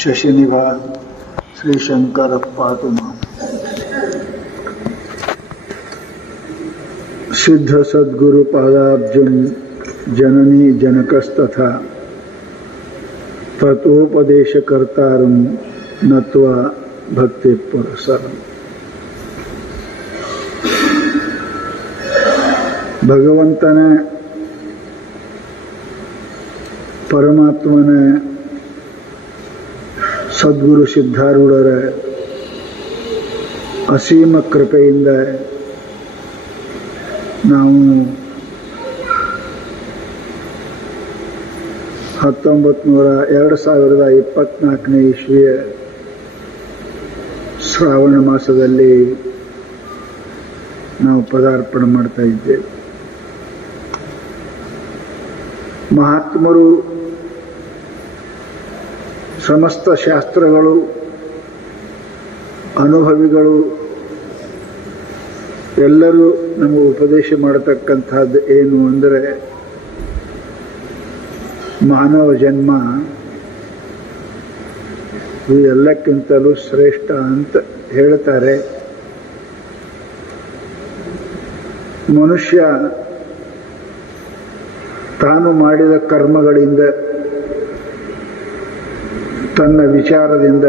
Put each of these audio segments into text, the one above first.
ಶಶಿನಿಭ ಶ್ರೀಶಂಕರ ಪಾತು ಮಾಂ. ಸಿದ್ಧ ಸದ್ಗುರು ಪಾದಾಬ್ಜಂ ಜನನಿ ಜನಕಸ್ತಥಾ ತತ್ವೋಪದೇಶಕರ್ತಾರಂ ನತ್ವಾ ಭಕ್ತಿ ಪುರಸರಂ. ಭಗವಂತನ ಪರಮಾತ್ಮನ ಸದ್ಗುರು ಸಿದ್ಧಾರೂಢರ ಅಸೀಮ ಕೃಪೆಯಿಂದ ನಾವು 2024 ಇಸ್ವಿಯ ಶ್ರಾವಣ ಮಾಸದಲ್ಲಿ ನಾವು ಪದಾರ್ಪಣೆ ಮಾಡ್ತಾ ಇದ್ದೇವೆ. ಮಹಾತ್ಮರು ಸಮಸ್ತ ಶಾಸ್ತ್ರಗಳು ಅನುಭವಿಗಳು ಎಲ್ಲರೂ ನಮಗೆ ಉಪದೇಶ ಮಾಡತಕ್ಕಂಥದ್ದು ಏನು ಅಂದರೆ, ಮಾನವ ಜನ್ಮ ಇದು ಎಲ್ಲಕ್ಕಿಂತಲೂ ಶ್ರೇಷ್ಠ ಅಂತ ಹೇಳ್ತಾರೆ. ಮನುಷ್ಯ ತಾನು ಮಾಡಿದ ಕರ್ಮಗಳಿಂದ, ತನ್ನ ವಿಚಾರದಿಂದ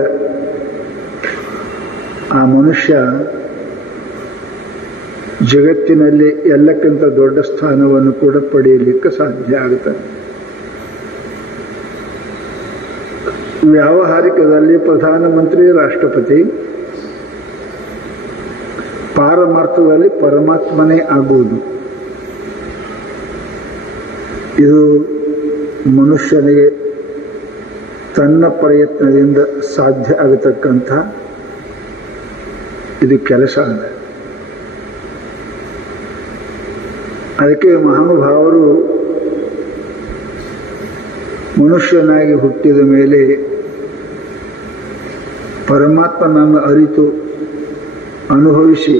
ಆ ಮನುಷ್ಯ ಜಗತ್ತಿನಲ್ಲಿ ಎಲ್ಲಕ್ಕಿಂತ ದೊಡ್ಡ ಸ್ಥಾನವನ್ನು ಕೂಡ ಪಡೆಯಲಿಕ್ಕೆ ಸಾಧ್ಯ ಆಗುತ್ತದೆ. ವ್ಯಾವಹಾರಿಕದಲ್ಲಿ ಪ್ರಧಾನಮಂತ್ರಿ, ರಾಷ್ಟ್ರಪತಿ, ಪಾರಮಾರ್ಥದಲ್ಲಿ ಪರಮಾತ್ಮನೇ ಆಗುವುದು. ಇದು ಮನುಷ್ಯನಿಗೆ ತನ್ನ ಪ್ರಯತ್ನದಿಂದ ಸಾಧ್ಯ ಆಗತಕ್ಕಂಥ ಇದು ಕೆಲಸ ಅಲ್ಲ. ಅದಕ್ಕೆ ಮಹಾನುಭಾವರು ಮನುಷ್ಯನಾಗಿ ಹುಟ್ಟಿದ ಮೇಲೆ ಪರಮಾತ್ಮನನ್ನು ಅರಿತು ಅನುಭವಿಸಿ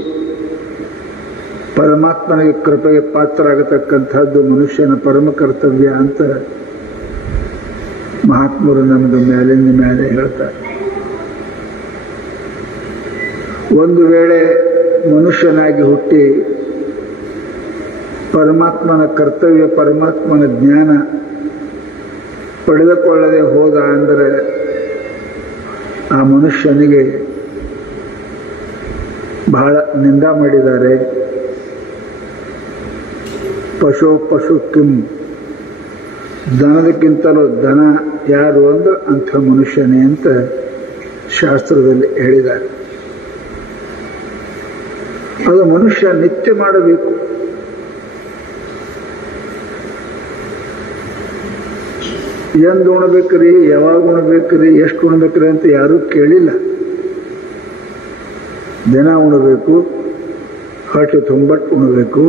ಪರಮಾತ್ಮನಿಗೆ ಕೃಪೆಗೆ ಪಾತ್ರ ಆಗತಕ್ಕಂಥದ್ದು ಮನುಷ್ಯನ ಪರಮ ಕರ್ತವ್ಯ ಅಂತ ಮಹಾತ್ಮರು ನಮಗೆ ಮೇಲಿಂದ ಮೇಲೆ ಹೇಳ್ತಾರೆ. ಒಂದು ವೇಳೆ ಮನುಷ್ಯನಾಗಿ ಹುಟ್ಟಿ ಪರಮಾತ್ಮನ ಕರ್ತವ್ಯ, ಪರಮಾತ್ಮನ ಜ್ಞಾನ ಪಡೆದುಕೊಳ್ಳದೆ ಹೋದ ಅಂದರೆ ಆ ಮನುಷ್ಯನಿಗೆ ಬಹಳ ನಿಂದ ಮಾಡಿದ್ದಾರೆ. ಪಶು ಕಿಂ, ದನದಕ್ಕಿಂತಲೂ ದನ ಯಾರು ಅಂದ್ರೆ ಅಂಥ ಮನುಷ್ಯನೇ ಅಂತ ಶಾಸ್ತ್ರದಲ್ಲಿ ಹೇಳಿದ್ದಾರೆ. ಅದು ಮನುಷ್ಯ ನಿತ್ಯ ಮಾಡಬೇಕು. ಎಂದು ಉಣಬೇಕ್ರಿ, ಯಾವಾಗ ಉಣಬೇಕ್ರಿ, ಎಷ್ಟು ಉಣಬೇಕ್ರಿ ಅಂತ ಯಾರೂ ಕೇಳಿಲ್ಲ. ದಿನ ಉಣಬೇಕು, ಹೊಟ್ಟೆ ತುಂಬಟ್ಟು ಉಣಬೇಕು,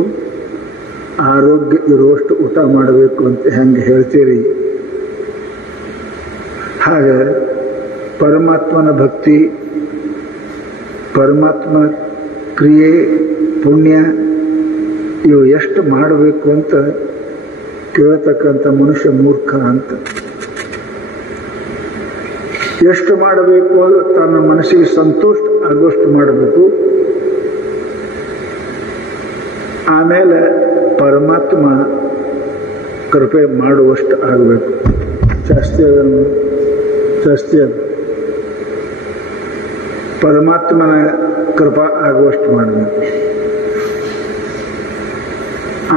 ಆರೋಗ್ಯ ಇರುವಷ್ಟು ಊಟ ಮಾಡಬೇಕು ಅಂತ ಹೆಂಗೆ ಹೇಳ್ತೀರಿ, ಹಾಗೆ ಪರಮಾತ್ಮನ ಭಕ್ತಿ, ಪರಮಾತ್ಮನ ಕ್ರಿಯೆ, ಪುಣ್ಯ ಇವು ಎಷ್ಟು ಮಾಡಬೇಕು ಅಂತ ಕೇಳತಕ್ಕಂಥ ಮನುಷ್ಯ ಮೂರ್ಖ ಅಂತ. ಎಷ್ಟು ಮಾಡಬೇಕು ಅಂದ್ರೆ ತನ್ನ ಮನಸ್ಸಿಗೆ ಸಂತೋಷ ಆಗುವಷ್ಟು ಮಾಡಬೇಕು. ಆಮೇಲೆ ಪರಮಾತ್ಮ ಕೃಪೆ ಮಾಡುವಷ್ಟು ಆಗಬೇಕು. ಜಾಸ್ತಿ ಅದು ಪರಮಾತ್ಮನ ಕೃಪಾ ಆಗುವಷ್ಟು ಮಾಡಬೇಕು.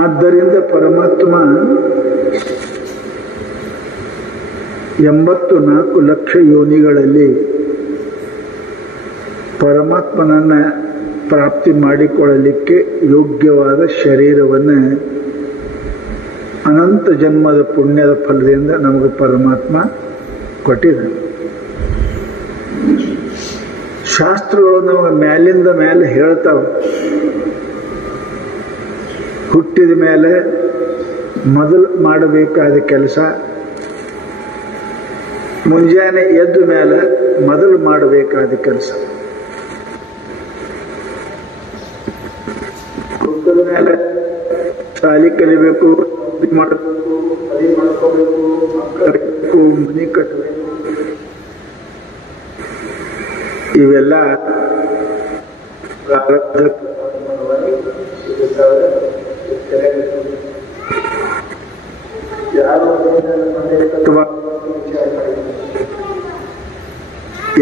ಆದ್ದರಿಂದ ಪರಮಾತ್ಮ 84 ಲಕ್ಷ ಯೋನಿಗಳಲ್ಲಿ ಪರಮಾತ್ಮನನ್ನು ಪ್ರಾಪ್ತಿ ಮಾಡಿಕೊಳ್ಳಲಿಕ್ಕೆ ಯೋಗ್ಯವಾದ ಶರೀರವನ್ನು ಅನಂತ ಜನ್ಮದ ಪುಣ್ಯದ ಫಲದಿಂದ ನಮಗೆ ಪರಮಾತ್ಮ ಕೊಟ್ಟಿದೆ. ಶಾಸ್ತ್ರಗಳು ನಮಗೆ ಮೇಲಿಂದ ಮೇಲೆ ಹೇಳ್ತಾವೆ. ಹುಟ್ಟಿದ ಮೇಲೆ ಮೊದಲು ಮಾಡಬೇಕಾದ ಕೆಲಸ, ಮುಂಜಾನೆ ಎದ್ದ ಮೇಲೆ ಮೊದಲು ಮಾಡಬೇಕಾದ ಕೆಲಸ, ಹುಟ್ಟಿದ ಮೇಲೆ ಶಾಲೆ ಕಲಿಬೇಕು, ನೌಕರಿ ಮಾಡಬೇಕು, ಮದುವೆ ಮಾಡ್ಕೋಬೇಕು, ಮಕ್ಕಳು ಮನೆ ಕಟ್ಟಬೇಕು, ಇವೆಲ್ಲ ಪ್ರಾರಬ್ಧ ಯಾರು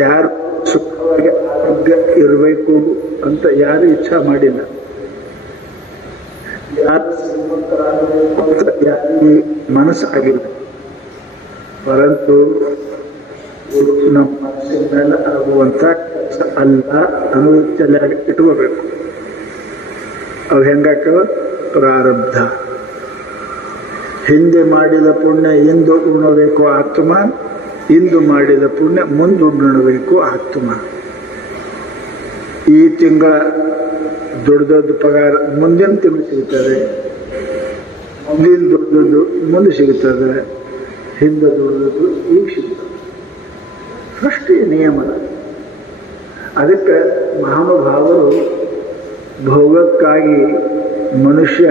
ಯಾರು ಸುಖವಾಗಿ ಆರೋಗ್ಯ ಇರಬೇಕು ಅಂತ ಯಾರು ಇಚ್ಛಾ ಮಾಡಿಲ್ಲ. ಯಾರು ಶ್ರೀಮಂತರಾಗಬೇಕು ಅಂತ ಯಾರಿಗೆ ಮನಸ್ಸಾಗಿಲ್ಲ. ಪರಂತು ನಮ್ಮ ಮನಸ್ಸಿನ ಮೇಲೆ ಆಗುವಂತ ಕೆಲಸ ಅಲ್ಲ ಅನ್ನೋದು ತಲೆಯಾಗಿ ಇಟ್ಕೋಬೇಕು. ಅವು ಹೆಂಗಾಕವ? ಪ್ರಾರಬ್ಧ. ಹಿಂದೆ ಮಾಡಿದ ಪುಣ್ಯ ಇಂದು ಉಣ್ಣಬೇಕು ಆತ್ಮ, ಇಂದು ಮಾಡಿದ ಪುಣ್ಯ ಮುಂದುಣ್ಣಬೇಕು ಆತ್ಮ. ಈ ತಿಂಗಳ ದುಡ್ದದ್ದು ಪಗಾರ ಮುಂದಿನ ತಿಂಗಳು ಸಿಗುತ್ತದೆ, ಮುಂದಿನ ದುಡ್ದದ್ದು ಮುಂದೆ ಸಿಗುತ್ತದೆ, ಹಿಂದೆ ದುಡ್ದದ್ದು ಈಗ ಸಿಗುತ್ತದೆ. ಸೃಷ್ಟಿಯ ನಿಯಮದ. ಅದಕ್ಕೆ ಮಹಾನುಭಾವರು ಭೋಗಕ್ಕಾಗಿ ಮನುಷ್ಯ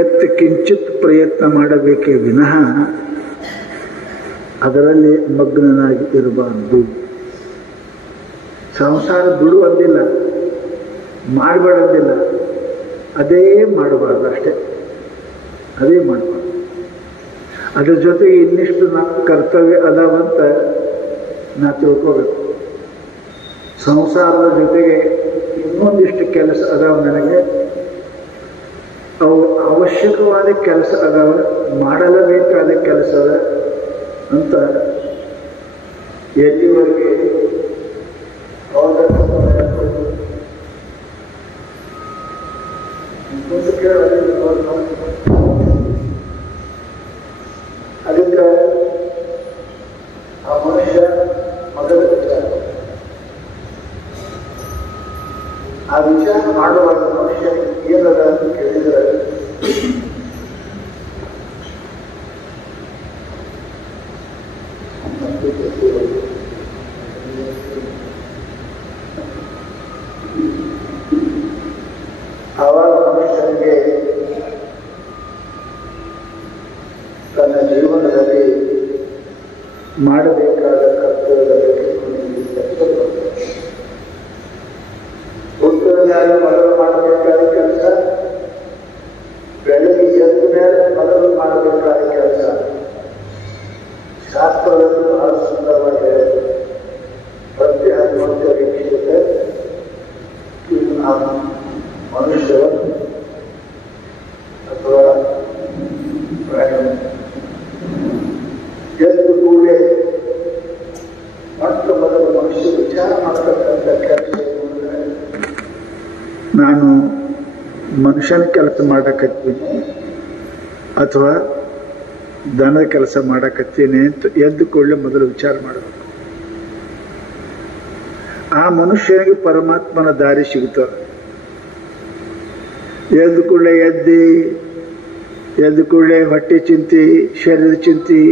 ಎತ್ತ ಕಿಂಚಿತ್ ಪ್ರಯತ್ನ ಮಾಡಬೇಕೇ ವಿನಃ ಅದರಲ್ಲಿ ಮಗ್ನನಾಗಿ ಇರಬಾರದು. ಸಂಸಾರ ಬಿಡುವಂದಿಲ್ಲ, ಮಾಡಬೇಡಂದಿಲ್ಲ, ಅದೇ ಮಾಡಬಾರ್ದು ಅಷ್ಟೇ, ಅದೇ ಮಾಡಬಾರ್ದು. ಅದ್ರ ಜೊತೆಗೆ ಇನ್ನಿಷ್ಟು ನಮ್ಮ ಕರ್ತವ್ಯ ಅದಾವಂತ ನಾ ತಿಳ್ಕೋಬೇಕು. ಸಂಸಾರದ ಜೊತೆಗೆ ಇನ್ನೊಂದಿಷ್ಟು ಕೆಲಸ ಅದಾವ ನನಗೆ, ಅವು ಅವಶ್ಯಕವಾದ ಕೆಲಸ ಅದಾವ, ಮಾಡಲೇಬೇಕಾದ ಕೆಲಸ ಅದ ಅಂತ ಎಲ್ಲಿವರೆಗೆ ಅದಕ್ಕೆ ಆ ಮನುಷ್ಯ ಮೊದಲ ವಿಚಾರ, ಆ ವಿಚಾರ ಮಾಡುವಾಗ ಮನುಷ್ಯ ಏನದ ಅಂತ ಕೇಳಿದರೆ ಆವಾಗ ಮನುಷ್ಯನಿಗೆ ತನ್ನ ಜೀವನದಲ್ಲಿ ಮಾಡಬೇಕಾದ ಕರ್ತವ್ಯದ ಹುಟ್ಟಿದ ಮೇಲೆ ಮೊದಲು ಮಾಡಬೇಕಾದ ಕೆಲಸ, ಬೆಳಗ್ಗೆ ಎದ್ದ ಮೇಲೆ ಮೊದಲು ಮಾಡಬೇಕಾದ ಕೆಲಸ. ಶಾಸ್ತ್ರದಲ್ಲಿ ಬಹಳ ಸುಂದರವಾಗಿ ಪ್ರತ್ಯೇಕ ವೀಕ್ಷಿಸುತ್ತೆ. ಮನುಷ್ಯ ಅಥವಾ ಪ್ರಾಣಿ ಎದ್ದು ಕೂಡಲೇ ಮೊಟ್ಟ ಮೊದಲು ಮನುಷ್ಯ ವಿಚಾರ ಮಾಡತಕ್ಕಂಥ ಕೆಲಸ ನಾನು ಮನುಷ್ಯನ ಕೆಲಸ ಮಾಡಕತ್ತೀನಿ ಅಥವಾ ದನದ ಕೆಲಸ ಮಾಡಕತ್ತೀನಿ ಅಂತ ಎದ್ದು ಕೂಡಲೇ ಮೊದಲು ವಿಚಾರ ಮಾಡಬೇಕು. ಆ ಮನುಷ್ಯನಿಗೆ ಪರಮಾತ್ಮನ ದಾರಿ ಸಿಗುತ್ತದೆ. ಎದ್ದು ಕೂಡಲೇ ಎದ್ದು ಕೂಡಲೇ ಹೊಟ್ಟೆ ಚಿಂತಿ, ಶರೀರ ಚಿಂತಿ,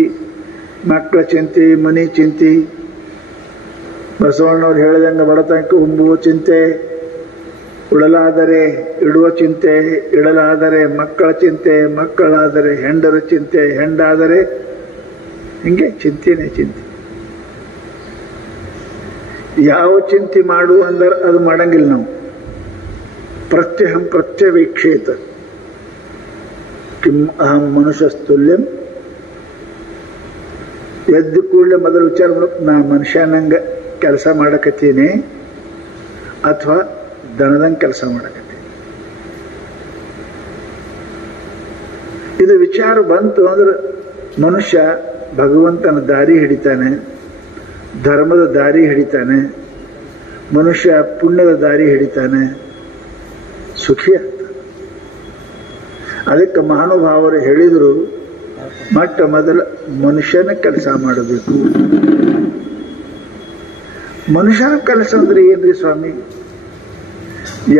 ಮಕ್ಕಳ ಚಿಂತಿ, ಮನೆ ಚಿಂತಿ, ಬಸವಣ್ಣವ್ರು ಹೇಳಿದಂಗೆ ಬಡತನಕ ಉಂಬುವ ಚಿಂತೆ, ಉಡಲಾದರೆ ಇಡುವ ಚಿಂತೆ, ಇಡಲಾದರೆ ಮಕ್ಕಳ ಚಿಂತೆ, ಮಕ್ಕಳಾದರೆ ಹೆಂಡರ ಚಿಂತೆ, ಹೆಂಡಾದರೆ ಹಿಂಗೆ ಚಿಂತೆನೇ ಚಿಂತೆ. ಯಾವ ಚಿಂತೆ ಮಾಡು ಅಂದ್ರೆ ಅದು ಮಾಡಂಗಿಲ್ಲ ನಾವು. ಪ್ರತ್ಯಹಂ ಪ್ರತ್ಯವೀಕ್ಷೇತ ಕಿಂ ಅಹಂ ಮನುಷ್ಯಸ್ತುಲ್ಯಂ. ಎದ್ದು ಕೂಡಲೇ ಮೊದಲು ವಿಚಾರ ಮಾಡಬೇಕು, ನಾ ಮನುಷ್ಯನಂಗೆ ಕೆಲಸ ಮಾಡಕತ್ತೀನಿ ಅಥವಾ ದನದಂಗೆ ಕೆಲಸ ಮಾಡಕತ್ತೀನಿ. ಇದು ವಿಚಾರ ಬಂತು ಅಂದ್ರೆ ಮನುಷ್ಯ ಭಗವಂತನ ದಾರಿ ಹಿಡಿತಾನೆ, ಧರ್ಮದ ದಾರಿ ಹಿಡಿತಾನೆ, ಮನುಷ್ಯ ಪುಣ್ಯದ ದಾರಿ ಹಿಡಿತಾನೆ, ಸುಖಿ ಆಗ್ತಾನೆ. ಅದಕ್ಕೆ ಮಹಾನುಭಾವರು ಹೇಳಿದರು, ಮೊಟ್ಟ ಮೊದಲ ಮನುಷ್ಯನ ಕೆಲಸ ಮಾಡಬೇಕು. ಮನುಷ್ಯನ ಕೆಲಸ ಅಂದ್ರೆ ಏನ್ರಿ ಸ್ವಾಮಿ?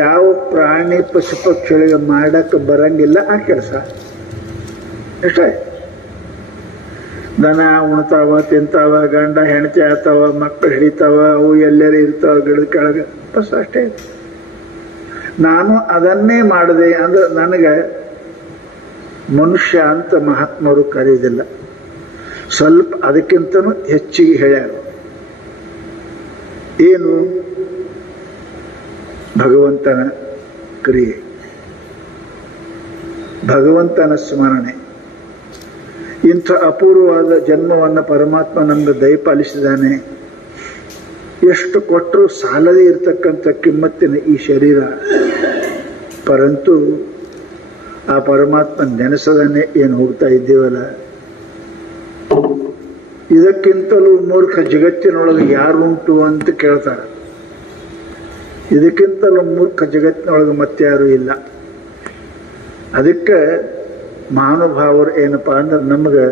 ಯಾವ ಪ್ರಾಣಿ ಪಶು ಪಕ್ಷಿಗಳಿಗೆ ಮಾಡಕ್ಕೆ ಬರಂಗಿಲ್ಲ ಆ ಕೆಲಸ ಅಷ್ಟೇ. ದನ ಉಣ್ತಾವ, ತಿಂತಾವ, ಗಂಡ ಹೆಂಡತಿ ಆತಾವ, ಮಕ್ಕಳು ಹಿಡಿತಾವ, ಅವು ಎಲ್ಲರೂ ಇರ್ತಾವ ಗಿಡದ ಕೆಳಗೆ, ಬಸ್ ಅಷ್ಟೇ. ನಾನು ಅದನ್ನೇ ಮಾಡಿದೆ ಅಂದ್ರೆ ನನಗೆ ಮನುಷ್ಯ ಅಂತ ಮಹಾತ್ಮರು ಕರೆಯುವುದಿಲ್ಲ, ಸ್ವಲ್ಪ ಅದಕ್ಕಿಂತನೂ ಹೆಚ್ಚಿಗೆ ಹೇಳ್ಯಾರ. ಏನು? ಭಗವಂತನ ಕ್ರಿಯೆ, ಭಗವಂತನ ಸ್ಮರಣೆ. ಇಂಥ ಅಪೂರ್ವವಾದ ಜನ್ಮವನ್ನು ಪರಮಾತ್ಮ ನಮಗೆ ದಯಪಾಲಿಸಿದ್ದಾನೆ. ಎಷ್ಟು ಕೊಟ್ಟರೂ ಸಾಲದೇ ಇರತಕ್ಕಂಥ ಕಿಮ್ಮತ್ತಿನ ಈ ಶರೀರ, ಪರಂತು ಆ ಪರಮಾತ್ಮ ನೆನೆಸದನ್ನೇ ಏನು ಹೋಗ್ತಾ ಇದ್ದೀವಲ್ಲ. ಇದಕ್ಕಿಂತಲೂ ಮೂರ್ಖ ಜಗತ್ತಿನೊಳಗೆ ಯಾರುಂಟು ಅಂತ ಕೇಳ್ತಾರೆ. ಇದಕ್ಕಿಂತಲೂ ಮೂರ್ಖ ಜಗತ್ತಿನೊಳಗೆ ಮತ್ತಾರೂ ಇಲ್ಲ. ಅದಕ್ಕೆ ಮಹಾನುಭಾವರು ಏನಪ್ಪಾ ಅಂದ್ರೆ ನಮಗೆ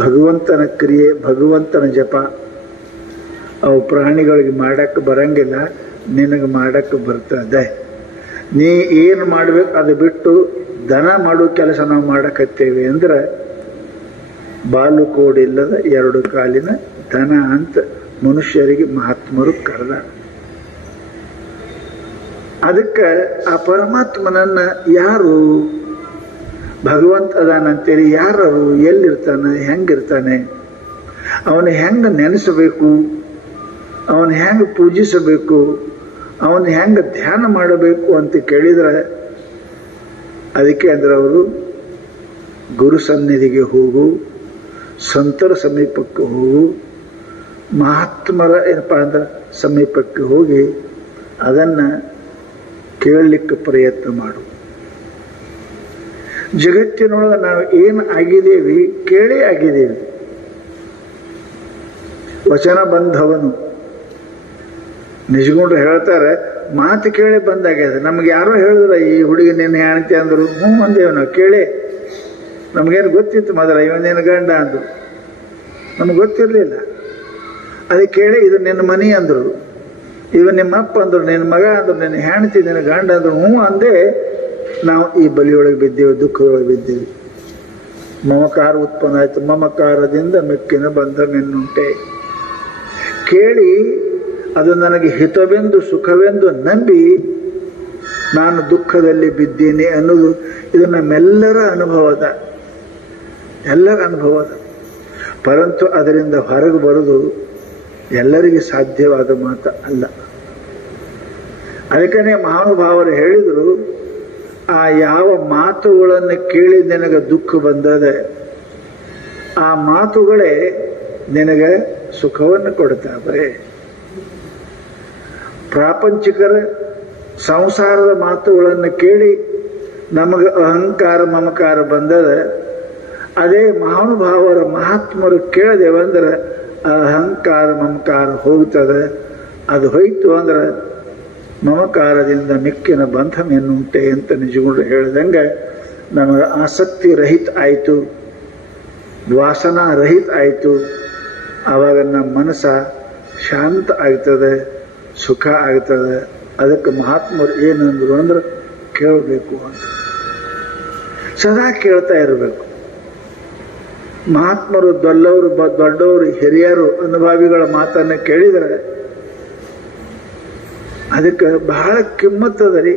ಭಗವಂತನ ಕ್ರಿಯೆ, ಭಗವಂತನ ಜಪ ಅವು ಪ್ರಾಣಿಗಳಿಗೆ ಮಾಡಕ್ಕೆ ಬರಂಗಿಲ್ಲ, ನಿನಗೆ ಮಾಡಕ್ಕೆ ಬರ್ತದೆ. ನೀ ಏನು ಮಾಡ್ಬೇಕು ಅದು ಬಿಟ್ಟು ದನ ಮಾಡೋ ಕೆಲಸ ನಾವು ಮಾಡಕತ್ತೇವೆ ಅಂದ್ರೆ ಬಾಲು ಕೋಡಿಲ್ಲದ ಎರಡು ಕಾಲಿನ ದನ ಅಂತ ಮನುಷ್ಯರಿಗೆ ಮಹಾತ್ಮರು ಕರೆದ. ಅದಕ್ಕೆ ಆ ಪರಮಾತ್ಮನನ್ನ ಯಾರು ಭಗವಂತ ಅದಾನಂತೇಳಿ ಯಾರು, ಎಲ್ಲಿರ್ತಾನೆ, ಹೆಂಗಿರ್ತಾನೆ, ಅವನು ಹೆಂಗ ನೆನೆಸಬೇಕು, ಅವನು ಹೆಂಗ ಪೂಜಿಸಬೇಕು, ಅವನು ಹೆಂಗ ಧ್ಯಾನ ಮಾಡಬೇಕು ಅಂತ ಕೇಳಿದ್ರೆ ಅದಕ್ಕೆ ಅಂದ್ರೆ ಅವರು ಗುರು ಸನ್ನಿಧಿಗೆ ಹೋಗು, ಸಂತರ ಸಮೀಪಕ್ಕೆ ಹೋಗು, ಮಹಾತ್ಮರ ಏನಪ್ಪಾ ಅಂದ್ರೆ ಸಮೀಪಕ್ಕೆ ಹೋಗಿ ಅದನ್ನ ಕೇಳಲಿಕ್ಕೆ ಪ್ರಯತ್ನ ಮಾಡು. ಜಗತ್ತಿನೊಳಗೆ ನಾವು ಏನು ಆಗಿದ್ದೇವೆ ಕೇಳೇ ಆಗಿದ್ದೇವೆ. ವಚನ ಬಂಧವನು ನಿಜಗೊಂಡ್ರು ಹೇಳ್ತಾರೆ, ಮಾತು ಕೇಳಿ ಬಂದಾಗ್ಯದ. ನಮ್ಗೆ ಯಾರೋ ಹೇಳಿದ್ರ ಈ ಹುಡುಗಿ ನಿನ್ನ ಹೆಣ್ತಿ ಅಂದ್ರು, ಹ್ಞೂ ಅಂದೇವ್ ನಾವು ಕೇಳಿ. ನಮಗೇನು ಗೊತ್ತಿತ್ತು ಮೊದಲ ಇವನೇನು ಗಂಡ ಅಂದ್ರು, ನಮ್ಗೆ ಗೊತ್ತಿರಲಿಲ್ಲ. ಅದಕ್ಕೆ ಕೇಳಿ ಇದು ನಿನ್ನ ಮನಿ ಅಂದ್ರು, ಇವ ನಿಮ್ಮ ಅಪ್ಪ ಅಂದ್ರು, ನಿನ್ನ ಮಗ ಅಂದ್ರು, ನಿನ್ನ ಹೆಣ್ತಿ, ನಿನ್ನ ಗಂಡ ಅಂದ್ರು, ಹ್ಞೂ ಅಂದೇ ನಾವು ಈ ಬಲಿಯೊಳಗೆ ಬಿದ್ದೇವೆ, ದುಃಖದೊಳಗೆ ಬಿದ್ದೇವೆ. ಮಮಕಾರ ಉತ್ಪನ್ನ ಆಯ್ತು, ಮಮಕಾರದಿಂದ ಮಿಕ್ಕಿನ ಬಂಧ ನಿನ್ನುಂಟೆ. ಕೇಳಿ ಅದು ನನಗೆ ಹಿತವೆಂದು ಸುಖವೆಂದು ನಂಬಿ ನಾನು ದುಃಖದಲ್ಲಿ ಬಿದ್ದೀನಿ ಅನ್ನೋದು ಇದು ನಮ್ಮೆಲ್ಲರ ಅನುಭವದ, ಎಲ್ಲರ ಅನುಭವದ. ಪರಂತು ಅದರಿಂದ ಹೊರಗೆ ಬರೋದು ಎಲ್ಲರಿಗೆ ಸಾಧ್ಯವಾದ ಮಾತು ಅಲ್ಲ. ಅದಕ್ಕನೇ ಮಹಾನುಭಾವರು ಹೇಳಿದರು, ಆ ಯಾವ ಮಾತುಗಳನ್ನು ಕೇಳಿ ನಿನಗೆ ದುಃಖ ಬಂದದೆ ಆ ಮಾತುಗಳೇ ನಿನಗೆ ಸುಖವನ್ನು ಕೊಡ್ತಾವೆ. ಪ್ರಾಪಂಚಿಕರ ಸಂಸಾರದ ಮಾತುಗಳನ್ನು ಕೇಳಿ ನಮಗೆ ಅಹಂಕಾರ ಮಮಕಾರ ಬಂದದ, ಅದೇ ಮಹಾನುಭಾವರ ಮಹಾತ್ಮರು ಕೇಳದೇವಂದ್ರೆ ಅಹಂಕಾರ ಮಮಕಾರ ಹೋಗ್ತದೆ. ಅದು ಹೋಯ್ತು ಅಂದ್ರೆ ಮಮಕಾರದಿಂದ ಮಿಕ್ಕಿನ ಬಂಧನೆನ್ನುಂಟೆ ಅಂತ ನಿಜಗುಂಡ್ರು ಹೇಳಿದಂಗೆ ನಮಗೆ ಆಸಕ್ತಿ ರಹಿತ ಆಯಿತು, ವಾಸನಾ ರಹಿತ ಆಯಿತು. ಆವಾಗ ನಮ್ಮ ಮನಸ್ಸ ಶಾಂತ ಆಗ್ತದೆ, ಸುಖ ಆಗ್ತದೆ. ಅದಕ್ಕೆ ಮಹಾತ್ಮರು ಏನಂದ್ರು ಅಂದ್ರೆ ಕೇಳಬೇಕು ಅಂತ, ಸದಾ ಕೇಳ್ತಾ ಇರಬೇಕು. ಮಹಾತ್ಮರು ದೊಡ್ಡವರು ಹಿರಿಯರು ಅನುಭಾವಿಗಳ ಮಾತನ್ನು ಕೇಳಿದರೆ ಅದಕ್ಕೆ ಬಹಳ ಕಿಮ್ಮತ್ತದ ರೀ,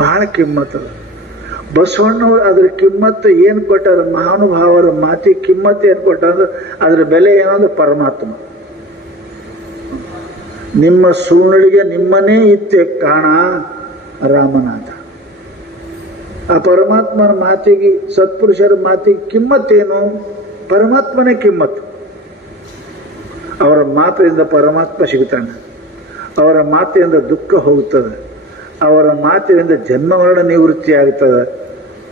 ಬಹಳ ಕಿಮ್ಮತ್ತದ. ಬಸವಣ್ಣವರು ಅದ್ರ ಕಿಮ್ಮತ್ತು ಏನು ಕೊಟ್ಟಾರ, ಮಹಾನುಭಾವರ ಮಾತಿ ಕಿಮ್ಮತ್ತು ಏನು ಕೊಟ್ಟಾರ ಅಂದ್ರೆ ಅದ್ರ ಬೆಲೆ ಏನಂದ್ರೆ ಪರಮಾತ್ಮ. ನಿಮ್ಮ ಸೂಣಳಿಗೆ ನಿಮ್ಮನೇ ಇತ್ತೆ ಕಾಣ ರಾಮನಾಥ. ಆ ಪರಮಾತ್ಮನ ಮಾತಿಗೆ, ಸತ್ಪುರುಷರ ಮಾತಿಗೆ ಕಿಮ್ಮತ್ತೇನು? ಪರಮಾತ್ಮನೇ ಕಿಮ್ಮತ್ತು. ಅವರ ಮಾತಿನಿಂದ ಪರಮಾತ್ಮ ಸಿಗ್ತಾನೆ, ಅವರ ಮಾತಿನಿಂದ ದುಃಖ ಹೋಗ್ತದೆ, ಅವರ ಮಾತಿನಿಂದ ಜನ್ಮ ಮರಣ ನಿವೃತ್ತಿ ಆಗ್ತದೆ,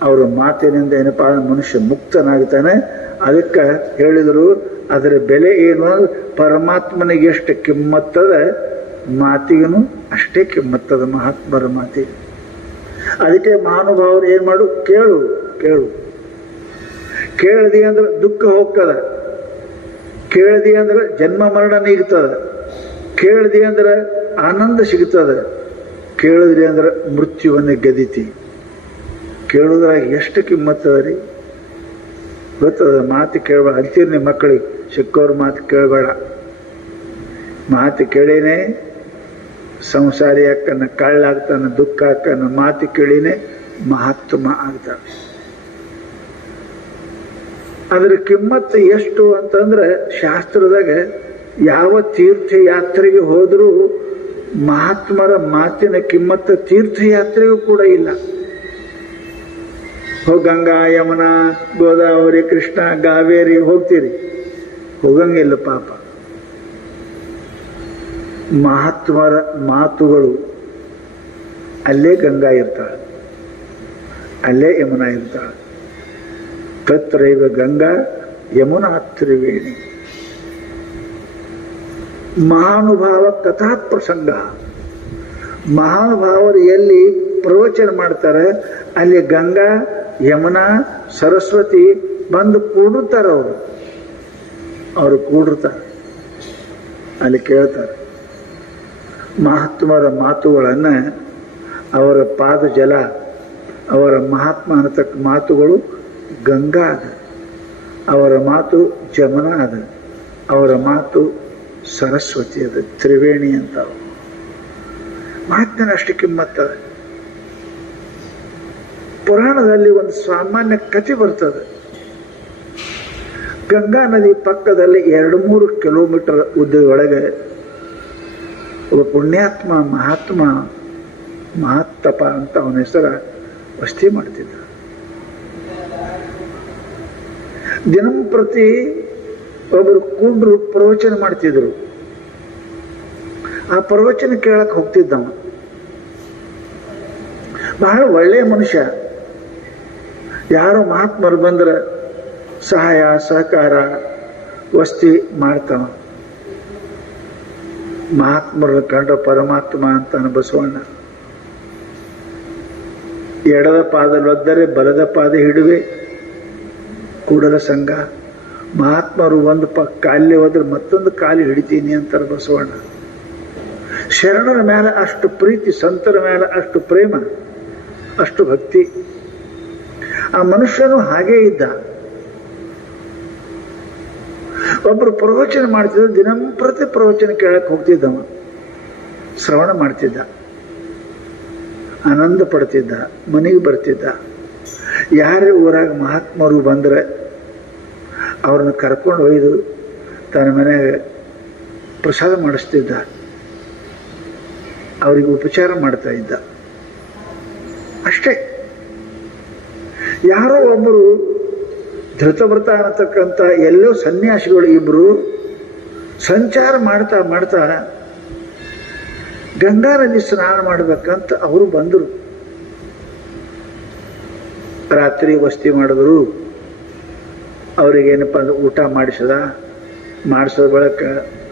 ಅವರ ಮಾತಿನಿಂದ ಏನಪ್ಪಾ ಮನುಷ್ಯ ಮುಕ್ತನಾಗ್ತಾನೆ. ಅದಕ್ಕೆ ಹೇಳಿದರು ಅದರ ಬೆಲೆ ಏನು? ಪರಮಾತ್ಮನಿಗೆ ಎಷ್ಟು ಕಿಮ್ಮತ್ತದ ಮಾತಿಗೂ ಅಷ್ಟೇ ಕಿಮ್ಮತ್ತದ ಮಹಾತ್ಮರ ಮಾತಿಗೆ. ಅದಕ್ಕೆ ಮಹಾನುಭಾವರು ಏನ್ ಮಾಡು, ಕೇಳು ಕೇಳು. ಕೇಳದಿ ಅಂದ್ರೆ ದುಃಖ ಹೋಗ್ತದ, ಕೇಳದಿ ಅಂದ್ರೆ ಜನ್ಮ ಮರಣ ನೀಗ್ತದ, ಕೇಳದಿ ಅಂದ್ರೆ ಆನಂದ ಸಿಗ್ತದೆ, ಕೇಳಿದ್ರಿ ಅಂದ್ರೆ ಮೃತ್ಯುವನ್ನೇ ಗೆದಿತಿ. ಕೇಳುದ್ರಾಗ ಎಷ್ಟು ಕಿಮ್ಮತ್ತದ ರೀ ಗೊತ್ತದ. ಮಾತು ಕೇಳಬೇಡ ಅಂತೀರಿ ನಿಮ್ಮ ಮಕ್ಕಳಿಗೆ, ಸಿಕ್ಕವ್ರ ಮಾತು ಕೇಳಬೇಡ. ಮಾತು ಕೇಳೇನೆ ಸಂಸಾರಿ ಅಕ್ಕನ ಕಳ್ಳಾಗ್ತಾನ, ದುಃಖ ಅಕ್ಕನ ಮಾತು ಕೇಳಿನೇ ಮಹಾತ್ಮ ಆಗ್ತಾಳೆ. ಅದರ ಕಿಮ್ಮತ್ತು ಎಷ್ಟು ಅಂತಂದ್ರೆ ಶಾಸ್ತ್ರದಾಗ ಯಾವ ತೀರ್ಥಯಾತ್ರೆಗೆ ಹೋದರೂ ಮಹಾತ್ಮರ ಮಾತಿನ ಕಿಮ್ಮತ್ತು ತೀರ್ಥಯಾತ್ರೆಗೂ ಕೂಡ ಇಲ್ಲ. ಗಂಗಾ ಯಮುನಾ ಗೋದಾವರಿ ಕೃಷ್ಣ ಕಾವೇರಿ ಹೋಗ್ತೀರಿ, ಹೋಗಂಗಿಲ್ಲ ಪಾಪ. ಮಹಾತ್ಮರ ಮಾತುಗಳು ಅಲ್ಲೇ ಗಂಗಾ ಇರ್ತಾಳೆ, ಅಲ್ಲೇ ಯಮುನಾ ಇರ್ತಾಳೆ. ತತ್ರೈವ ಗಂಗಾ ಯಮುನಾ ತ್ರಿವೇಣಿ. ಮಹಾನುಭಾವ ಕಥಾ ಪ್ರಸಂಗ. ಮಹಾನುಭಾವರು ಎಲ್ಲಿ ಪ್ರವಚನ ಮಾಡ್ತಾರೆ ಅಲ್ಲಿ ಗಂಗಾ ಯಮುನಾ ಸರಸ್ವತಿ ಬಂದು ಕೂಡುತ್ತಾರೆ. ಅವರು ಕೂಡಿರ್ತಾರೆ, ಅಲ್ಲಿ ಕೇಳ್ತಾರೆ. ಮಹಾತ್ಮರ ಮಾತುಗಳನ್ನು, ಅವರ ಪಾದ ಜಲ, ಅವರ ಮಹಾತ್ಮ ಅನ್ನತಕ್ಕ ಮಾತುಗಳು ಗಂಗಾ ಅದ, ಅವರ ಮಾತು ಜಮುನಾ ಅದ, ಅವರ ಮಾತು ಸರಸ್ವತಿ ಅದ, ತ್ರಿವೇಣಿ ಅಂತ. ಮಾತಿನ ಅಷ್ಟು ಕಿಮ್ಮತ್ತದ. ಪುರಾಣದಲ್ಲಿ ಒಂದು ಸಾಮಾನ್ಯ ಕಥೆ ಬರ್ತದೆ. ಗಂಗಾ ನದಿ ಪಕ್ಕದಲ್ಲಿ 2-3 ಕಿಲೋಮೀಟರ್ ಉದ್ದದೊಳಗೆ ಒಬ್ಬ ಪುಣ್ಯಾತ್ಮ ಮಹಾತ್ಮ ಮಹಾತ್ತಪ ಅಂತ ಅವನ ಹೆಸರ ವಸ್ತಿ ಮಾಡ್ತಿದ್ದ. ದಿನಂಪ್ರತಿ ಒಬ್ಬರು ಕೂಡ್ರು ಪ್ರವಚನ ಮಾಡ್ತಿದ್ರು. ಆ ಪ್ರವಚನ ಕೇಳಕ್ ಹೋಗ್ತಿದ್ದವ. ಬಹಳ ಒಳ್ಳೆಯ ಮನುಷ್ಯ. ಯಾರೋ ಮಹಾತ್ಮರು ಬಂದ್ರೆ ಸಹಾಯ ಸಹಕಾರ ವಸ್ತಿ ಮಾಡ್ತಾವ. ಮಹಾತ್ಮರ ಕಂಡ ಪರಮಾತ್ಮ ಅಂತಾನ ಬಸವಣ್ಣ. ಎಡದ ಪಾದಲೊದ್ದರೆ ಬಲದ ಪಾದ ಹಿಡುವೆ ಕೂಡಲ ಸಂಘ. ಮಹಾತ್ಮರು ಒಂದು ಕಾಲಿ ಹೋದ್ರೆ ಮತ್ತೊಂದು ಕಾಲಿ ಹಿಡಿತೀನಿ ಅಂತಾರೆ ಬಸವಣ್ಣ. ಶರಣರ ಮೇಲೆ ಅಷ್ಟು ಪ್ರೀತಿ, ಸಂತರ ಮೇಲೆ ಅಷ್ಟು ಪ್ರೇಮ, ಅಷ್ಟು ಭಕ್ತಿ. ಆ ಮನುಷ್ಯನು ಹಾಗೇ ಇದ್ದ. ಒಬ್ಬರು ಪ್ರವಚನ ಮಾಡ್ತಿದ್ದ. ದಿನಂಪ್ರತಿ ಪ್ರವಚನ ಕೇಳಕ್ ಹೋಗ್ತಿದ್ದವ, ಶ್ರವಣ ಮಾಡ್ತಿದ್ದ, ಆನಂದ ಪಡ್ತಿದ್ದ, ಮನೆಗೆ ಬರ್ತಿದ್ದ. ಯಾರೇ ಊರಾಗ ಮಹಾತ್ಮರು ಬಂದ್ರೆ ಅವ್ರನ್ನ ಕರ್ಕೊಂಡು ಒಯ್ದು ತನ್ನ ಮನೆಯಾಗ ಪ್ರಸಾದ ಮಾಡಿಸ್ತಿದ್ದ, ಅವರಿಗೆ ಉಪಚಾರ ಮಾಡ್ತಾ ಇದ್ದ. ಅಷ್ಟೇ. ಯಾರೋ ಒಬ್ಬರು ಧೃತವ್ರತ ಅನ್ನತಕ್ಕಂಥ ಎಲ್ಲೋ ಸನ್ಯಾಸಿಗಳು ಇಬ್ರು ಸಂಚಾರ ಮಾಡ್ತಾ ಮಾಡ್ತಾ ಗಂಗಾ ನದಿ ಸ್ನಾನ ಮಾಡ್ಬೇಕಂತ ಅವರು ಬಂದರು. ರಾತ್ರಿ ವಸ್ತಿ ಮಾಡಿದ್ರು. ಅವ್ರಿಗೇನಪ್ಪ ಅಂದ್ರೆ ಊಟ ಮಾಡಿಸೋದ ಬಳಕ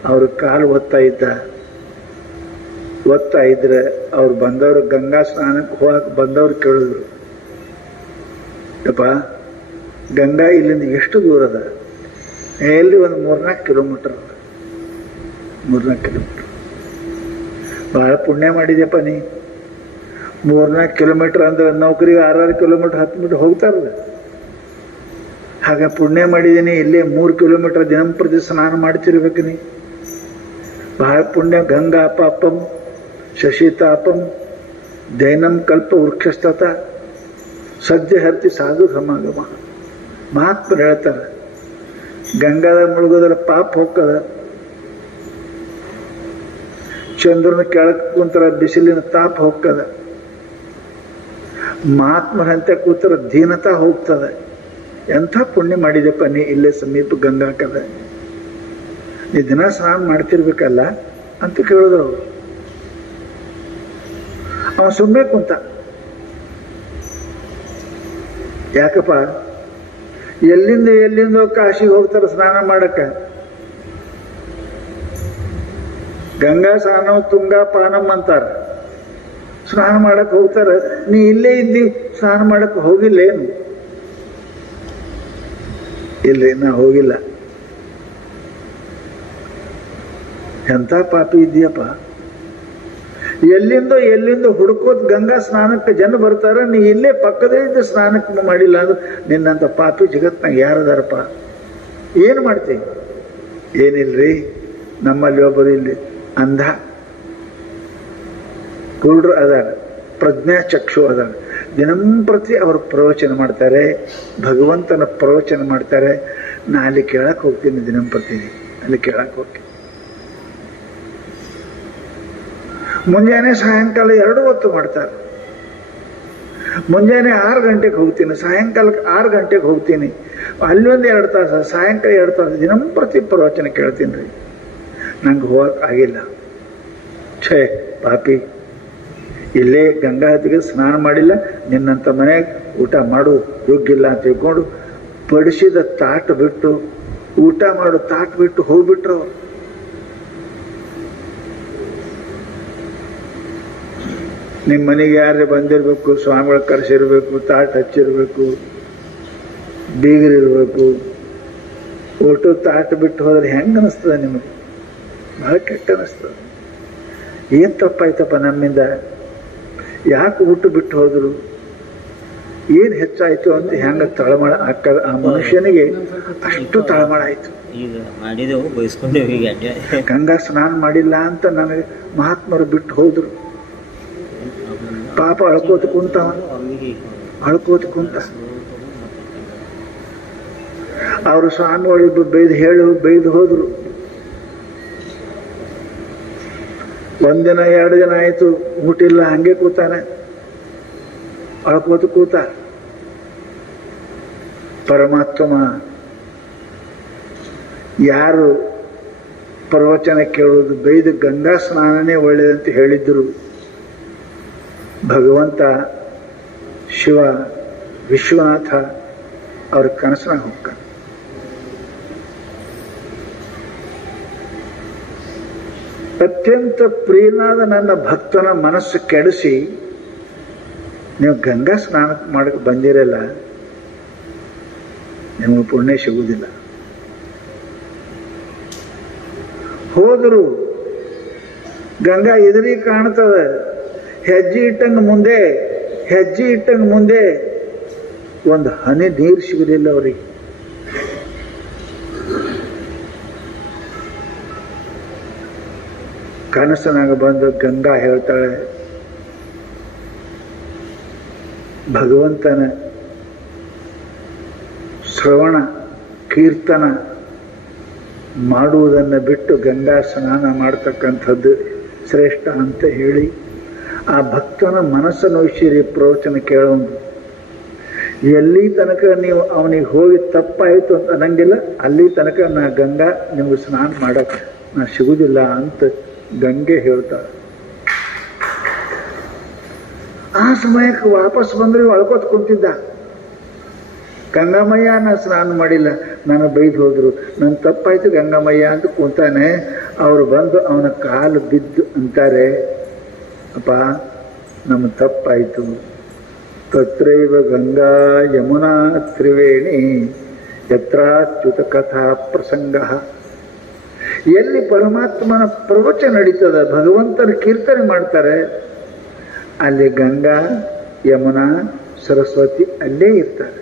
ಅವ್ರ ಕಾಲು ಒತ್ತಾ ಇದ್ರೆ ಅವ್ರು ಬಂದವರು ಗಂಗಾ ಸ್ನಾನಕ್ಕೆ ಹೋಗಕ್ಕೆ ಬಂದವ್ರು ಕೇಳಿದ್ರು, ಯಪ್ಪ ಗಂಗಾ ಇಲ್ಲಿಂದ ಎಷ್ಟು ದೂರ ಅದ? ಎಲ್ಲಿ ಒಂದು 3-4 ಕಿಲೋಮೀಟರ್ ಅದ. 3-4 ಕಿಲೋಮೀಟರ್. ಬಹಳ ಪುಣ್ಯ ಮಾಡಿದ್ಯಪ್ಪ ನೀ. 3-4 ಕಿಲೋಮೀಟರ್ ಅಂದ್ರೆ ನೌಕರಿಗೆ 6-6 ಕಿಲೋಮೀಟರ್ 10 ಮೀಟರ್ ಹೋಗ್ತಾರಲ್ಲ. ಹಾಗೆ ಪುಣ್ಯ ಮಾಡಿದ್ದೀನಿ. ಇಲ್ಲೇ 3 ಕಿಲೋಮೀಟರ್ ದಿನಂಪ್ರತಿ ಸ್ನಾನ ಮಾಡ್ತಿರ್ಬೇಕು ನೀ. ಬಹಳ ಪುಣ್ಯ. ಗಂಗಾ ಪಾಪಂ ಶಶಿತಾಪಂ ದೈನಂ ಕಲ್ಪ ವೃಕ್ಷಸ್ತತ ಸದ್ಯ ಹರ್ತಿ ಸಾಧು ಸಮಾಗಮ. ಮಹಾತ್ಮರು ಹೇಳ್ತಾರೆ, ಗಂಗಾದ ಮುಳುಗೋದ್ರ ಪಾಪ ಹೋಗ್ತದ. ಚಂದ್ರನ ಕೆಳಕ್ಕೆ ಕುಂತರ ಬಿಸಿಲಿನ ತಾಪ ಹೋಗ್ತದ. ಮಹಾತ್ಮರಂತೆ ಕೂತರ ದೀನತಾ ಹೋಗ್ತದೆ. ಎಂಥ ಪುಣ್ಯ ಮಾಡಿದೆಪ್ಪ ನೀ, ಇಲ್ಲೇ ಸಮೀಪ ಗಂಗಾಕದ, ನೀ ದಿನ ಸ್ನಾನ ಮಾಡ್ತಿರ್ಬೇಕಲ್ಲ ಅಂತ ಕೇಳಿದ್ರು. ಅವ ಸುಮ್ಮನೆ ಕುಂತ. ಯಾಕಪ್ಪ, ಎಲ್ಲಿಂದೋ ಕಾಶಿಗೆ ಹೋಗ್ತಾರ ಸ್ನಾನ ಮಾಡಕ್ಕ. ಗಂಗಾ ಸ್ನಾನ ತುಂಗಾ ಪಾನಂ ಅಂತಾರ. ಸ್ನಾನ ಮಾಡಕ್ ಹೋಗ್ತಾರ. ನೀ ಇಲ್ಲೇ ಇದ್ದಿ ಸ್ನಾನ ಮಾಡಕ್ ಹೋಗಿಲ್ಲ ಏನು? ಇಲ್ರಿ, ನಾ ಹೋಗಿಲ್ಲ. ಎಂಥ ಪಾಪಿ ಇದೆಯಪ್ಪ. ಎಲ್ಲಿಂದೋ ಹುಡುಕೋತ್ ಗಂಗಾ ಸ್ನಾನಕ್ಕೆ ಜನ ಬರ್ತಾರ. ನೀ ಇಲ್ಲೇ ಪಕ್ಕದೇ ಇದ್ದ ಸ್ನಾನಕ್ಕೆ ಮಾಡಿಲ್ಲ ಅಂದ್ರೆ ನಿನ್ನಂತ ಪಾಪಿ ಜಗತ್ನಾಗ ಯಾರದಾರಪ್ಪ? ಏನು ಮಾಡ್ತೀವಿ? ಏನಿಲ್ರಿ, ನಮ್ಮಲ್ಲಿ ಒಬ್ಬರು ಇಲ್ಲಿ ಅಂಧ ಕುರುಡ್ರು ಅದಾರ, ಪ್ರಜ್ಞಾ ಚಕ್ಷು ಅದಾರ. ದಿನಂಪ್ರತಿ ಅವರು ಪ್ರವಚನ ಮಾಡ್ತಾರೆ, ಭಗವಂತನ ಪ್ರವಚನ ಮಾಡ್ತಾರೆ. ನಾ ಅಲ್ಲಿ ಕೇಳಕ್ಕೆ ಹೋಗ್ತೀನಿ, ದಿನಂಪ್ರತಿ ಅಲ್ಲಿ ಕೇಳಕ್ಕೆ ಹೋಗ್ತೀನಿ. ಮುಂಜಾನೆ ಸಾಯಂಕಾಲ 2 ಹೊತ್ತು ಮಾಡ್ತಾರೆ. ಮುಂಜಾನೆ 6 ಗಂಟೆಗೆ ಹೋಗ್ತೀನಿ, ಸಾಯಂಕಾಲಕ್ಕೆ 6 ಗಂಟೆಗೆ ಹೋಗ್ತೀನಿ. ಅಲ್ಲಿ 2 ತಾಸು, ಸಾಯಂಕಾಲ 2 ತಾಸು ದಿನಂಪ್ರತಿ ಪ್ರವಚನ ಕೇಳ್ತೀನಿ ರೀ. ನಂಗೆ ಹೋಗಕ್ಕೆ ಆಗಿಲ್ಲ. ಛೇ ಪಾಪಿ, ಇಲ್ಲೇ ಗಂಗಾವತಿಗೆ ಸ್ನಾನ ಮಾಡಿಲ್ಲ, ನಿನ್ನಂತ ಮನೆಗೆ ಊಟ ಮಾಡು ಯೋಗ್ಯಿಲ್ಲ ಅಂತ ತಿಳ್ಕೊಂಡು ಬಡಿಸಿದ ತಾಟ್ ಬಿಟ್ಟು, ಊಟ ಮಾಡು ತಾಟ್ ಬಿಟ್ಟು ಹೋಗ್ಬಿಟ್ರು. ನಿಮ್ಮ ಮನೆಗೆ ಯಾರೇ ಬಂದಿರಬೇಕು, ಸ್ವಾಮಿಗಳ ಕರೆಸಿರ್ಬೇಕು, ತಾಟ್ ಹಚ್ಚಿರ್ಬೇಕು, ಬೀಗರಿರ್ಬೇಕು. ಊಟ ತಾಟ್ ಬಿಟ್ಟು ಹೋದ್ರೆ ಹೆಂಗ ಅನಿಸ್ತದೆ ನಿಮಗೆ? ಬಹಳ ಕೆಟ್ಟ ಅನಿಸ್ತದೆ. ಏನ್ ತಪ್ಪಾಯ್ತಪ್ಪ ನಮ್ಮಿಂದ? ಯಾಕೆ ಊಟ ಬಿಟ್ಟು ಹೋದ್ರು? ಏನ್ ಹೆಚ್ಚಾಯ್ತು ಅಂತ ಹೆಂಗ ತಳಮಳ ಆಗ್ತದ? ಆ ಮನುಷ್ಯನಿಗೆ ಅಷ್ಟು ತಳಮಳ ಆಯ್ತು. ಗಂಗಾ ಸ್ನಾನ ಮಾಡಿಲ್ಲ ಅಂತ ನನಗೆ ಮಹಾತ್ಮರು ಬಿಟ್ಟು ಹೋದ್ರು. ಪಾಪ ಅಳ್ಕೋತ ಕುಂತವ, ಅಳ್ಕೋತ ಕುಂತ. ಅವರು ಸ್ವಾಮಿಗಳಿಬ್ಬರು ಬೈದು ಹೋದ್ರು. 1 ದಿನ 2 ದಿನ ಆಯ್ತು, ಊಟ ಇಲ್ಲ, ಹಂಗೆ ಕೂತಾನೆ, ಅಳ್ಕೋತ ಕೂತ. ಪರಮಾತ್ಮ ಯಾರು ಪ್ರವಚನ ಕೇಳುವುದು ಬೈದು ಗಂಗಾ ಸ್ನಾನನೇ ಒಳ್ಳೆಯದಂತ ಹೇಳಿದ್ರು, ಭಗವಂತ ಶಿವ ವಿಶ್ವನಾಥ ಅವ್ರ ಕನಸನಾಗ ಹೋಗ್ಕ. ಅತ್ಯಂತ ಪ್ರಿಯನಾದ ನನ್ನ ಭಕ್ತನ ಮನಸ್ಸು ಕೆಡಿಸಿ ನೀವು ಗಂಗಾ ಸ್ನಾನ ಮಾಡಕ್ಕೆ ಬಂದಿರಲ್ಲ, ನಿಮಗೆ ಪುಣ್ಯ ಸಿಗುವುದಿಲ್ಲ. ಹೋದರು, ಗಂಗಾ ಎದುರಿ ಕಾಣ್ತದ. ಹೆಜ್ಜೆ ಇಟ್ಟಂಗ ಮುಂದೆ ಒಂದು ಹನಿ ನೀರು ಸಿಗಲಿಲ್ಲ ಅವರಿಗೆ. ಕನಸನಾಗ ಬಂದು ಗಂಗಾ ಹೇಳ್ತಾಳೆ, ಭಗವಂತನ ಶ್ರವಣ ಕೀರ್ತನ ಮಾಡುವುದನ್ನು ಬಿಟ್ಟು ಗಂಗಾ ಸ್ನಾನ ಮಾಡ್ತಕ್ಕಂಥದ್ದು ಶ್ರೇಷ್ಠ ಅಂತ ಹೇಳಿ ಆ ಭಕ್ತನ ಮನಸ್ಸನ್ನು ವಿಷಯ ಪ್ರವಚನ ಕೇಳೋದು. ಎಲ್ಲಿ ತನಕ ನೀವು ಅವನಿಗೆ ಹೋಗಿ ತಪ್ಪಾಯಿತು ಅಂತ ಅನ್ನಂಗಿಲ್ಲ, ಅಲ್ಲಿ ತನಕ ನಾ ಗಂಗಾ ನಿಮ್ಗೆ ಸ್ನಾನ ಮಾಡಕ್ಕೆ ನಾ ಸಿಗುವುದಿಲ್ಲ ಅಂತ ಗಂಗೆ ಹೇಳ್ತಾಳೆ. ಆ ಸಮಯಕ್ಕೆ ವಾಪಸ್ ಬಂದ್ರೆ ಅಳ್ಕೋತ ಕುಂತಿದ್ದ. ಗಂಗಾಮಯ್ಯ ನಾ ಸ್ನಾನ ಮಾಡಿಲ್ಲ, ನಾನು ಬೈದು ಹೋದ್ರು, ನನ್ನ ತಪ್ಪಾಯ್ತು ಗಂಗಾಮಯ್ಯ ಅಂತ ಕೂತಾನೆ. ಅವರು ಬಂದು ಅವನ ಕಾಲು ಬಿದ್ದು ಅಂತಾರೆ, ಅಪ್ಪ ನಮ್ಮ ತಪ್ಪಾಯ್ತು. ತತ್ರೈವ ಗಂಗಾ ಯಮುನಾ ತ್ರಿವೇಣಿ ಯತ್ರಾಚ್ಯುತ ಕಥಾ ಪ್ರಸಂಗ. ಎಲ್ಲಿ ಪರಮಾತ್ಮನ ಪ್ರವಚನ ನಡೀತದ, ಭಗವಂತನ ಕೀರ್ತನೆ ಮಾಡ್ತಾರೆ, ಅಲ್ಲಿ ಗಂಗಾ ಯಮುನಾ ಸರಸ್ವತಿ ಅಲ್ಲೇ ಇರ್ತಾರೆ.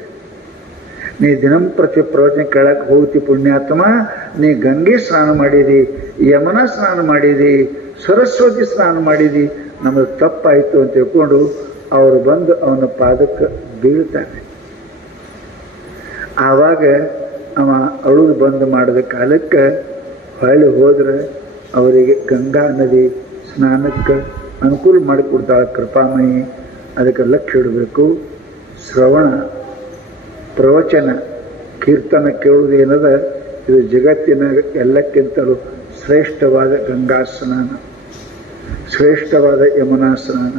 ನೀ ದಿನಂಪ್ರತಿ ಪ್ರವಚನ ಕೇಳಕ್ಕೆ ಹೋಗ್ತಿ ಪುಣ್ಯಾತ್ಮ, ನೀ ಗಂಗೆ ಸ್ನಾನ ಮಾಡಿದಿ, ಯಮುನಾ ಸ್ನಾನ ಮಾಡಿದಿ, ಸರಸ್ವತಿ ಸ್ನಾನ ಮಾಡಿದಿ, ನಮಗೆ ತಪ್ಪಾಯಿತು ಅಂತ ತಿಳ್ಕೊಂಡು ಅವರು ಬಂದು ಅವನ ಪಾದಕ್ಕೆ ಬೀಳ್ತಾನೆ. ಆವಾಗ ಅವ ಅಳುದು ಬಂದು ಮಾಡಿದ ಕಾಲಕ್ಕೆ ಹೊಳ್ಳಿ ಹೋದ್ರೆ ಅವರಿಗೆ ಗಂಗಾ ನದಿ ಸ್ನಾನಕ್ಕೆ ಅನುಕೂಲ ಮಾಡಿಕೊಡ್ತಾಳೆ ಕೃಪಾಮಯಿ. ಅದಕ್ಕೆ ಲಕ್ಷ್ಯ ಇಡಬೇಕು. ಶ್ರವಣ ಪ್ರವಚನ ಕೀರ್ತನ ಕೇಳುವುದು ಏನದ, ಇದು ಜಗತ್ತಿನ ಎಲ್ಲಕ್ಕಿಂತಲೂ ಶ್ರೇಷ್ಠವಾದ ಗಂಗಾ ಸ್ನಾನ, ಶ್ರೇಷ್ಠವಾದ ಯಮುನಾ ಸ್ನಾನ,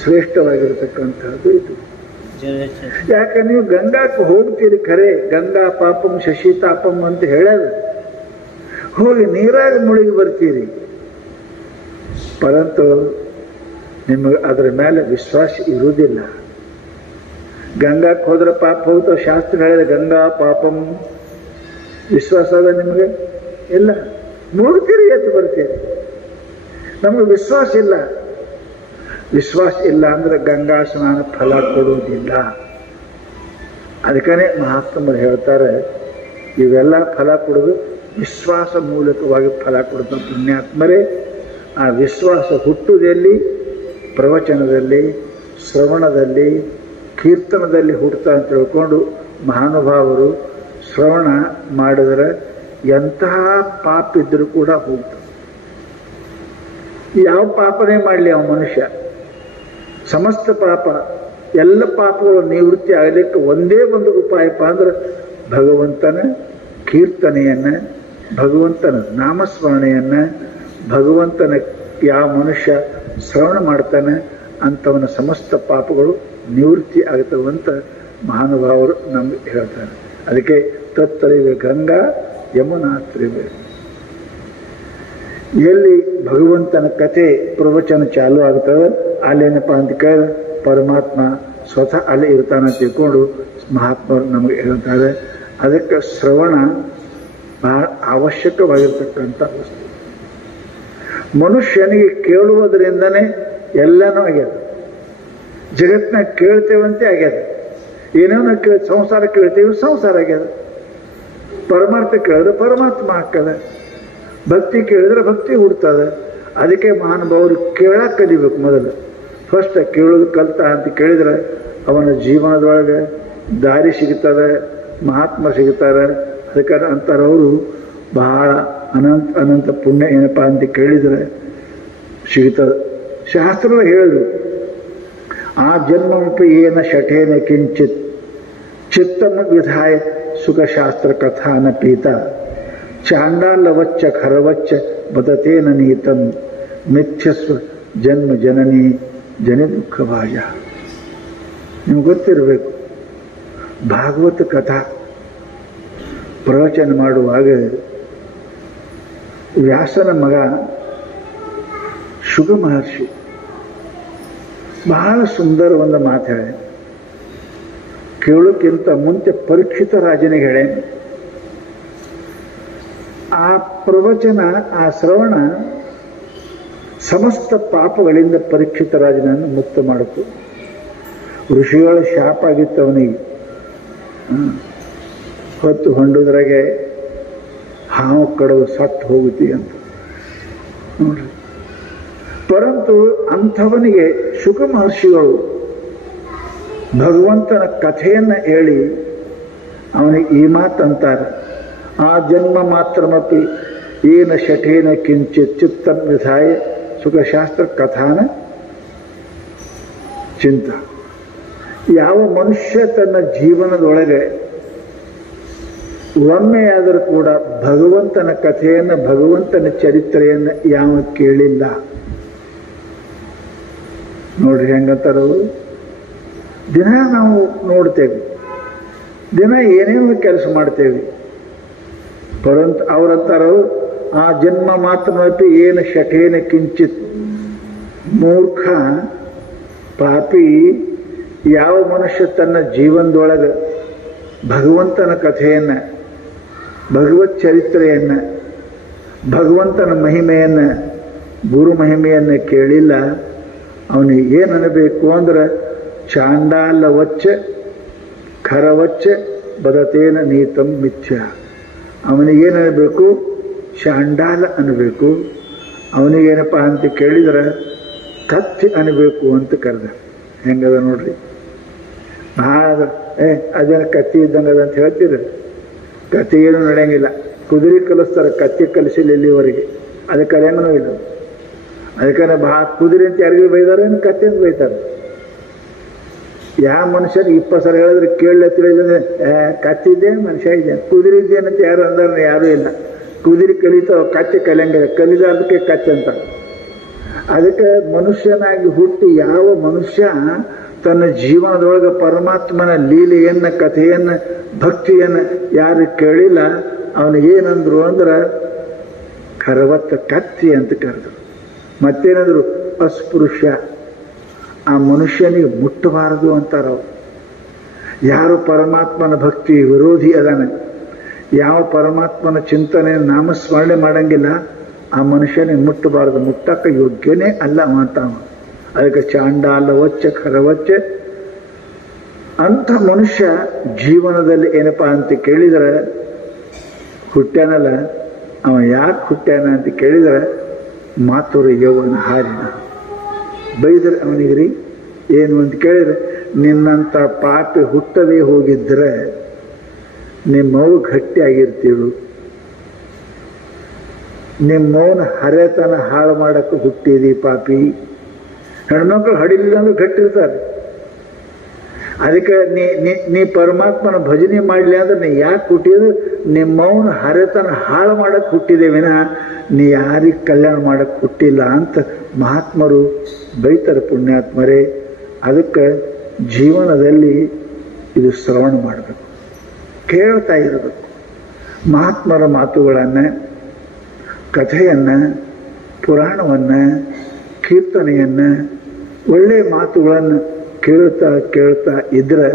ಶ್ರೇಷ್ಠವಾಗಿರತಕ್ಕಂಥದ್ದು ಇದು. ಯಾಕೆ ನೀವು ಗಂಗಾಕ್ಕೆ ಹೋಗ್ತೀರಿ ಖರೆ, ಗಂಗಾ ಪಾಪಂ ಶಶಿ ತಾಪಂ ಅಂತ ಹೇಳ್ಯಾರ, ಹೋಗಿ ನೀರಾಗ ಮುಳುಗಿ ಬರ್ತೀರಿ, ಪರಂತು ನಿಮಗೆ ಅದರ ಮೇಲೆ ವಿಶ್ವಾಸ ಇರುವುದಿಲ್ಲ. ಗಂಗಾಕ್ಕೆ ಹೋದ್ರೆ ಪಾಪ ಹೋಗ್ತಾವ, ಶಾಸ್ತ್ರ ಹೇಳಿದ್ರೆ ಗಂಗಾ ಪಾಪಂ, ವಿಶ್ವಾಸ ಅದ ನಿಮಗೆ? ಇಲ್ಲ. ಮುಳುಗ್ತೀರಿ, ಎತ್ತು ಬರ್ತೀರಿ. ನಮಗೆ ವಿಶ್ವಾಸ ಇಲ್ಲ. ವಿಶ್ವಾಸ ಇಲ್ಲ ಅಂದ್ರೆ ಗಂಗಾ ಸ್ನಾನ ಫಲ ಕೊಡುವುದಿಲ್ಲ. ಅದಕ್ಕೇ ಮಹಾತ್ಮರು ಹೇಳ್ತಾರೆ, ಇವೆಲ್ಲ ಫಲ ಕೊಡೋದು ವಿಶ್ವಾಸ ಮೂಲಕವಾಗಿ ಫಲ ಕೊಡ್ತಾರೆ ಪುಣ್ಯಾತ್ಮರೇ. ಆ ವಿಶ್ವಾಸ ಹುಟ್ಟುವುದೆಲ್ಲಿ? ಪ್ರವಚನದಲ್ಲಿ, ಶ್ರವಣದಲ್ಲಿ ಕೀರ್ತನದಲ್ಲಿ ಹುಟ್ಟುತ್ತಾ ಅಂತ ತಿಳ್ಕೊಂಡು ಮಹಾನುಭಾವರು ಶ್ರವಣ ಮಾಡಿದರೆ ಎಂತಹ ಪಾಪ ಇದ್ರೂ ಕೂಡ ಹೋಗ್ತದೆ. ಯಾವ ಪಾಪನೇ ಮಾಡಲಿ ಅವ ಮನುಷ್ಯ, ಸಮಸ್ತ ಪಾಪ ಎಲ್ಲ ಪಾಪಗಳು ನಿವೃತ್ತಿ ಆಗಲಿಕ್ಕೆ ಒಂದೇ ಒಂದು ಉಪಾಯಪ್ಪ ಅಂದ್ರೆ ಭಗವಂತನ ಕೀರ್ತನೆಯನ್ನು, ಭಗವಂತನ ನಾಮಸ್ಮರಣೆಯನ್ನ, ಭಗವಂತನ ಯಾವ ಮನುಷ್ಯ ಶ್ರವಣ ಮಾಡ್ತಾನೆ ಅಂಥವನ ಸಮಸ್ತ ಪಾಪಗಳು ನಿವೃತ್ತಿ ಆಗ್ತವಂತ ಮಹಾನುಭಾವರು ನಮ್ಗೆ ಹೇಳ್ತಾರೆ. ಅದಕ್ಕೆ ತತ್ತರಿವೆ ಗಂಗಾ ಯಮುನಾ ತ್ರಿವೆ. ಎಲ್ಲಿ ಭಗವಂತನ ಕಥೆ ಪ್ರವಚನ ಚಾಲು ಆಗ್ತದೆ ಅಲ್ಲೇನಪ್ಪ ಅಂತ ಕೇಳಿದ್ರೆ ಪರಮಾತ್ಮ ಸ್ವತಃ ಅಲ್ಲಿ ಇರ್ತಾನೆ ತಿಳ್ಕೊಂಡು ಮಹಾತ್ಮರು ನಮಗೆ ಹೇಳ್ತಾರೆ. ಅದಕ್ಕೆ ಶ್ರವಣ ಬಹಳ ಅವಶ್ಯಕವಾಗಿರ್ತಕ್ಕಂಥ ವಸ್ತು. ಮನುಷ್ಯನಿಗೆ ಕೇಳುವುದರಿಂದನೇ ಎಲ್ಲನೂ ಆಗ್ಯದ. ಜಗತ್ತಿನಾಗ ಕೇಳ್ತೇವಂತೆ ಆಗ್ಯದ. ಏನೇನೋ ಸಂಸಾರ ಕೇಳ್ತೇವೆ, ಸಂಸಾರ ಆಗ್ಯದ. ಪರಮಾರ್ಥ ಕೇಳಿದ್ರೆ ಪರಮಾತ್ಮ ಆಗ್ತದೆ, ಭಕ್ತಿ ಕೇಳಿದ್ರೆ ಭಕ್ತಿ ಹುಡ್ತದೆ. ಅದಕ್ಕೆ ಮಹಾನುಭಾವರು ಕೇಳಕ್ಕೆ ಕಲಿಬೇಕು. ಮೊದಲು ಫಸ್ಟ್ ಕೇಳೋದು ಕಲ್ತ ಅಂತ ಕೇಳಿದ್ರೆ ಅವನ ಜೀವನದೊಳಗೆ ದಾರಿ ಸಿಗ್ತದೆ, ಮಹಾತ್ಮ ಸಿಗ್ತಾರೆ. ಅದಕ್ಕೆ ಅಂತಾರವರು ಬಹಳ ಅನಂತ ಪುಣ್ಯ ಏನಪ್ಪ ಅಂತ ಕೇಳಿದರೆ ಸಿಗ್ತದೆ. ಶಾಸ್ತ್ರ ಹೇಳಿದ್ರು, ಆ ಜನ್ಮಪಿ ಏನ ಶಠೇನ ಕಿಂಚಿತ್ ಚಿತ್ತಮ ವಿಧಾಯ ಸುಖಶಾಸ್ತ್ರ ಕಥಾನ ಪೀತ ಚಾಂಡಾಲವಚ್ಚ ಖರವಚ್ಚ ಬದತೇನ ನೀತಂ ಮಿಥ್ಯಸ್ವ ಜನ್ಮ ಜನನಿ ಜನಿ ದುಃಖಭಾಜ. ನಿಮ್ಗೆ ಗೊತ್ತಿರಬೇಕು, ಭಾಗವತ ಕಥಾ ಪ್ರವಚನ ಮಾಡುವಾಗ ವ್ಯಾಸನ ಮಗ ಶುಗ ಮಹರ್ಷಿ ಬಹಳ ಸುಂದರ ಒಂದು ಮಾತು ಹೇಳಿ, ಕೇಳೋಕ್ಕಿಂತ ಮುಂಚೆ ಪರೀಕ್ಷಿತ ರಾಜನಿಗೆ ಹೇಳೆ. ಆ ಪ್ರವಚನ, ಆ ಶ್ರವಣ ಸಮಸ್ತ ಪಾಪಗಳಿಂದ ಪರೀಕ್ಷಿತ ರಾಜನನ್ನು ಮುಕ್ತ ಮಾಡಿತು. ಋಷಿಗಳ ಶಾಪ ಆಗಿತ್ತು ಅವನಿಗೆ. ಹೊತ್ತು ಹೊಂಡುದ್ರಾಗೆ ಹಾವು ಕಡವು ಸತ್ತು ಹೋಗುತ್ತಿ ಅಂತ ನೋಡ್ರಿ. ಪರಂತು ಅಂಥವನಿಗೆ ಶುಕ ಮಹರ್ಷಿಗಳು ಭಗವಂತನ ಕಥೆಯನ್ನು ಹೇಳಿ ಅವನಿಗೆ ಈ ಮಾತಂತಾರೆ, ಆ ಜನ್ಮ ಮಾತ್ರಮಪಿ ಏನ ಶಠೇನ ಕಿಂಚಿತ್ ಚಿತ್ತಂ ವಿಧಾಯ ಸುಖಶಾಸ್ತ್ರ ಕಥಾನ ಚಿಂತ. ಯಾವ ಮನುಷ್ಯ ತನ್ನ ಜೀವನದೊಳಗೆ ಒಮ್ಮೆಯಾದರೂ ಕೂಡ ಭಗವಂತನ ಕಥೆಯನ್ನು, ಭಗವಂತನ ಚರಿತ್ರೆಯನ್ನು ಯಾವ ಕೇಳಿಲ್ಲ ನೋಡ್ರಿ. ಹೆಂಗಂತಾರವರು ದಿನ ನಾವು ನೋಡ್ತೇವೆ, ದಿನ ಏನೇನು ಕೆಲಸ ಮಾಡ್ತೇವೆ. ಪರಂತು ಅವರಂತಾರವರು ಆ ಜನ್ಮ ಮಾತ್ರಮಪಿ ಏನು ಶಠೇನ ಕಿಂಚಿತ್. ಮೂರ್ಖ ಪಾಪಿ ಯಾವ ಮನುಷ್ಯ ತನ್ನ ಜೀವನದೊಳಗೆ ಭಗವಂತನ ಕಥೆಯನ್ನು, ಭಗವತ್ ಚರಿತ್ರೆಯನ್ನು, ಭಗವಂತನ ಮಹಿಮೆಯನ್ನು, ಗುರು ಮಹಿಮೆಯನ್ನು ಕೇಳಿಲ್ಲ, ಅವನಿಗೆ ಏನು ಅನ್ನಬೇಕು ಅಂದ್ರೆ ಚಾಂಡಾಲವಚ್ಚ ಖರವಚ್ಚ ಬದತೇನ ನೀತಂ ಮಿಥ್ಯ. ಅವನಿಗೇನಬೇಕು? ಚಾಂಡಾಲ ಅನ್ನಬೇಕು. ಅವನಿಗೇನಪ್ಪ ಅಂತ ಕೇಳಿದ್ರೆ ಕತ್ತಿ ಅನ್ನಬೇಕು ಅಂತ ಕರೆದ. ಹೆಂಗದ ನೋಡ್ರಿ. ಭಾಳ ಅದೇನು ಕತ್ತಿ ಇದ್ದಂಗದ ಅಂತ ಹೇಳ್ತೀರ? ಕತ್ತಿ ಏನು ನಡೆಯಂಗಿಲ್ಲ. ಕುದುರೆ ಕಲಿಸ್ತಾರೆ, ಕತ್ತಿ ಕಲಿಸಿಲ್ಲ ಇಲ್ಲಿವರೆಗೆ. ಅದಕ್ಕೆ ಕರೆಯಂಗೂ ಇಲ್ಲ. ಅದಕ್ಕೆ ಭಾಳ ಕುದುರೆ ಅಂತ ಯಾರಿಗೂ ಬೈದಾರೆ, ಕತ್ತಿ ಅಂತ ಬೈತಾರೆ. ಯಾವ ಮನುಷ್ಯನಿಗೆ 20 ಸಲ ಹೇಳಿದ್ರೆ ಕೇಳಲೆ ತಿಳಿದ್ರೆ ಕತ್ತಿದ್ದೆ ಮನುಷ್ಯ ಇದೆ, ಕುದುರೆ ಇದ್ದೇನಂತ ಯಾರು ಅಂದ್ರೆ ಯಾರೂ ಇಲ್ಲ. ಕುದುರೆ ಕಲಿತಾವ, ಕತ್ತಿ ಕಲಿಯಂಗಿಲ್ಲ. ಕಲಿದಾರ್ದಕ್ಕೆ ಕತ್ತಿ ಅಂತ. ಅದಕ್ಕೆ ಮನುಷ್ಯನಾಗಿ ಹುಟ್ಟಿ ಯಾವ ಮನುಷ್ಯ ತನ್ನ ಜೀವನದೊಳಗೆ ಪರಮಾತ್ಮನ ಲೀಲೆಯನ್ನ, ಕಥೆಯನ್ನ, ಭಕ್ತಿಯನ್ನು ಯಾರು ಕೇಳಿಲ್ಲ, ಅವನಿಗೇನಂದ್ರು ಅಂದ್ರೆ ಖರವತ್ತ ಕತ್ತಿ ಅಂತ ಕರೆದ್ರು. ಮತ್ತೇನಂದ್ರು ಅಸ್ಪೃಶ್ಯ, ಆ ಮನುಷ್ಯನಿಗೆ ಮುಟ್ಟಬಾರದು ಅಂತಾರವ್ರು. ಯಾರು ಪರಮಾತ್ಮನ ಭಕ್ತಿ ವಿರೋಧಿ ಅದಾನೆ, ಯಾವ ಪರಮಾತ್ಮನ ಚಿಂತನೆ ನಾಮಸ್ಮರಣೆ ಮಾಡಂಗಿಲ್ಲ, ಆ ಮನುಷ್ಯನಿಗೆ ಮುಟ್ಟಬಾರದು, ಮುಟ್ಟಕ್ಕೆ ಯೋಗ್ಯನೇ ಅಲ್ಲ ಅಂತಾವ. ಅದಕ್ಕೆ ಚಾಂಡಾಲವಚ್ಚ ಖರವಚ್ಚ. ಅಂಥ ಮನುಷ್ಯ ಜೀವನದಲ್ಲಿ ಏನಪ್ಪಾ ಅಂತ ಕೇಳಿದರೆ ಹುಟ್ಟ್ಯಾನಲ್ಲ, ಅವ ಯಾಕೆ ಹುಟ್ಟ್ಯಾನ ಅಂತ ಕೇಳಿದರೆ ಮಾತುರ ಯೌವನ ಹಾರಿನ. ಬೈದ್ರೆ ಅವನಿಗೆ ರೀ ಏನು ಅಂತ ಕೇಳಿದ್ರೆ, ನಿನ್ನಂಥ ಪಾಪಿ ಹುಟ್ಟದೇ ಹೋಗಿದ್ರೆ ನಿಮ್ಮವು ಗಟ್ಟಿಯಾಗಿರ್ತೀಳು, ನಿಮ್ಮವನ ಹರೆತನ ಹಾಳು ಮಾಡಕ್ಕೆ ಹುಟ್ಟಿದಿ ಪಾಪಿ. ಹೆಣ್ಮಕ್ಳು ಹಡಿಲಿಲ್ಲ ಅಂದ್ರೆ ಗಟ್ಟಿರ್ತಾರೆ. ಅದಕ್ಕೆ ನೀ ಪರಮಾತ್ಮನ ಭಜನೆ ಮಾಡಲಿ ಅಂದ್ರೆ ನೀ ಯಾಕೆ ಹುಟ್ಟಿದ್ರು, ನಿಮ್ಮವನ ಹರೆತನ ಹಾಳು ಮಾಡಕ್ಕೆ ಹುಟ್ಟಿದೆ ವಿನ ನೀ ಯಾರಿಗೆ ಕಲ್ಯಾಣ ಮಾಡಕ್ಕೆ ಹುಟ್ಟಿಲ್ಲ ಅಂತ ಮಹಾತ್ಮರು ಬೈತಾರೆ, ಪುಣ್ಯಾತ್ಮರೇ. ಅದಕ್ಕೆ ಜೀವನದಲ್ಲಿ ಇದು ಶ್ರವಣ ಮಾಡಬೇಕು, ಕೇಳ್ತಾ ಇರಬೇಕು. ಮಹಾತ್ಮರ ಮಾತುಗಳನ್ನು, ಕಥೆಯನ್ನು, ಪುರಾಣವನ್ನು, ಕೀರ್ತನೆಯನ್ನು, ಒಳ್ಳೆಯ ಮಾತುಗಳನ್ನು ಕೇಳ್ತಾ ಕೇಳ್ತಾ ಇದ್ರೆ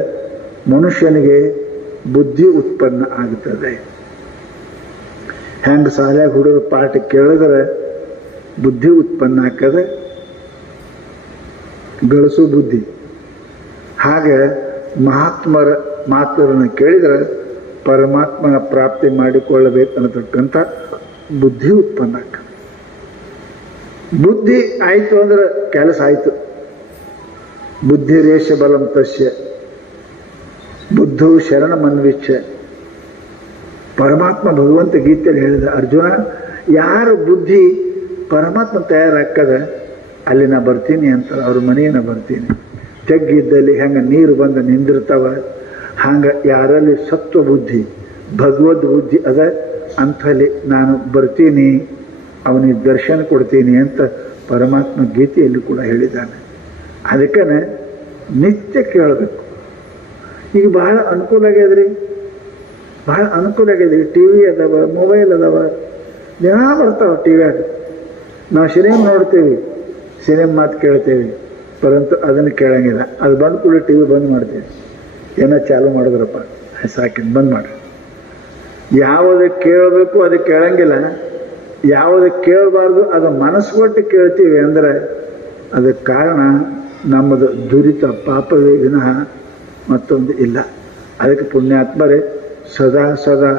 ಮನುಷ್ಯನಿಗೆ ಬುದ್ಧಿ ಉತ್ಪನ್ನ ಆಗ್ತದೆ. ಹೆಂಗೆ ಶಾಲೆಗೆ ಹುಡುಗರ ಪಾಠ ಕೇಳಿದ್ರೆ ಬುದ್ಧಿ ಉತ್ಪನ್ನ ಆಗ್ತದೆ, ಗಳಿಸು ಬುದ್ಧಿ. ಹಾಗೆ ಮಹಾತ್ಮರ ಮಾತುಗಳನ್ನು ಕೇಳಿದರೆ ಪರಮಾತ್ಮನ ಪ್ರಾಪ್ತಿ ಮಾಡಿಕೊಳ್ಳಬೇಕನ್ನತಕ್ಕಂಥ ಬುದ್ಧಿ ಉತ್ಪನ್ನ ಆಗ್ತದೆ. ಬುದ್ಧಿ ಆಯಿತು ಅಂದ್ರೆ ಕೆಲಸ ಆಯಿತು. ಬುದ್ಧಿ ರೇಷ ಬಲಂ ತಸ್ಯ ಬುದ್ಧು ಶರಣಮನ್ವಿಚ್ಛ. ಪರಮಾತ್ಮ ಭಗವಂತ ಗೀತೆಯಲ್ಲಿ ಹೇಳಿದ, ಅರ್ಜುನ, ಯಾರು ಬುದ್ಧಿ ಪರಮಾತ್ಮ ತಯಾರಾಕ್ಕದ ಅಲ್ಲಿ ನಾ ಬರ್ತೀನಿ ಅಂತ, ಅವ್ರ ಮನೆಗೆ ನಾ ಬರ್ತೀನಿ. ತೆಗ್ಗಿದ್ದಲ್ಲಿ ಹೆಂಗೆ ನೀರು ಬಂದು ನಿಂದಿರ್ತಾವ, ಹಂಗೆ ಯಾರಲ್ಲಿ ಸತ್ವ ಬುದ್ಧಿ, ಭಗವದ್ ಬುದ್ಧಿ ಅದ ಅಂಥಲ್ಲಿ ನಾನು ಬರ್ತೀನಿ, ಅವನಿಗೆ ದರ್ಶನ ಕೊಡ್ತೀನಿ ಅಂತ ಪರಮಾತ್ಮ ಗೀತೆಯಲ್ಲಿ ಕೂಡ ಹೇಳಿದ್ದಾನೆ. ಅದಕ್ಕೆ ನಿತ್ಯ ಕೇಳಬೇಕು. ಈಗ ಬಹಳ ಅನುಕೂಲ ಆಗ್ಯದ್ರಿ, ಬಹಳ ಅನುಕೂಲ ಆಗ್ಯದ್ರಿ. ಟಿ ವಿ ಅದಾವ, ಮೊಬೈಲ್ ಅದಾವ, ದಿನ ಬರ್ತಾವ ಟಿವಿಯಾಗ. ನಾವು ಸಿನಿಮಾ ನೋಡ್ತೀವಿ, ಸಿನಿಮಾ ಮಾತು ಕೇಳ್ತೇವೆ, ಪರಂತು ಅದನ್ನು ಕೇಳಂಗಿಲ್ಲ. ಅದು ಬಂದು ಕೂಡ ಟಿ ವಿ ಬಂದ್ ಮಾಡ್ತೀವಿ. ಏನೋ ಚಾಲು ಮಾಡಿದ್ರಪ್ಪ ಸಾಕಿನ ಬಂದ್ ಮಾಡಿ. ಯಾವುದಕ್ಕೆ ಕೇಳಬೇಕು ಅದಕ್ಕೆ ಕೇಳಂಗಿಲ್ಲ, ಯಾವುದಕ್ಕೆ ಕೇಳಬಾರ್ದು ಅದು ಮನಸ್ಸು ಕೊಟ್ಟು ಕೇಳ್ತೀವಿ ಅಂದರೆ ಅದಕ್ಕೆ ಕಾರಣ ನಮ್ಮದು ದುರಿತ ಪಾಪವೇ ವಿನಃ ಮತ್ತೊಂದು ಇಲ್ಲ. ಅದಕ್ಕೆ ಪುಣ್ಯಾತ್ಮರೇ ಸದಾ ಸದಾ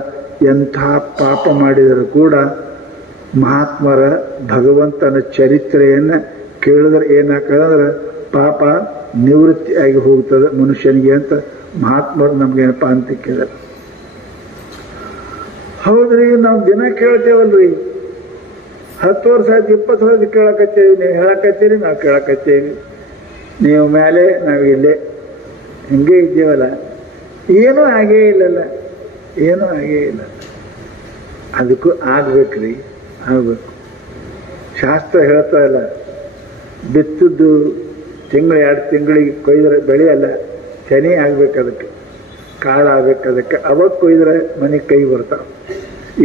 ಎಂಥ ಪಾಪ ಮಾಡಿದರೂ ಕೂಡ ಮಹಾತ್ಮರ ಭಗವಂತನ ಚರಿತ್ರೆಯನ್ನು ಕೇಳಿದ್ರೆ ಏನಾಗ್ತದಂದ್ರೆ ಪಾಪ ನಿವೃತ್ತಿಯಾಗಿ ಹೋಗ್ತದೆ ಮನುಷ್ಯನಿಗೆ ಅಂತ ಮಹಾತ್ಮರು ನಮ್ಗೇನಪ್ಪ ಅಂತ ಕೇಳಿದ್ರು. ಹೌದ್ರಿ, ನಾವು ದಿನ ಕೇಳ್ತೇವಲ್ರಿ, 10 ವರ್ಷ ಆಯ್ತು, 20 ವರ್ಷ ಕೇಳಕತ್ತೇವಿ. ನೀವು ಹೇಳಕತ್ತೀರಿ, ನಾವು ಕೇಳಕತ್ತೇವಿ. ನೀವು ಮೇಲೆ, ನಾವು ಇಲ್ಲೇ ಹಿಂಗೆ ಇದ್ದೀವಲ್ಲ. ಏನೂ ಆಗೇ ಇಲ್ಲಲ್ಲ, ಏನೂ ಆಗೇ ಇಲ್ಲ. ಅದಕ್ಕೂ ಆಗ್ಬೇಕ್ರಿ, ಆಗಬೇಕು. ಶಾಸ್ತ್ರ ಹೇಳ್ತಾ ಇಲ್ಲ, ಬಿತ್ತದ್ದು ತಿಂಗಳು 2 ತಿಂಗಳಿಗೆ ಕೊಯ್ದ್ರೆ ಬೆಳೆಯಲ್ಲ, ಚನಿ ಆಗ್ಬೇಕು, ಅದಕ್ಕೆ ಕಾಳು ಆಗ್ಬೇಕು. ಅದಕ್ಕೆ ಅವಾಗ ಕೊಯ್ದ್ರೆ ಮನೆಗೆ ಕೈ ಬರ್ತಾವೆ.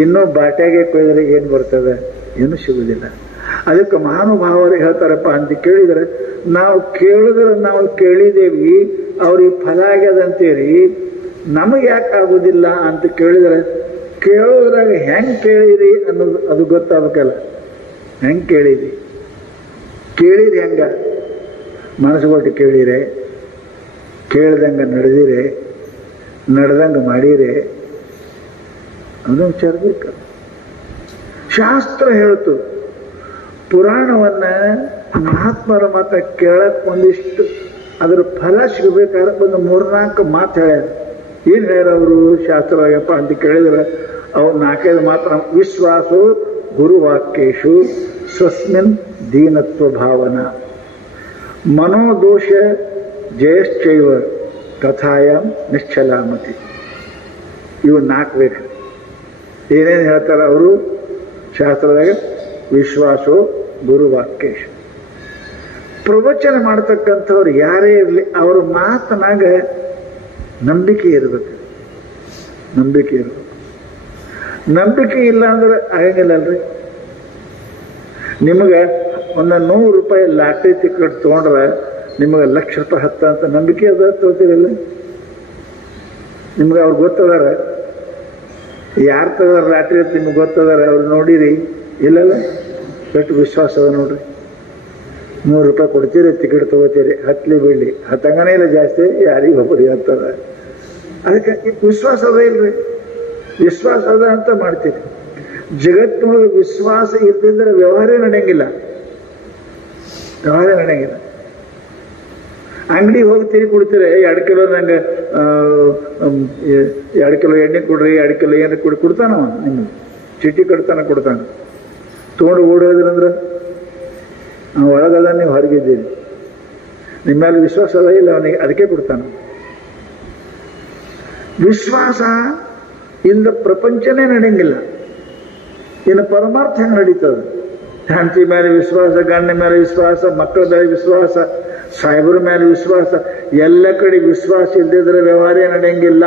ಇನ್ನೂ ಬಾಟ್ಯಾಗೆ ಕೊಯ್ದ್ರೆ ಏನು ಬರ್ತದೆ? ಏನು ಸಿಗುವುದಿಲ್ಲ. ಅದಕ್ಕೆ ಮಹಾನುಭಾವರು ಹೇಳ್ತಾರಪ್ಪ ಅಂತ ಕೇಳಿದರೆ, ನಾವು ಕೇಳಿದ್ರೆ ನಾವು ಕೇಳಿದೇವಿ, ಅವ್ರಿಗೆ ಫಲ ಆಗ್ಯದಂತೀರಿ, ನಮಗೆ ಯಾಕೆ ಆಗೋದಿಲ್ಲ ಅಂತ ಕೇಳಿದರೆ, ಕೇಳೋದ್ರಾಗ ಹೆಂಗೆ ಕೇಳಿರಿ ಅನ್ನೋದು ಅದು ಗೊತ್ತಾಗಬೇಕಲ್ಲ. ಹೆಂಗೆ ಕೇಳಿರಿ, ಕೇಳಿರಿ ಹೆಂಗ? ಮನಸ್ಸು ಕೊಟ್ಟು ಕೇಳಿರೆ, ಕೇಳ್ದಂಗೆ ನಡೆದಿರೆ, ನಡೆದಂಗೆ ಮಾಡಿರೆ, ಅದನ್ನು ವಿಚಾರಬೇಕು. ಶಾಸ್ತ್ರ ಹೇಳ್ತು, ಪುರಾಣವನ್ನ ಮಹಾತ್ಮರ ಮಾತ ಕೇಳಕ್ಕೆ ಒಂದಿಷ್ಟು ಅದರ ಫಲ ಸಿಗಬೇಕಾದ್ರೆ ಒಂದು 3-4 ಮಾತು ಹೇಳ್ಯಾರ. ಏನು ಹೇಳ್ಯಾರ ಅವರು ಶಾಸ್ತ್ರವಾಗಪ್ಪ ಅಂತ ಕೇಳಿದ್ರೆ, ಅವ್ರು 4-5 ಮಾತ್ರ. ವಿಶ್ವಾಸೋ ಗುರುವಾಕ್ಯೇಶು ಸ್ವಸ್ಮಿನ್ ದೀನತ್ವ ಭಾವನಾ ಮನೋದೋಷ ಜಯಶ್ಚೈವ ಕಥಾಯಾಮ್ ನಿಶ್ಚಲಾಮತಿ. ಇವು 4 ಬೇಕು. ಏನೇನು ಹೇಳ್ತಾರೆ ಅವರು ಶಾಸ್ತ್ರದಾಗ? ವಿಶ್ವಾಸೋ ಗುರುವಾಕ್ಯೇಶು. ಪ್ರವಚನ ಮಾಡ್ತಕ್ಕಂಥವ್ರು ಯಾರೇ ಇರಲಿ, ಅವ್ರ ಮಾತನಾಗ ನಂಬಿಕೆ ಇರಬೇಕು. ನಂಬಿಕೆ ಇರಬೇಕು. ನಂಬಿಕೆ ಇಲ್ಲ ಅಂದ್ರೆ ಆಗಂಗಿಲ್ಲಲ್ರಿ. ನಿಮಗೆ ಒಂದು 100 ರೂಪಾಯಿ ಲಾಟ್ರಿ ಟಿಕೆಟ್ ತೊಗೊಂಡ್ರೆ ನಿಮಗೆ ಲಕ್ಷ ರೂಪಾಯಿ ಹತ್ತ ಅಂತ ನಂಬಿಕೆ ಅದ ತಗೋತೀರಲ್ಲ? ನಿಮ್ಗೆ ಅವ್ರು ಗೊತ್ತದಾರ? ಯಾರು ತಗೋದಾರ ಲಾಟ್ರಿ ಅಂತ ನಿಮ್ಗೆ ಗೊತ್ತದಾರ? ಅವ್ರು ನೋಡಿರಿ ಇಲ್ಲಲ್ಲ? ಎಷ್ಟು ವಿಶ್ವಾಸ ಅದ ನೋಡ್ರಿ. 100 ರೂಪಾಯಿ ಕೊಡ್ತೀರಿ, ಟಿಕೆಟ್ ತಗೋತೀರಿ, ಹತ್ಲಿ ಬೀಳಲಿ, ಹತ್ತಂಗನೇ ಇಲ್ಲ ಜಾಸ್ತಿ, ಯಾರಿಗೆ ಒಬ್ಬರಿಗೆ ಹತ್ತದ. ಅದಕ್ಕೆ ವಿಶ್ವಾಸ ಅದ ಇಲ್ರಿ? ವಿಶ್ವಾಸ ಅದ ಅಂತ ಮಾಡ್ತೀರಿ. ಜಗತ್ತಿನೊಳಗೆ ವಿಶ್ವಾಸ ಇರ್ತಿದ್ರೆ ವ್ಯವಹಾರ ನಡೆಯಂಗಿಲ್ಲ, ವ್ಯವಹಾರ ನಡೆಯಂಗಿಲ್ಲ. ಅಂಗಡಿಗೆ ಹೋಗ್ತೀರಿ ಕೊಡ್ತೀರಿ 2 ಕಿಲೋ ನಂಗೆ 2 ಕಿಲೋ ಎಣ್ಣೆ ಕೊಡ್ರಿ 2 ಕಿಲೋ ಏನಾರ ಕೊಡ್ತಾನವ ನಿಮ್ಗೆ ಚೀಟಿ ಕೊಡ್ತಾನೆ ತೊಗೊಂಡು ಓಡೋದ್ರಂದ್ರೆ ನಾವು ಒಳಗದ ನೀವು ಹೊರಗಿದ್ದೀರಿ ನಿಮ್ಮ ಮೇಲೆ ವಿಶ್ವಾಸ ಅದ ಇಲ್ಲ ಅವನಿಗೆ ಅದಕ್ಕೆ ಕೊಡ್ತಾನೆ. ವಿಶ್ವಾಸ ಇಲ್ಲದ ಪ್ರಪಂಚನೇ ನಡೆಯಂಗಿಲ್ಲ. ಇನ್ನು ಪರಮಾರ್ಥ ಹೆಂಗೆ ನಡೀತದೆ? ಹೆಂಡತಿ ಮೇಲೆ ವಿಶ್ವಾಸ, ಗಂಡ ಮೇಲೆ ವಿಶ್ವಾಸ, ಮಕ್ಕಳ ಮೇಲೆ ವಿಶ್ವಾಸ, ಸಾಹೇಬರ ಮೇಲೆ ವಿಶ್ವಾಸ, ಎಲ್ಲ ಕಡೆ ವಿಶ್ವಾಸ ಇಲ್ಲದಿದ್ರೆ ವ್ಯವಹಾರ ನಡೆಯಂಗಿಲ್ಲ.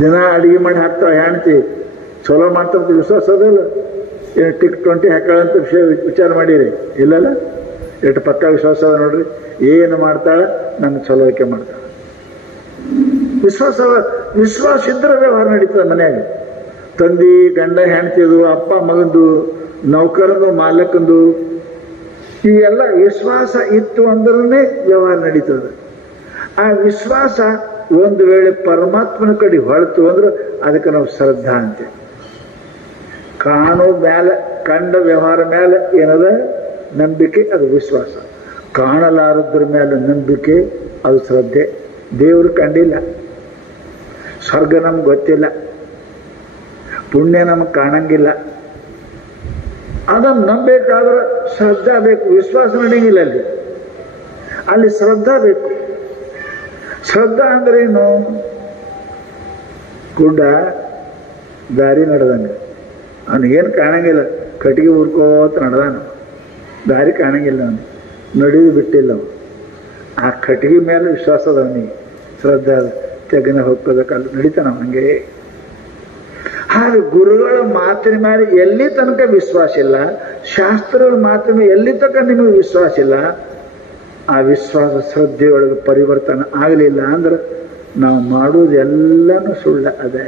ದಿನ ಅಡಿಗೆ ಮಾಡಿ ಹಾಕ್ತಾವ ಹೆಂಡತಿ, ಚಲೋ ಮಾಡ್ತಾರ ವಿಶ್ವಾಸ ಅದಲ್ಲ. ಏನು ಟಿಕ್ 20 ಹಾಕಳಂತ ವಿಷಯ ವಿಚಾರ ಮಾಡಿರಿ ಇಲ್ಲಲ್ಲ? ಎಷ್ಟು ಪಕ್ಕ ವಿಶ್ವಾಸ ಅದ ನೋಡ್ರಿ. ಏನು ಮಾಡ್ತಾಳ ನಮ್ಗೆ ಚಲೋಕೆ ಮಾಡ್ತಾಳ. ವಿಶ್ವಾಸ ಇದ್ರೆ ವ್ಯವಹಾರ ನಡೀತದೆ ಮನ್ಯಾಗ. ತಂದಿ ಗಂಡ ಹೆಂಡತಿದು, ಅಪ್ಪ ಮಗಂದು, ನೌಕರದು ಮಾಲಕಂದು, ಇವೆಲ್ಲ ವಿಶ್ವಾಸ ಇತ್ತು ಅಂದ್ರೇ ವ್ಯವಹಾರ ನಡೀತದೆ. ಆ ವಿಶ್ವಾಸ ಒಂದು ವೇಳೆ ಪರಮಾತ್ಮನ ಕಡೆ ಹೊಳತು ಅಂದ್ರೆ ಅದಕ್ಕೆ ನಾವು ಶ್ರದ್ಧಾ ಅಂತೆ. ಕಾಣೋ ಮ್ಯಾಲ ಕಂಡ ವ್ಯವಹಾರ ಮೇಲೆ ಏನದ ನಂಬಿಕೆ, ಅದು ವಿಶ್ವಾಸ. ಕಾಣಲಾರದ್ರ ಮೇಲೆ ನಂಬಿಕೆ, ಅದು ಶ್ರದ್ಧೆ. ದೇವರು ಕಂಡಿಲ್ಲ, ಸ್ವರ್ಗ ನಮ್ಗೆ ಗೊತ್ತಿಲ್ಲ, ಪುಣ್ಯ ನಮಗೆ ಕಾಣಂಗಿಲ್ಲ. ಅದನ್ನು ನಂಬೇಕಾದ್ರೆ ಶ್ರದ್ಧಾ ಬೇಕು. ವಿಶ್ವಾಸ ನಡೆಯಂಗಿಲ್ಲ ಅಲ್ಲಿ ಶ್ರದ್ಧಾ ಬೇಕು. ಶ್ರದ್ಧಾ ಅಂದ್ರೆ ಏನು? ಗುಡ್ಡ ದಾರಿ ನಡೆದಂಗೆ, ಅವನಿಗೇನು ಕಾಣಂಗಿಲ್ಲ, ಕಟ್ಟಿಗೆ ಉರ್ಕೋತ ನಡೆದಾನ, ದಾರಿ ಕಾಣಂಗಿಲ್ಲ, ಅವನು ನಡೆದು ಬಿಟ್ಟಿಲ್ಲ. ಅವನು ಆ ಕಟ್ಟಿಗೆ ಮೇಲೆ ವಿಶ್ವಾಸ ಅದ ಅವನಿಗೆ, ಶ್ರದ್ಧಾ ತೆಗನ ಹೋಗ್ಕೋಬೇಕಲ್ಲ, ನಡೀತಾನ ಹಂಗೆ. ಹಾಗೆ ಗುರುಗಳ ಮಾತಿನ ಮೇಲೆ ಎಲ್ಲಿ ತನಕ ವಿಶ್ವಾಸ ಇಲ್ಲ, ಶಾಸ್ತ್ರಗಳ ಮಾತಿನ ಮೇಲೆ ಎಲ್ಲಿ ತನಕ ನಿಮಗೆ ವಿಶ್ವಾಸ ಇಲ್ಲ, ಆ ವಿಶ್ವಾಸ ಶ್ರದ್ಧೆಯೊಳಗೆ ಪರಿವರ್ತನೆ ಆಗಲಿಲ್ಲ ಅಂದ್ರೆ ನಾವು ಮಾಡುವುದೆಲ್ಲನೂ ಸುಳ್ಳ. ಅದೇ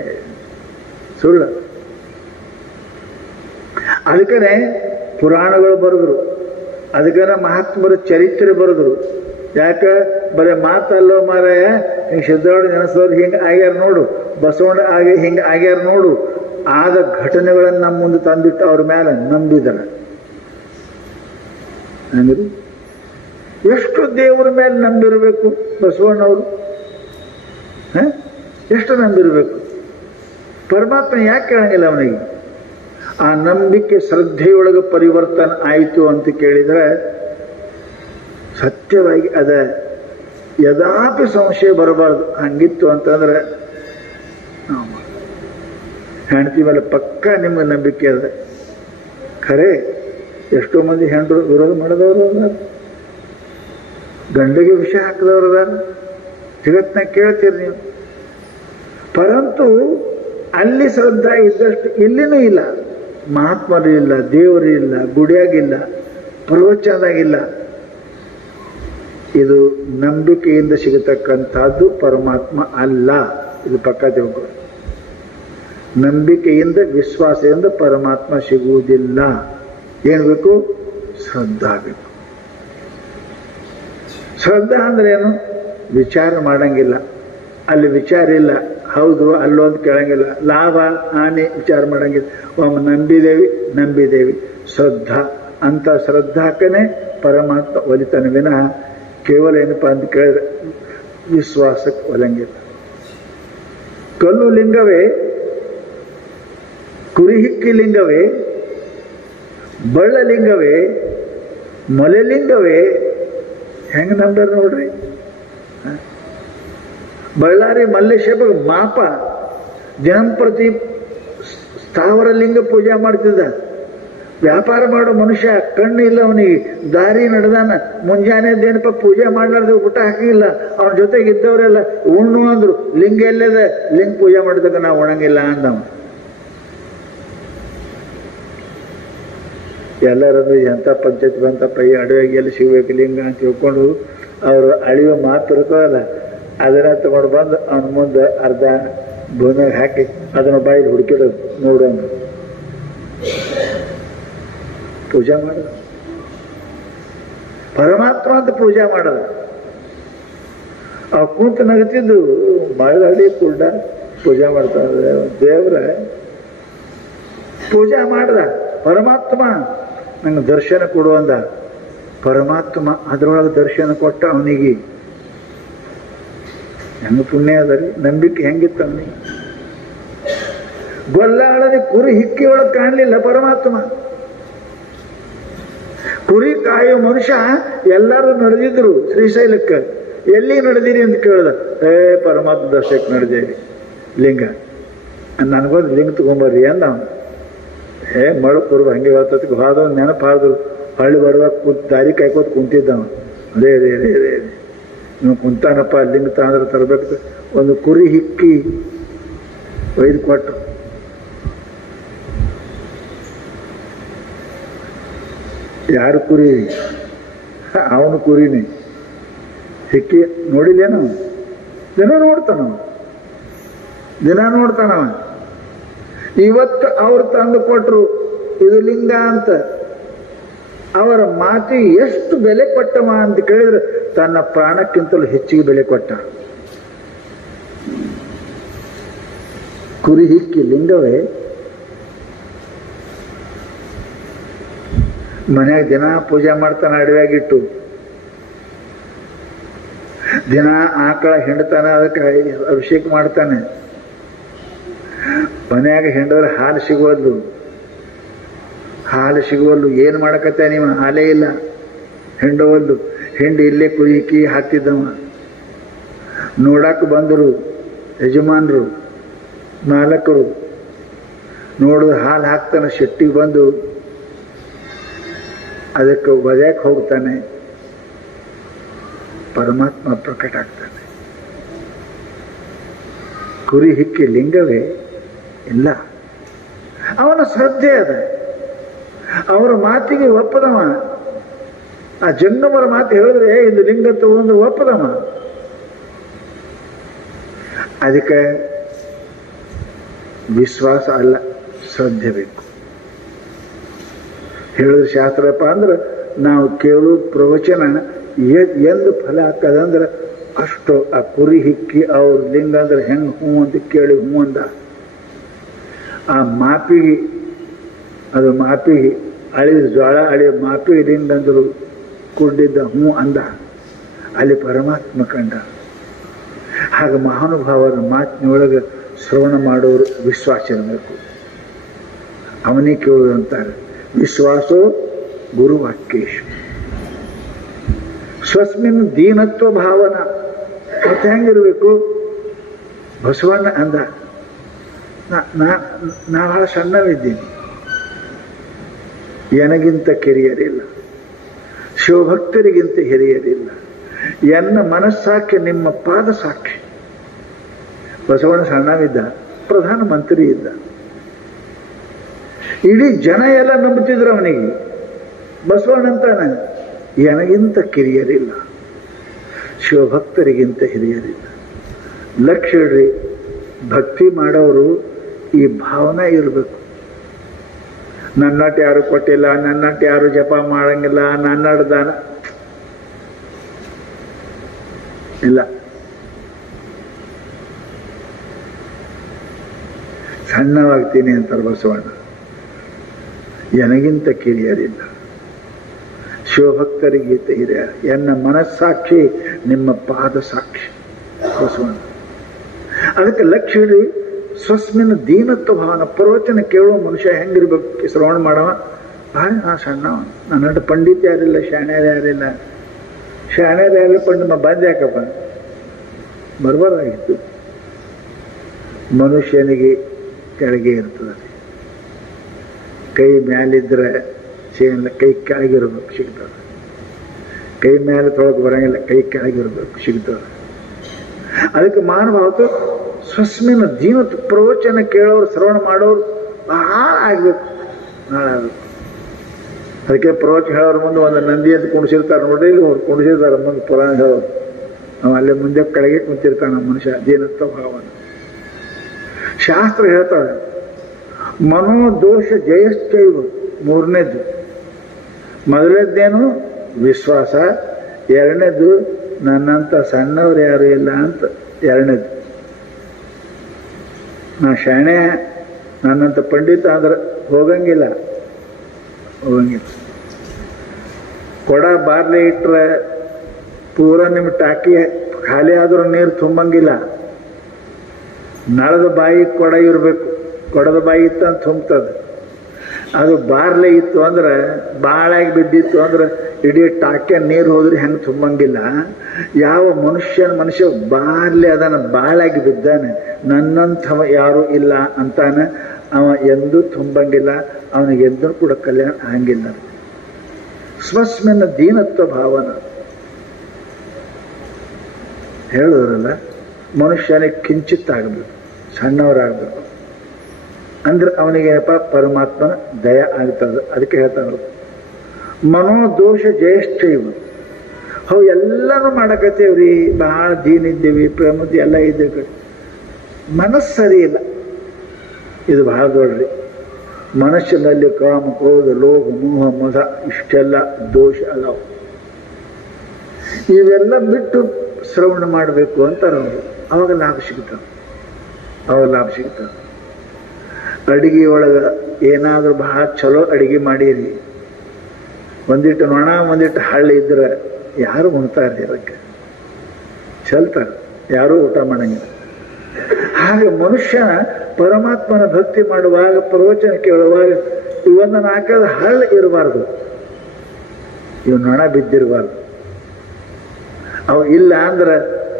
ಸುಳ್ಳ. ಅದಕ್ಕನೆ ಪುರಾಣಗಳು ಬರೆದ್ರು, ಅದಕ್ಕನೆ ಮಹಾತ್ಮರ ಚರಿತ್ರೆ ಬರೆದ್ರು. ಯಾಕ ಬರೀ ಮಾತಲ್ಲೋ ಮಾರಾಯ, ಹಿಂಗೆ ಸಿದ್ಧಾರ್ಥ ನೆನೆಸೋರು ಹಿಂಗೆ ಆಗ್ಯಾರ ನೋಡು, ಬಸವಣ್ಣ ಹಿಂಗೆ ಆಗ್ಯಾರ ನೋಡು, ಆದ ಘಟನೆಗಳನ್ನು ನಮ್ಮ ಮುಂದೆ ತಂದಿಟ್ಟು ಅವ್ರ ಮೇಲೆ ನಂಬಿದರ. ಅಂದ್ರೆ ಎಷ್ಟು ದೇವರ ಮೇಲೆ ನಂಬಿರಬೇಕು ಬಸವಣ್ಣವರು? ಎಷ್ಟು ನಂಬಿರಬೇಕು? ಪರಮಾತ್ಮ ಯಾಕೆ ಕೇಳಂಗಿಲ್ಲ ಅವನಿಗೆ? ಆ ನಂಬಿಕೆ ಶ್ರದ್ಧೆಯೊಳಗೆ ಪರಿವರ್ತನೆ ಆಯಿತು ಅಂತ ಕೇಳಿದ್ರೆ ಸತ್ಯವಾಗಿ ಅದ ಯದಾಪಿ ಸಂಶಯ ಬರಬಾರ್ದು. ಹಂಗಿತ್ತು ಅಂತಂದ್ರೆ ಹೆಂಡತಿ ಮೇಲೆ ಪಕ್ಕ ನಿಮ್ಗೆ ನಂಬಿಕೆ ಅದ. ಖರೆ ಎಷ್ಟೋ ಮಂದಿ ಹೆಂಡರು ವಿರೋಧ ಮಾಡಿದವರು ಅದಾರ, ಗಂಡಿಗೆ ವಿಷ ಹಾಕಿದವರು ಅದಾರ, ಜಗತ್ನಾಗ ಕೇಳ್ತೀರಿ ನೀವು. ಪರಂತು ಅಲ್ಲಿ ಶ್ರದ್ಧಾ ಇದ್ದಷ್ಟು ಇಲ್ಲಿನೂ ಇಲ್ಲ. ಮಹಾತ್ಮರು ಇಲ್ಲ, ದೇವರು ಇಲ್ಲ, ಗುಡಿಯಾಗಿಲ್ಲ, ಪ್ರವಚನದಾಗಿಲ್ಲ. ಇದು ನಂಬಿಕೆಯಿಂದ ಸಿಗತಕ್ಕಂಥದ್ದು ಪರಮಾತ್ಮ ಅಲ್ಲ. ಇದು ಪಕ್ಕ ತಿಳ್ಕೊ. ನಂಬಿಕೆಯಿಂದ ವಿಶ್ವಾಸದಿಂದ ಪರಮಾತ್ಮ ಸಿಗುವುದಿಲ್ಲ. ಏನ್ ಬೇಕು? ಶ್ರದ್ಧಾ ಬೇಕು. ಶ್ರದ್ಧಾ ಅಂದ್ರೆ ಏನು? ವಿಚಾರ ಮಾಡಂಗಿಲ್ಲ, ಅಲ್ಲಿ ವಿಚಾರ ಇಲ್ಲ, ಹೌದು ಅಲ್ಲೋ ಅಂತ ಕೇಳಂಗಿಲ್ಲ, ಲಾಭ ಹಾನಿ ವಿಚಾರ ಮಾಡಂಗಿಲ್ಲ. ಒಮ್ಮೆ ನಂಬಿದೇವಿ ಶ್ರದ್ಧಾ ಅಂತ ಶ್ರದ್ಧಾಕನೇ ಪರಮಾತ್ಮ ಒಲಿತಾನೆ ವಿನಃ ಕೇವಲ ಏನಪ್ಪ ಅಂತ ಕೇಳಿದ್ರೆ ವಿಶ್ವಾಸಕ್ಕೆ ಒಲಂಗಿಲ್ಲ. ಕಲ್ಲು ಲಿಂಗವೇ, ಕುರಿಹಿಕ್ಕಿ ಲಿಂಗವೇ, ಬಳ್ಳಲಿಂಗವೇ, ಮೊಲೆಲಿಂಗವೇ, ಹೆಂಗ ನಂಬರ್ ನೋಡ್ರಿ. ಬಳ್ಳಾರಿ ಮಲ್ಲೇಶ್ವರ ಮಾಪ ದಿನಂಪ್ರತಿ ಸ್ಥಾವರ ಲಿಂಗ ಪೂಜೆ ಮಾಡ್ತಿದ್ದ. ವ್ಯಾಪಾರ ಮಾಡೋ ಮನುಷ್ಯ, ಕಣ್ಣು ಇಲ್ಲ ಅವನಿಗೆ, ದಾರಿ ನಡೆದಾನ. ಮುಂಜಾನೆದ್ದೇನಪ್ಪ ಪೂಜೆ ಮಾಡ್ಲಾರ್ದು ಊಟ ಹಾಕಿಲ್ಲ. ಅವನ ಜೊತೆಗೆ ಇದ್ದವರೆಲ್ಲ ಉಣ್ಣು ಅಂದ್ರು. ಲಿಂಗ ಎಲ್ಲದ? ಲಿಂಗ ಪೂಜೆ ಮಾಡಿದಾಗ ನಾವು ಉಣಂಗಿಲ್ಲ ಅಂದವ. ಎಲ್ಲರೂ ಎಂಥ ಪಂಚಾಯತ್ ಬಂತಪ್ಪ, ಈ ಅಡವಿಗೆ ಎಲ್ಲಿ ಸಿಗ್ಬೇಕು ಲಿಂಗ ಅಂತ ತಿಳ್ಕೊಂಡು ಅವರು ಅಳಿಯೋ ಮಾತು ಇರ್ತದಲ್ಲ, ಅದನ್ನ ತಗೊಂಡು ಬಂದು ಅವನ ಮುಂದೆ ಅರ್ಧ ಭೂಮಿಯಾಗ ಹಾಕಿ ಅದನ್ನ ಬಾಯಿಲಿ ಹುಡುಕಿರೋದು ನೋಡೋಣ, ಪೂಜೆ ಮಾಡೋದು. ಪರಮಾತ್ಮ ಅಂತ ಪೂಜೆ ಮಾಡೋದು. ಆ ಕುಂತು ನಗತಿದ್ದು ಮಳಗಡಿ ಕೂಡ ಪೂಜೆ ಮಾಡ್ತಾರೆ. ದೇವ್ರ ಪೂಜೆ ಮಾಡ್ದ ಪರಮಾತ್ಮ. ನಂಗೆ ದರ್ಶನ ಕೊಡುವಂದ. ಪರಮಾತ್ಮ ಅದರೊಳಗೆ ದರ್ಶನ ಕೊಟ್ಟ ಅವನಿಗೆ. ಹೆಂಗ ಪುಣ್ಯ ಅದ ರೀ, ನಂಬಿಕೆ ಹೆಂಗಿತ್ತು ಅವನಿಗೆ. ಗೊಲ್ಲಾಳದೆ ಕುರಿ ಹಿಕ್ಕಿ ಒಳಗೆ ಕಾಣಲಿಲ್ಲ ಪರಮಾತ್ಮ. ಕುರಿ ಕಾಯೋ ಮನುಷ್ಯ ಎಲ್ಲರೂ ನಡೆದಿದ್ರು ಶ್ರೀಶೈಲಕ್ಕೆ. ಎಲ್ಲಿ ನಡೆದಿರಿ ಅಂತ ಕೇಳ್ದ. ಪರಮಾತ್ಮ ದರ್ಶನಕ್ಕೆ ನಡೆದೇವಿ ಲಿಂಗ. ನನಗೊಂದು ಲಿಂಗ ತಗೊಂಬರ್ರಿ ಅಂದ ಅವನು. ಮಳು ಕುರುಬ ಹಂಗೆ ಬರ್ತದಕ್ಕೆ ಹೋದ ನೆನಪು ಹಾದ್ರು. ಹಳ್ಳಿ ಬರುವಾಗ ದಾರಿ ಕಾಯ್ಕೋತ ಕುಂತಿದ್ದವ. ಅದೇ ಅದೇ ಅದೇ ಅದೇ ಅದೇ ನೀವು ಕುಂತಾನಪ್ಪ, ಲಿಂಗ ತಂದ್ರೆ ತರಬೇಕು. ಒಂದು ಕುರಿ ಹಿಕ್ಕಿ ಒಯ್ದು ಕೊಟ್ಟು. ಯಾರು ಕುರಿ? ಅವನು ಕುರಿನೇ. ಹಿಕ್ಕಿ ನೋಡಿಲ್ಲೇನು? ದಿನ ನೋಡ್ತಾನವ, ದಿನ ನೋಡ್ತಾನವ. ಇವತ್ತು ಅವ್ರು ತಂದು ಕೊಟ್ರು ಇದು ಲಿಂಗ ಅಂತ. ಅವರ ಮಾತಿಗೆ ಎಷ್ಟು ಬೆಲೆ ಕೊಟ್ಟವ ಅಂತ ಕೇಳಿದ್ರೆ ತನ್ನ ಪ್ರಾಣಕ್ಕಿಂತಲೂ ಹೆಚ್ಚಿಗೆ ಬೆಲೆ ಕೊಟ್ಟ. ಕುರಿ ಹಿಕ್ಕಿ ಲಿಂಗವೇ. ಮನ್ಯಾಗ ದಿನ ಪೂಜೆ ಮಾಡ್ತಾನೆ, ಅಡವ್ಯಾಗಿಟ್ಟು ದಿನ ಆಕಳ ಹಿಂಡ್ತಾನ, ಅದಕ್ಕೆ ಅಭಿಷೇಕ ಮಾಡ್ತಾನೆ. ಮನ್ಯಾಗ ಹಿಂಡಿದ್ರೆ ಹಾಲು ಸಿಗೋದು, ಹಾಲು ಸಿಗುವಲ್ಲು. ಏನು ಮಾಡಕತ್ತ ನೀವು? ಹಾಲೇ ಇಲ್ಲ, ಹಿಂಡವಲ್ಲು. ಹಿಂಡಿ ಇಲ್ಲೇ ಕುಯ್ಕಿ ಹಾಕ್ತಿದ್ದವ. ನೋಡಕ್ಕೆ ಬಂದರು ಯಜಮಾನರು, ಮಾಲಕರು. ನೋಡಿದ್ರೆ ಹಾಲು ಹಾಕ್ತಾನೆ. ಶೆಟ್ಟಿಗೆ ಬಂದು ಅದಕ್ಕೆ ಒದ್ಯಾಕೆ ಹೋಗ್ತಾನೆ. ಪರಮಾತ್ಮ ಪ್ರಕಟ ಆಗ್ತಾನೆ. ಕುರಿ ಹಿಕ್ಕಿ ಲಿಂಗವೇ ಇಲ್ಲ. ಅವನ ಶ್ರದ್ಧೆ ಅದ. ಅವರ ಮಾತಿಗೆ ಒಪ್ಪದವ. ಆ ಜಂಗಮರ ಮಾತು ಹೇಳಿದ್ರೆ ಇದು ಲಿಂಗ ತಗೊಂಡು ಒಪ್ಪದವ. ಅದಕ್ಕೆ ವಿಶ್ವಾಸ ಅಲ್ಲ, ಶ್ರದ್ಧೆ ಬೇಕು. ಹೇಳಿದ್ರೆ ಶಾಸ್ತ್ರಪ್ಪ ಅಂದ್ರೆ ನಾವು ಕೇಳು ಪ್ರವಚನ ಎಂದು ಫಲ ಹಾಕದಂದ್ರೆ ಅಷ್ಟು. ಆ ಕುರಿ ಹಿಕ್ಕಿ ಅವ್ರ ಲಿಂಗ ಅಂದ್ರೆ ಹೆಂಗೆ ಹ್ಞೂ ಅಂತ ಕೇಳಿ ಹ್ಞೂ ಅಂದ. ಆ ಮಾಪಿಗೆ, ಅದು ಮಾಪಿಗೆ ಅಳಿದ ಜ್ವಾಳ ಅಳಿಯ ಮಾಪಿಗೆ ಲಿಂಗ ಅಂದರು ಕುಡ್ಡಿದ್ದ ಹ್ಞೂ ಅಂದ. ಅಲ್ಲಿ ಪರಮಾತ್ಮ ಕಂಡ. ಹಾಗೆ ಮಹಾನುಭಾವರ ಮಾತಿನೊಳಗೆ ಶ್ರವಣ ಮಾಡೋರು ವಿಶ್ವಾಸ ಇರಬೇಕು. ಅವನೇ ಕೇಳುವುದು ಅಂತಾರೆ. ವಿಶ್ವಾಸೋ ಗುರುವಾಕ್ಯೇಶು ಸ್ವಸ್ಮಿನ್ ದೀನತ್ವ ಭಾವನಾ. ಮತ್ತೆ ಹೆಂಗಿರ್ಬೇಕು? ಬಸವಣ್ಣ ಅಂದ, ನಾ ಬಹಳ ಸಣ್ಣವಿದ್ದೀನಿ, ನನಗಿಂತ ಕಿರಿಯರಿಲ್ಲ, ಶಿವಭಕ್ತರಿಗಿಂತ ಹಿರಿಯರಿಲ್ಲ, ಎನ್ನ ಮನಸ್ಸಾಕ್ಷಿ ನಿಮ್ಮ ಪಾದ ಸಾಕ್ಷಿ. ಬಸವಣ್ಣ ಸಣ್ಣವಿದ್ದ, ಪ್ರಧಾನಮಂತ್ರಿ ಇದ್ದ. ಇಡೀ ಜನ ಎಲ್ಲ ನಂಬುತ್ತಿದ್ರು ಅವನಿಗೆ. ಬಸವಣ್ಣ ಅಂತಾನೆ, ನನಗಿಂತ ಕಿರಿಯರಿಲ್ಲ, ಶಿವಭಕ್ತರಿಗಿಂತ ಹಿರಿಯರಿಲ್ಲ. ಲಕ್ಷ್ಯ ಇಡ್ರಿ, ಭಕ್ತಿ ಮಾಡೋರು ಈ ಭಾವನೆ ಇರಬೇಕು. ನನ್ನಟ್ಟು ಯಾರು ಕೊಟ್ಟಿಲ್ಲ, ನನ್ನಟ್ಟು ಯಾರು ಜಪ ಮಾಡಂಗಿಲ್ಲ, ನನ್ನಟ್ಟು ದಾನ ಇಲ್ಲ. ಸಣ್ಣವಾಗ್ತೀನಿ ಅಂತಾರೆ ಬಸವಣ್ಣ. ನನಗಿಂತ ಕಿರಿಯರಿಲ್ಲ, ಶಿವಭಕ್ತರಿಗಿಂತ ಹಿರಿಯ, ಎನ್ನ ಮನಸ್ಸಾಕ್ಷಿ ನಿಮ್ಮ ಪಾದ ಸಾಕ್ಷಿ. ಬಸವಣ್ಣ ಅದಕ್ಕೆ ಲಕ್ಷ್ಯ ಇಡ್ರಿ. ಸ್ವಸ್ಮಿನ ದೀನತ್ವ ಭಾವನ. ಪ್ರವಚನ ಕೇಳುವ ಮನುಷ್ಯ ಹೆಂಗಿರ್ಬೇಕು? ಶ್ರವಣ ಮಾಡವ ಭಾಳ ಸಣ್ಣವ. ನನ್ನಟ್ಟು ಪಂಡಿತ ಯಾರಿಲ್ಲ, ಶಾಣ್ಯರು ಯಾರಿಲ್ಲ. ಶಾಣ್ಯರು ಯಾರಿಲ್ಲ, ಪಂಡಿತ ಬಂದ್ ಯಾಕಪ್ಪ ಬರ್ಬಾರ್ದಾಗಿತ್ತು. ಮನುಷ್ಯನಿಗೆ ಕೆಳಗೆ ಇರ್ತದೆ. ಕೈ ಮ್ಯಾಲಿದ್ರೆ ಸಿಗಲ್ಲ, ಕೈ ಕೆಳಗಿರ್ಬೇಕು, ಸಿಗ್ತದೆ. ಕೈ ಮೇಲೆ ತೊಳಗೆ ಬರಂಗಿಲ್ಲ, ಕೈ ಕೆಳಗಿರ್ಬೇಕು, ಸಿಗ್ತದೆ. ಅದಕ್ಕೆ ಮಾನಭಾವತ್ತು ಸ್ವಸ್ಮಿನ ದೀನತ್. ಪ್ರವಚನ ಕೇಳೋರು, ಶ್ರವಣ ಮಾಡೋರು ಭಾಳ ಆಗ್ಬೇಕು, ಭಾಳ ಆಗ್ಬೇಕು. ಅದಕ್ಕೆ ಪ್ರವಚನ ಹೇಳೋರು ಮುಂದೆ ಒಂದು ನಂದಿ ಅಂತ ಕುಣಿಸಿರ್ತಾರೆ ನೋಡ್ರಿ, ಅವ್ರು ಕುಣಿಸಿರ್ತಾರೆ ಮುಂದೆ ಪುರಾಣ ಹೇಳೋರು. ನಾವು ಅಲ್ಲೇ ಮುಂದೆ ಕೆಳಗೆ ಕುಂತಿರ್ತಾನೆ ಮನುಷ್ಯ. ದೀನತ್ವ ಭಾವನ. ಶಾಸ್ತ್ರ ಹೇಳ್ತಾರೆ ಮನೋದೋಷ ಜಯಶ್ಚೈವ. ಮೂರನೇದ್ದು, ಮೊದಲನೇದ್ದೇನು ವಿಶ್ವಾಸ, ಎರಡನೇದು ನನ್ನಂತ ಸಣ್ಣವ್ರು ಯಾರು ಇಲ್ಲ ಅಂತ ಎರಡನೇದು. ನಾ ಶಾಣೆ, ನನ್ನಂತ ಪಂಡಿತ ಅಂದ್ರೆ ಹೋಗಂಗಿಲ್ಲ. ಕೊಡ ಬಾರ್ಲೆ ಇಟ್ರೆ ಪೂರ ನಿಮ್ಮ ಟಾಕಿ ಖಾಲಿ ಆದ್ರೂ ನೀರು ತುಂಬಂಗಿಲ್ಲ. ನಳದ ಬಾಯಿ ಕೊಡ ಇರಬೇಕು. ಕೊಡದ ಬಾಯಿ ಇತ್ತು ಅಂತ ತುಂಬುತ್ತದೆ. ಅದು ಬಾರ್ಲೆ ಇತ್ತು ಅಂದ್ರೆ ಬಾಳಾಗಿ ಬಿದ್ದಿತ್ತು ಅಂದ್ರೆ ಇಡೀ ಟಾಕೆ ನೀರು ಹೋದ್ರೆ ಹೆಂಗೆ ತುಂಬಂಗಿಲ್ಲ. ಯಾವ ಮನುಷ್ಯ ಬಾರ್ಲೆ ಅದನ್ನ ಬಾಳಾಗಿ ಬಿದ್ದಾನೆ, ನನ್ನಂಥವ ಯಾರು ಇಲ್ಲ ಅಂತಾನೆ, ಅವ ಎಂದೂ ತುಂಬಂಗಿಲ್ಲ, ಅವನಿಗೆ ಎಂದೂ ಕೂಡ ಕಲ್ಯಾಣ ಆಗಂಗಿಲ್ಲ. ಸ್ವಸ್ಮಿನ ದೀನತ್ವ ಭಾವನ ಹೇಳಿದ್ರಲ್ಲ, ಮನುಷ್ಯನಿಗೆ ಕಿಂಚಿತ್ತಾಗಬೇಕು, ಸಣ್ಣವರಾಗಬೇಕು ಅಂದ್ರೆ ಅವನಿಗೇನಪ್ಪ ಪರಮಾತ್ಮನ ದಯ ಆಗ್ತದೆ. ಅದಕ್ಕೆ ಹೇಳ್ತಾರೆ ಮನೋದೋಷ ಜಯಶ್ಚ ಇವು. ಅವು ಎಲ್ಲನೂ ಮಾಡಕತ್ತೇವ್ರಿ, ಬಹಳ ದೀನಿದ್ದೇವಿ, ಪ್ರೇಮದ ಎಲ್ಲ ಇದ್ದೇವೆ, ಮನಸ್ಸು ಸರಿ ಇಲ್ಲ. ಇದು ಬಹಳ ದೊಡ್ಡ್ರಿ. ಮನಸ್ಸಿನಲ್ಲಿ ಕಾಮ, ಕ್ರೋಧ, ಲೋಭ, ಮೋಹ, ಮದ ಇಷ್ಟೆಲ್ಲ ದೋಷ ಅದಾವು. ಇವೆಲ್ಲ ಬಿಟ್ಟು ಶ್ರವಣ ಮಾಡಬೇಕು ಅಂತಾರೆ ಅವರು. ಅವಾಗ ಲಾಭ ಸಿಗ್ತಾವೆ. ಅಡಿಗೆ ಒಳಗೆ ಏನಾದರೂ ಬಹಳ ಚಲೋ ಅಡಿಗೆ ಮಾಡೀರಿ, ಒಂದಿಟ್ಟು ನೊಣ ಒಂದಿಟ್ಟು ಹಳ್ಳಿ ಇದ್ರೆ ಯಾರು ಉಣ್ತಾರೆ? ಅದಕ್ಕೆ ಚೆಲ್ತಾರೆ, ಯಾರೂ ಊಟ ಮಾಡಂಗಿಲ್ಲ. ಹಾಗೆ ಮನುಷ್ಯ ಪರಮಾತ್ಮನ ಭಕ್ತಿ ಮಾಡುವಾಗ, ಪ್ರವಚನ ಕೇಳುವಾಗ ಇವನ್ನ ನಾಲ್ಕದ ಹಳ್ಳ ಇರಬಾರ್ದು, ಇವು ನೊಣ ಬಿದ್ದಿರಬಾರ್ದು. ಅವು ಇಲ್ಲ ಅಂದ್ರೆ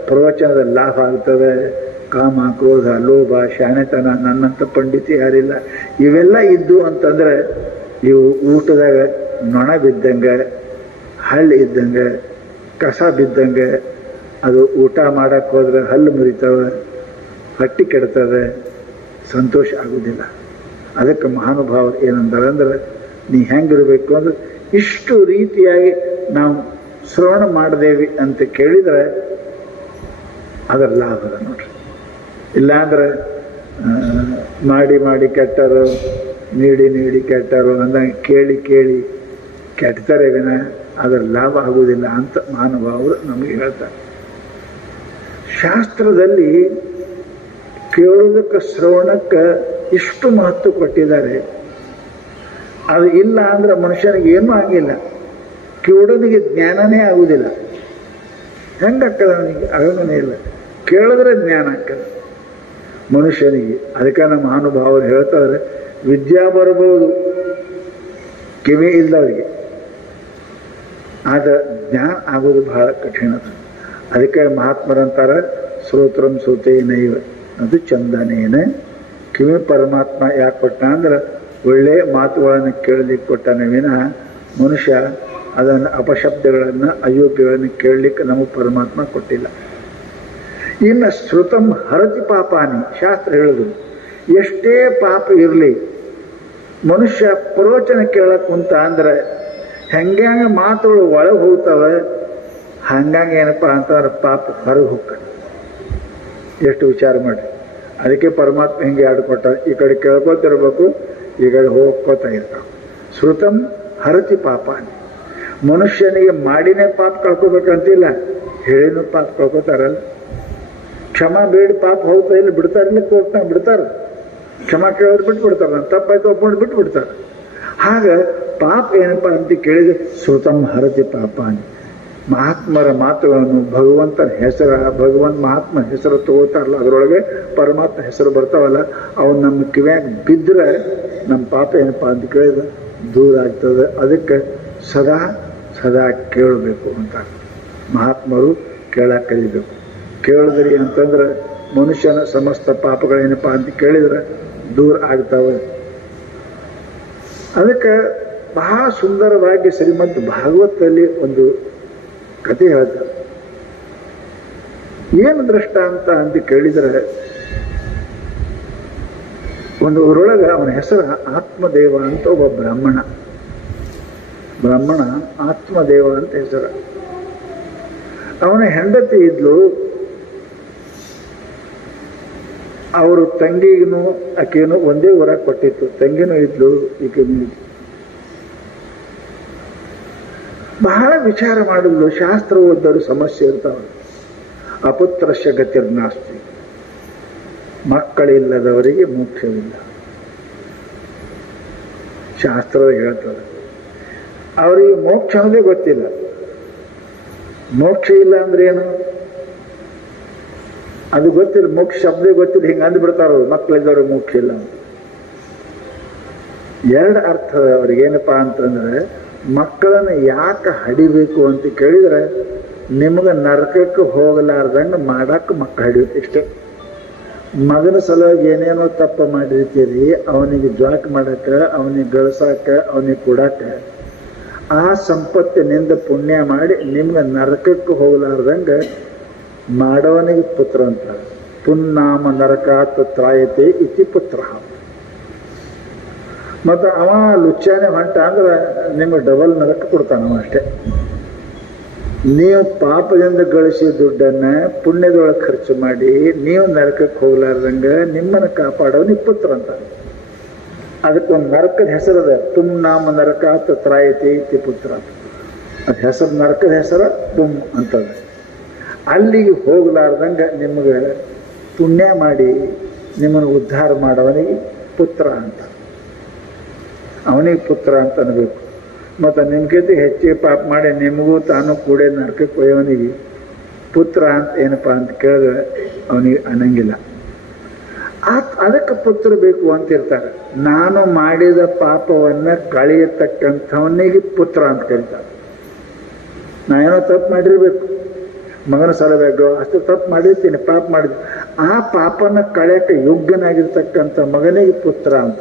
ಪ್ರವಚನದ ಲಾಭ ಆಗ್ತದೆ. ಕಾಮ, ಕ್ರೋಧ, ಲೋಭ, ಶಾಣೆತನ, ನನ್ನಂಥ ಪಂಡಿತಿ ಯಾರಿಲ್ಲ, ಇವೆಲ್ಲ ಇದ್ದು ಅಂತಂದ್ರೆ ಇವು ಊಟದಾಗ ನೊಣ ಬಿದ್ದಂಗೆ, ಹಳ್ಳಿ ಇದ್ದಂಗೆ, ಕಸ ಬಿದ್ದಂಗೆ. ಅದು ಊಟ ಮಾಡಕ್ಕೆ ಹೋದ್ರೆ ಹಲ್ಲು ಮುರಿತವೆ, ಹೊಟ್ಟಿ ಕೆಡ್ತದೆ, ಸಂತೋಷ ಆಗುವುದಿಲ್ಲ. ಅದಕ್ಕೆ ಮಹಾನುಭಾವರು ಏನಂತಾರೆ ಅಂದ್ರೆ, ನೀ ಹೆಂಗಿರ್ಬೇಕು ಅಂದ್ರೆ ಇಷ್ಟು ರೀತಿಯಾಗಿ ನಾವು ಶ್ರವಣ ಮಾಡಿದೇವಿ ಅಂತ ಕೇಳಿದರೆ ಅದರ ಲಾಭ ಅದ ನೋಡ್ರಿ. ಇಲ್ಲಾಂದ್ರೆ ಮಾಡಿ ಕೆಟ್ಟರು, ನೀಡಿ ಕೆಟ್ಟರು ಅಂದಂಗೆ ಕೇಳಿ ಕೆಡ್ತಾರೆ ವಿನ ಅದರ ಲಾಭ ಆಗುವುದಿಲ್ಲ ಅಂತ ಮಹಾನುಭಾವರು ನಮಗೆ ಹೇಳ್ತಾರೆ. ಶಾಸ್ತ್ರದಲ್ಲಿ ಕೇಳೋದಕ್ಕೆ, ಶ್ರವಣಕ್ಕೆ ಇಷ್ಟು ಮಹತ್ವ ಕೊಟ್ಟಿದ್ದಾರೆ. ಅದು ಇಲ್ಲ ಅಂದ್ರೆ ಮನುಷ್ಯನಿಗೆ ಏನೂ ಆಗಿಲ್ಲ, ಕೇಳೋನಿಗೆ ಜ್ಞಾನನೇ ಆಗುವುದಿಲ್ಲ. ಹೆಂಗಾಗ್ತದೆ ಅವನಿಗೆ? ಆಗನೇ ಇಲ್ಲ. ಕೇಳಿದ್ರೆ ಜ್ಞಾನ ಆಗ್ತದೆ ಮನುಷ್ಯನಿಗೆ. ಅದಕ್ಕೆ ನಮ್ಮ ಮಹಾನುಭಾವರು ಹೇಳ್ತಾರೆ, ವಿದ್ಯಾ ಬರ್ಬೋದು ಕಿವಿ ಇಲ್ಲದವರಿಗೆ, ಆದ್ರೆ ಜ್ಞಾನ ಆಗೋದು ಬಹಳ ಕಠಿಣ. ಅದಕ್ಕೆ ಮಹಾತ್ಮರಂತಾರೆ, ಶ್ರೋತ್ರಂ ಶ್ರುತೇನೈವ ಅದು ಚಂದನೇನ. ಕಿವಿ ಪರಮಾತ್ಮ ಯಾಕೆ ಕೊಟ್ಟ ಅಂದ್ರೆ ಒಳ್ಳೆ ಮಾತುಗಳನ್ನು ಕೇಳಲಿಕ್ಕೆ ಕೊಟ್ಟಾನೆ ವಿನಃ ಮನುಷ್ಯ ಅದನ್ನು ಅಪಶಬ್ದಗಳನ್ನು, ಅಯೋಗ್ಯಗಳನ್ನು ಕೇಳಲಿಕ್ಕೆ ನಮಗೆ ಪರಮಾತ್ಮ ಕೊಟ್ಟಿಲ್ಲ. ಇನ್ನು ಶ್ರುತಂ ಹರತಿ ಪಾಪಾನಿ, ಶಾಸ್ತ್ರ ಹೇಳಿದ್ರು, ಎಷ್ಟೇ ಪಾಪ ಇರಲಿ ಮನುಷ್ಯ ಪ್ರವಚನ ಕೇಳಕ್ ಕುಂತ ಅಂದ್ರೆ ಹೆಂಗ ಮಾತುಗಳು ಒಳಗೆ ಹೋಗ್ತವೆ, ಹಂಗಂಗೆ ಏನಪ್ಪ ಅಂತಂದ್ರೆ ಪಾಪ ಹೊರಗೆ ಹೋಗ್ತಾನೆ. ಎಷ್ಟು ವಿಚಾರ ಮಾಡಿ. ಅದಕ್ಕೆ ಪರಮಾತ್ಮ ಹಿಂಗೆ ಆಡ್ಕೊಟ್ಟ, ಈ ಕಡೆ ಕೇಳ್ಕೊತಿರ್ಬೇಕು, ಈ ಕಡೆ ಹೋಗ್ಕೋತಾ ಇರ್ತಾವೆ. ಶ್ರುತಂ ಹರತಿ ಪಾಪಾನಿ. ಮನುಷ್ಯನಿಗೆ ಮಾಡಿನೇ ಪಾಪ ಕಳ್ಕೊಬೇಕಂತಿಲ್ಲ, ಹೇಳಿನೂ ಪಾಪ ಕಳ್ಕೊತಾರಲ್ಲ. ಕ್ಷಮಾ ಬೇಡಿ ಪಾಪ ಹೋಗ್ತಾ ಇಲ್ಲ, ಬಿಡ್ತಾರಿಲ್ಲ, ಕೋರ್ಟ್ನಾಗ ಬಿಡ್ತಾರೆ. ಕ್ಷಮಾ ಕೇಳೋರು ಬಿಟ್ಟು ಬಿಡ್ತಾರೆ, ತಪ್ಪಾಯ್ತು ಒಪ್ಕೊಂಡು ಬಿಟ್ಟು ಬಿಡ್ತಾರೆ. ಆಗ ಪಾಪ ಏನಪ್ಪ ಅಂತ ಕೇಳಿದ್ರೆ ಶ್ರುತಂ ಹರತಿ ಪಾಪಾನಿ. ಮಹಾತ್ಮರ ಮಾತುಗಳನ್ನು, ಭಗವಂತನ ಹೆಸರ, ಮಹಾತ್ಮ ಹೆಸರು ತಗೋತಾರಲ್ಲ, ಅದರೊಳಗೆ ಪರಮಾತ್ಮ ಹೆಸರು ಬರ್ತಾವಲ್ಲ, ಅವನು ನಮ್ಮ ಕಿವ್ಯಾಗ ಬಿದ್ದರೆ ನಮ್ಮ ಪಾಪ ಏನಪ್ಪ ಅಂತ ಕೇಳಿದ್ರೆ ದೂರ ಆಗ್ತದೆ. ಅದಕ್ಕೆ ಸದಾ ಕೇಳಬೇಕು ಅಂತ ಮಹಾತ್ಮರು ಕೇಳಕ್ಕೆ ಕಲಿಬೇಕು. ಕೇಳಿದ್ರಿ ಅಂತಂದ್ರೆ ಮನುಷ್ಯನ ಸಮಸ್ತ ಪಾಪಗಳೇನಪ್ಪ ಅಂತ ಕೇಳಿದ್ರೆ ದೂರ ಆಗ್ತಾವೆ. ಅದಕ್ಕೆ ಬಹಳ ಸುಂದರವಾಗಿ ಶ್ರೀಮದ್ ಭಾಗವತದಲ್ಲಿ ಒಂದು ಕಥೆ ಹೇಳ್ತಾರೆ. ಏನು ದೃಷ್ಟಾಂತ ಅಂತ ಕೇಳಿದರೆ, ಒಂದು ಊರೊಳಗೆ ಅವನ ಹೆಸರು ಆತ್ಮದೇವ ಅಂತ ಒಬ್ಬ ಬ್ರಾಹ್ಮಣ ಆತ್ಮದೇವ ಅಂತ ಹೆಸರು. ಅವನ ಹೆಂಡತಿ ಇದ್ಲು. ಅವರು ತಂಗಿಗೂ ಆಕೆನೂ ಒಂದೇ ಊರಾಗ ಕೊಟ್ಟಿತ್ತು. ತಂಗಿನೂ ಇದ್ಲು, ಈಕೆನೂ ಇದ್ಲು. ಬಹಳ ವಿಚಾರ ಮಾಡಿದ್ಲು. ಶಾಸ್ತ್ರ ಓದೋರು ಸಮಸ್ಯೆ ಇರ್ತಾವ. ಅಪುತ್ರಸ್ಯ ಗತಿರ್ನಾಸ್ತಿ, ಮಕ್ಕಳಿಲ್ಲದವರಿಗೆ ಮೋಕ್ಷವಿಲ್ಲ ಶಾಸ್ತ್ರ ಹೇಳ್ತದೆ. ಅವರಿಗೆ ಮೋಕ್ಷ ಅನ್ನೋದೇ ಗೊತ್ತಿಲ್ಲ. ಮೋಕ್ಷ ಇಲ್ಲ ಅಂದ್ರೆ ಏನು ಅದು ಗೊತ್ತಿಲ್ಲ, ಮೋಕ್ಷ ಶಬ್ದೇ ಗೊತ್ತಿಲ್ಲ, ಹಿಂಗೆ ಅಂದ್ಬಿಡ್ತಾರ ಮಕ್ಕಳಿದ್ದವ್ರಿಗೆ ಮೋಕ್ಷ ಇಲ್ಲ. ಎರಡು ಅರ್ಥ ಅವ್ರಿಗೇನಪ್ಪಾ ಅಂತಂದ್ರೆ, ಮಕ್ಕಳನ್ನ ಯಾಕೆ ಹಡಿಬೇಕು ಅಂತ ಕೇಳಿದ್ರೆ ನಿಮ್ಗೆ ನರಕಕ್ಕೆ ಹೋಗಲಾರ್ದಂಗೆ ಮಾಡಕ್ಕೆ ಮಕ್ಕಳು ಹಿಡಿಯುತ್ತೆ ಇಷ್ಟೇ. ಮಗನ ಸಲುವಾಗಿ ಏನೇನೋ ತಪ್ಪ ಮಾಡಿರ್ತೀರಿ, ಅವನಿಗೆ ಜ್ವಾಕ್ ಮಾಡಕ್ಕೆ, ಅವನಿಗೆ ಗಳಿಸಾಕ, ಅವನಿಗೆ ಕೊಡಾಕ, ಆ ಸಂಪತ್ತಿನಿಂದ ಪುಣ್ಯ ಮಾಡಿ ನಿಮ್ಗೆ ನರಕಕ್ಕೆ ಹೋಗಲಾರ್ದಂಗೆ ಮಾಡವನಿಗೆ ಪುತ್ರ ಅಂತ. ಪುನ್ನಾಮ ನರಕಾತ್ ತ್ರಾಯತೆ ಇತಿ ಪುತ್ರ. ಮತ್ತು ಅವ ಲುಚ್ಚಾನೆ ಹೊಂಟ ಅಂದ್ರೆ ನಿಮ್ಗೆ ಡಬಲ್ ನರಕ ಕೊಡ್ತಾನವ ಅಷ್ಟೇ. ನೀವು ಪಾಪದಿಂದ ಗಳಿಸಿ ದುಡ್ಡನ್ನ ಪುಣ್ಯದೊಳಗೆ ಖರ್ಚು ಮಾಡಿ ನೀವು ನರಕಕ್ಕೆ ಹೋಗ್ಲಾರ್ದಂಗ ನಿಮ್ಮನ್ನು ಕಾಪಾಡೋನಿಗೆ ಪುತ್ರ ಅಂತ. ಅದಕ್ಕೊಂದು ನರಕದ ಹೆಸರದ, ತುಮ್ ನಾಮ ನರಕಾತ್ ತ್ರಾಯತೆ ಇತಿ ಪುತ್ರ. ಅದು ಹೆಸರು, ನರಕದ ಹೆಸರ ತುಮ್ ಅಂತದ. ಅಲ್ಲಿಗೆ ಹೋಗ್ಲಾರ್ದಂಗ ನಿಮಗೆ ಪುಣ್ಯ ಮಾಡಿ ನಿಮ್ಮನ್ನು ಉದ್ಧಾರ ಮಾಡೋವನಿಗೆ ಪುತ್ರ ಅಂತ, ಅವನಿಗೆ ಪುತ್ರ ಅಂತ ಅನ್ಬೇಕು. ಮತ್ತು ನಿಮ್ಗಿಂತ ಹೆಚ್ಚಿಗೆ ಪಾಪ ಮಾಡಿ ನಿಮಗೂ ತಾನು ಕೂಡ ನರಕಕ್ಕೆ ಒಯ್ಯವನಿಗೆ ಪುತ್ರ ಅಂತ ಏನಪ್ಪಾ ಅಂತ ಕೇಳಿದ್ರೆ ಅವನಿಗೆ ಅನ್ನಂಗಿಲ್ಲ. ಅದಕ್ಕೆ ಪುತ್ರ ಬೇಕು ಅಂತಿರ್ತಾರೆ. ನಾನು ಮಾಡಿದ ಪಾಪವನ್ನ ಕಳೆಯತಕ್ಕಂಥವನಿಗೆ ಪುತ್ರ ಅಂತ ಕರೀತಾರೆ. ನಾ ಏನೋ ತಪ್ಪು ಮಾಡಿರ್ಬೇಕು, ಮಗನ ಸಲಬೇಕು, ಅಷ್ಟು ತಪ್ಪು ಮಾಡಿರ್ತೀನಿ, ಪಾಪ ಮಾಡಿದ್ವಿ, ಆ ಪಾಪನ ಕಳೆಯಕ್ಕೆ ಯೋಗ್ಯನಾಗಿರ್ತಕ್ಕಂಥ ಮಗನಿಗೆ ಪುತ್ರ ಅಂತ.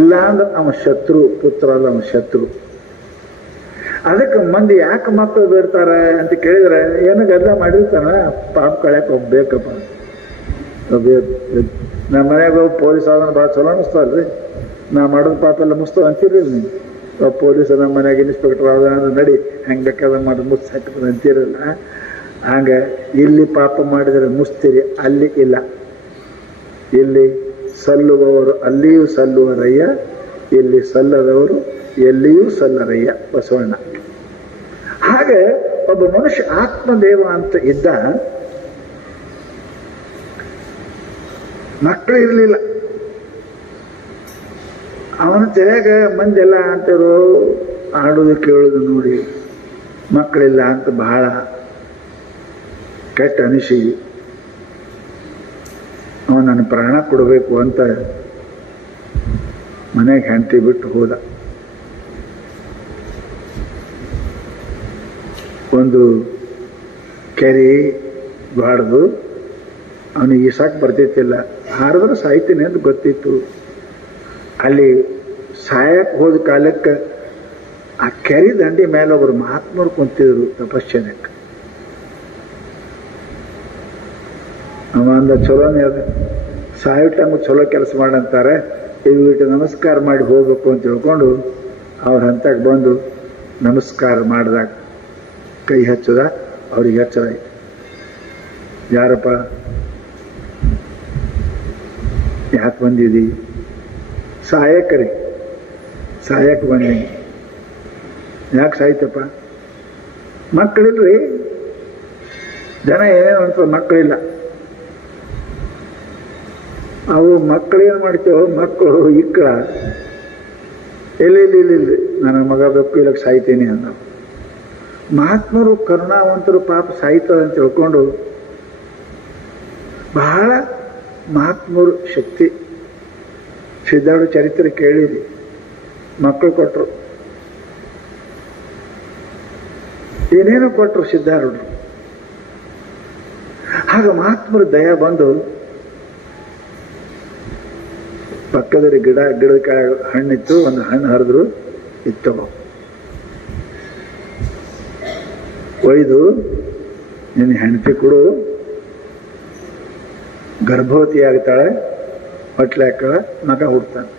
ಇಲ್ಲ ಅಂದ್ರೆ ಅವ ಶತ್ರು, ಪುತ್ರ ಅಲ್ಲ ಅವ ಶತ್ರು. ಅದಕ್ಕೆ ಮಂದಿ ಯಾಕೆ ಮಕ್ಕಳು ಬೇಡ್ತಾರೆ ಅಂತ ಕೇಳಿದ್ರೆ, ಏನೋ ಗದ್ದಲ ಮಾಡಿರ್ತಾನ, ಪಾಪ ಕಳೆಯಕ್ಕೆ ಹೋಗ್ಬೇಕಪ್ಪ. ನಮ್ಮ ಮನೆಯಾಗ ಪೊಲೀಸ್ ಆದನ್ನು ಭಾಳ ಚಲೋ ಅನಿಸ್ತಾರ್ರಿ. ನಾ ಮಾಡೋದು ಪಾಪ ಎಲ್ಲ ಮುಸ್ತವ ಅಂತೀರಲ್ಲ ನೀವು. ಪೊಲೀಸ್ ನಮ್ಮ ಮನೆಯಾಗ ಇನ್ಸ್ಪೆಕ್ಟರ್ ಆದ ನಡಿ ಹೆಂಗೆ ಬೇಕಾದ ಮಾಡಿ ಮುಸ್ ಹಾಕ್ತದೆ ಅಂತೀರಲ್ಲ. ಹಂಗೆ ಇಲ್ಲಿ ಪಾಪ ಮಾಡಿದರೆ ಮುಸ್ತೀರಿ, ಅಲ್ಲಿ ಇಲ್ಲ. ಇಲ್ಲಿ ಸಲ್ಲುವವರು ಅಲ್ಲಿಯೂ ಸಲ್ಲುವರಯ್ಯ, ಇಲ್ಲಿ ಸಲ್ಲದವರು ಎಲ್ಲಿಯೂ ಸಲ್ಲರಯ್ಯ ಬಸವಣ್ಣ. ಹಾಗೆ ಒಬ್ಬ ಮನುಷ್ಯ ಆತ್ಮದೇವ ಅಂತ ಇದ್ದ, ಮಕ್ಕಳು ಇರಲಿಲ್ಲ. ಅವನ ತೆರೆಯಾಗ ಮಂದೆಲ್ಲ ಅಂತಾರೋ ಆಡೋದು ಕೇಳೋದು ನೋಡಿ ಮಕ್ಕಳಿಲ್ಲ ಅಂತ ಬಹಳ ಕೆಟ್ಟ ಅನಿಸಿ ಅವನು ನನ್ನ ಪ್ರಾಣ ಕೊಡಬೇಕು ಅಂತ ಮನೆಗೆ ಹೆಂಡತಿ ಬಿಟ್ಟು ಹೋದ. ಒಂದು ಕೆರೆ ಬಾಡ್ದು ಅವನಿಗೆ ಈಸಾಕ್ ಬರ್ತಿತ್ತಿಲ್ಲ, ಹಾರಿದ್ರೆ ಸಾಯ್ತೀನಿ ಅಂತ ಗೊತ್ತಿತ್ತು. ಅಲ್ಲಿ ಸಾಯಕ್ಕೆ ಹೋದ ಕಾಲಕ್ಕೆ ಆ ಕೆರೆ ದಂಡಿ ಮೇಲೆ ಒಬ್ಬರು ಮಹಾತ್ಮರು ಕುಂತಿದ್ರು ತಪಶ್ಚರ್ಯಕ್ಕೆ. ಅವ ಅಂದ ಚಲೋನೇ ಅದ, ಸಾಯೋ ಟೈಮ್ ಚಲೋ ಕೆಲಸ ಮಾಡಂತಾರೆ, ಇಟ್ಟು ನಮಸ್ಕಾರ ಮಾಡಿ ಹೋಗ್ಬೇಕು ಅಂತ ತಿಳ್ಕೊಂಡು ಅವ್ರ ಹಂತಕ್ಕೆ ಬಂದು ನಮಸ್ಕಾರ ಮಾಡಿದಾಗ ಕೈ ಹಚ್ಚದ, ಅವ್ರಿಗೆ ಹಚ್ಚದಾಯ್ತು. ಯಾರಪ್ಪ, ಯಾಕೆ ಬಂದಿದ್ದೀ? ಸಾಯಕರಿ, ಸಾಯಕ್ಕೆ ಬಂದಿ. ಯಾಕೆ ಸಾಯ್ತಪ್ಪ? ಮಕ್ಕಳಿಲ್ರಿ. ಜನ ಏನೇನು ಅಂತ ಮಕ್ಕಳಿಲ್ಲ. ಅವು ಮಕ್ಕಳೇನು ಮಾಡ್ತೇವೆ, ಮಕ್ಕಳು ಇಕ್ಕಳ ಎಲ್ಲಿ ನನ್ನ ಮಗ ಬೇಕು ಇಲ್ಲಕ್ಕೆ ಸಾಯ್ತೀನಿ ಅಂದ. ಮಹಾತ್ಮರು ಕರುಣಾವಂತರು ಪಾಪ ಸಾಯ್ತದ ಅಂತ ತಿಳ್ಕೊಂಡು ಬಹಳ ಮಹಾತ್ಮರು ಶಕ್ತಿ. ಸಿದ್ಧಾರೂಢ ಚರಿತ್ರೆ ಕೇಳಿರಿ, ಮಕ್ಕಳು ಕೊಟ್ಟರು, ಏನೇನೋ ಕೊಟ್ಟರು ಸಿದ್ಧಾರೂಢರು. ಆಗ ಮಹಾತ್ಮರು ದಯ ಬಂದು ಪಕ್ಕದಲ್ಲಿ ಗಿಡದ ಕೆಳಗೆ ಹಣ್ಣಿತ್ತು, ಒಂದು ಹಣ್ಣು ಹರಿದ್ರು, ಇತ್ತು ಒಯ್ದು ನಿನ್ನ ಹೆಂಡತಿ ಕೊಡು, ಗರ್ಭವತಿ ಆಗ್ತಾಳೆ, ಹೊಟ್ಲೆ ಹಾಕಳ, ಮಗ ಹುಡ್ತಾನೆ,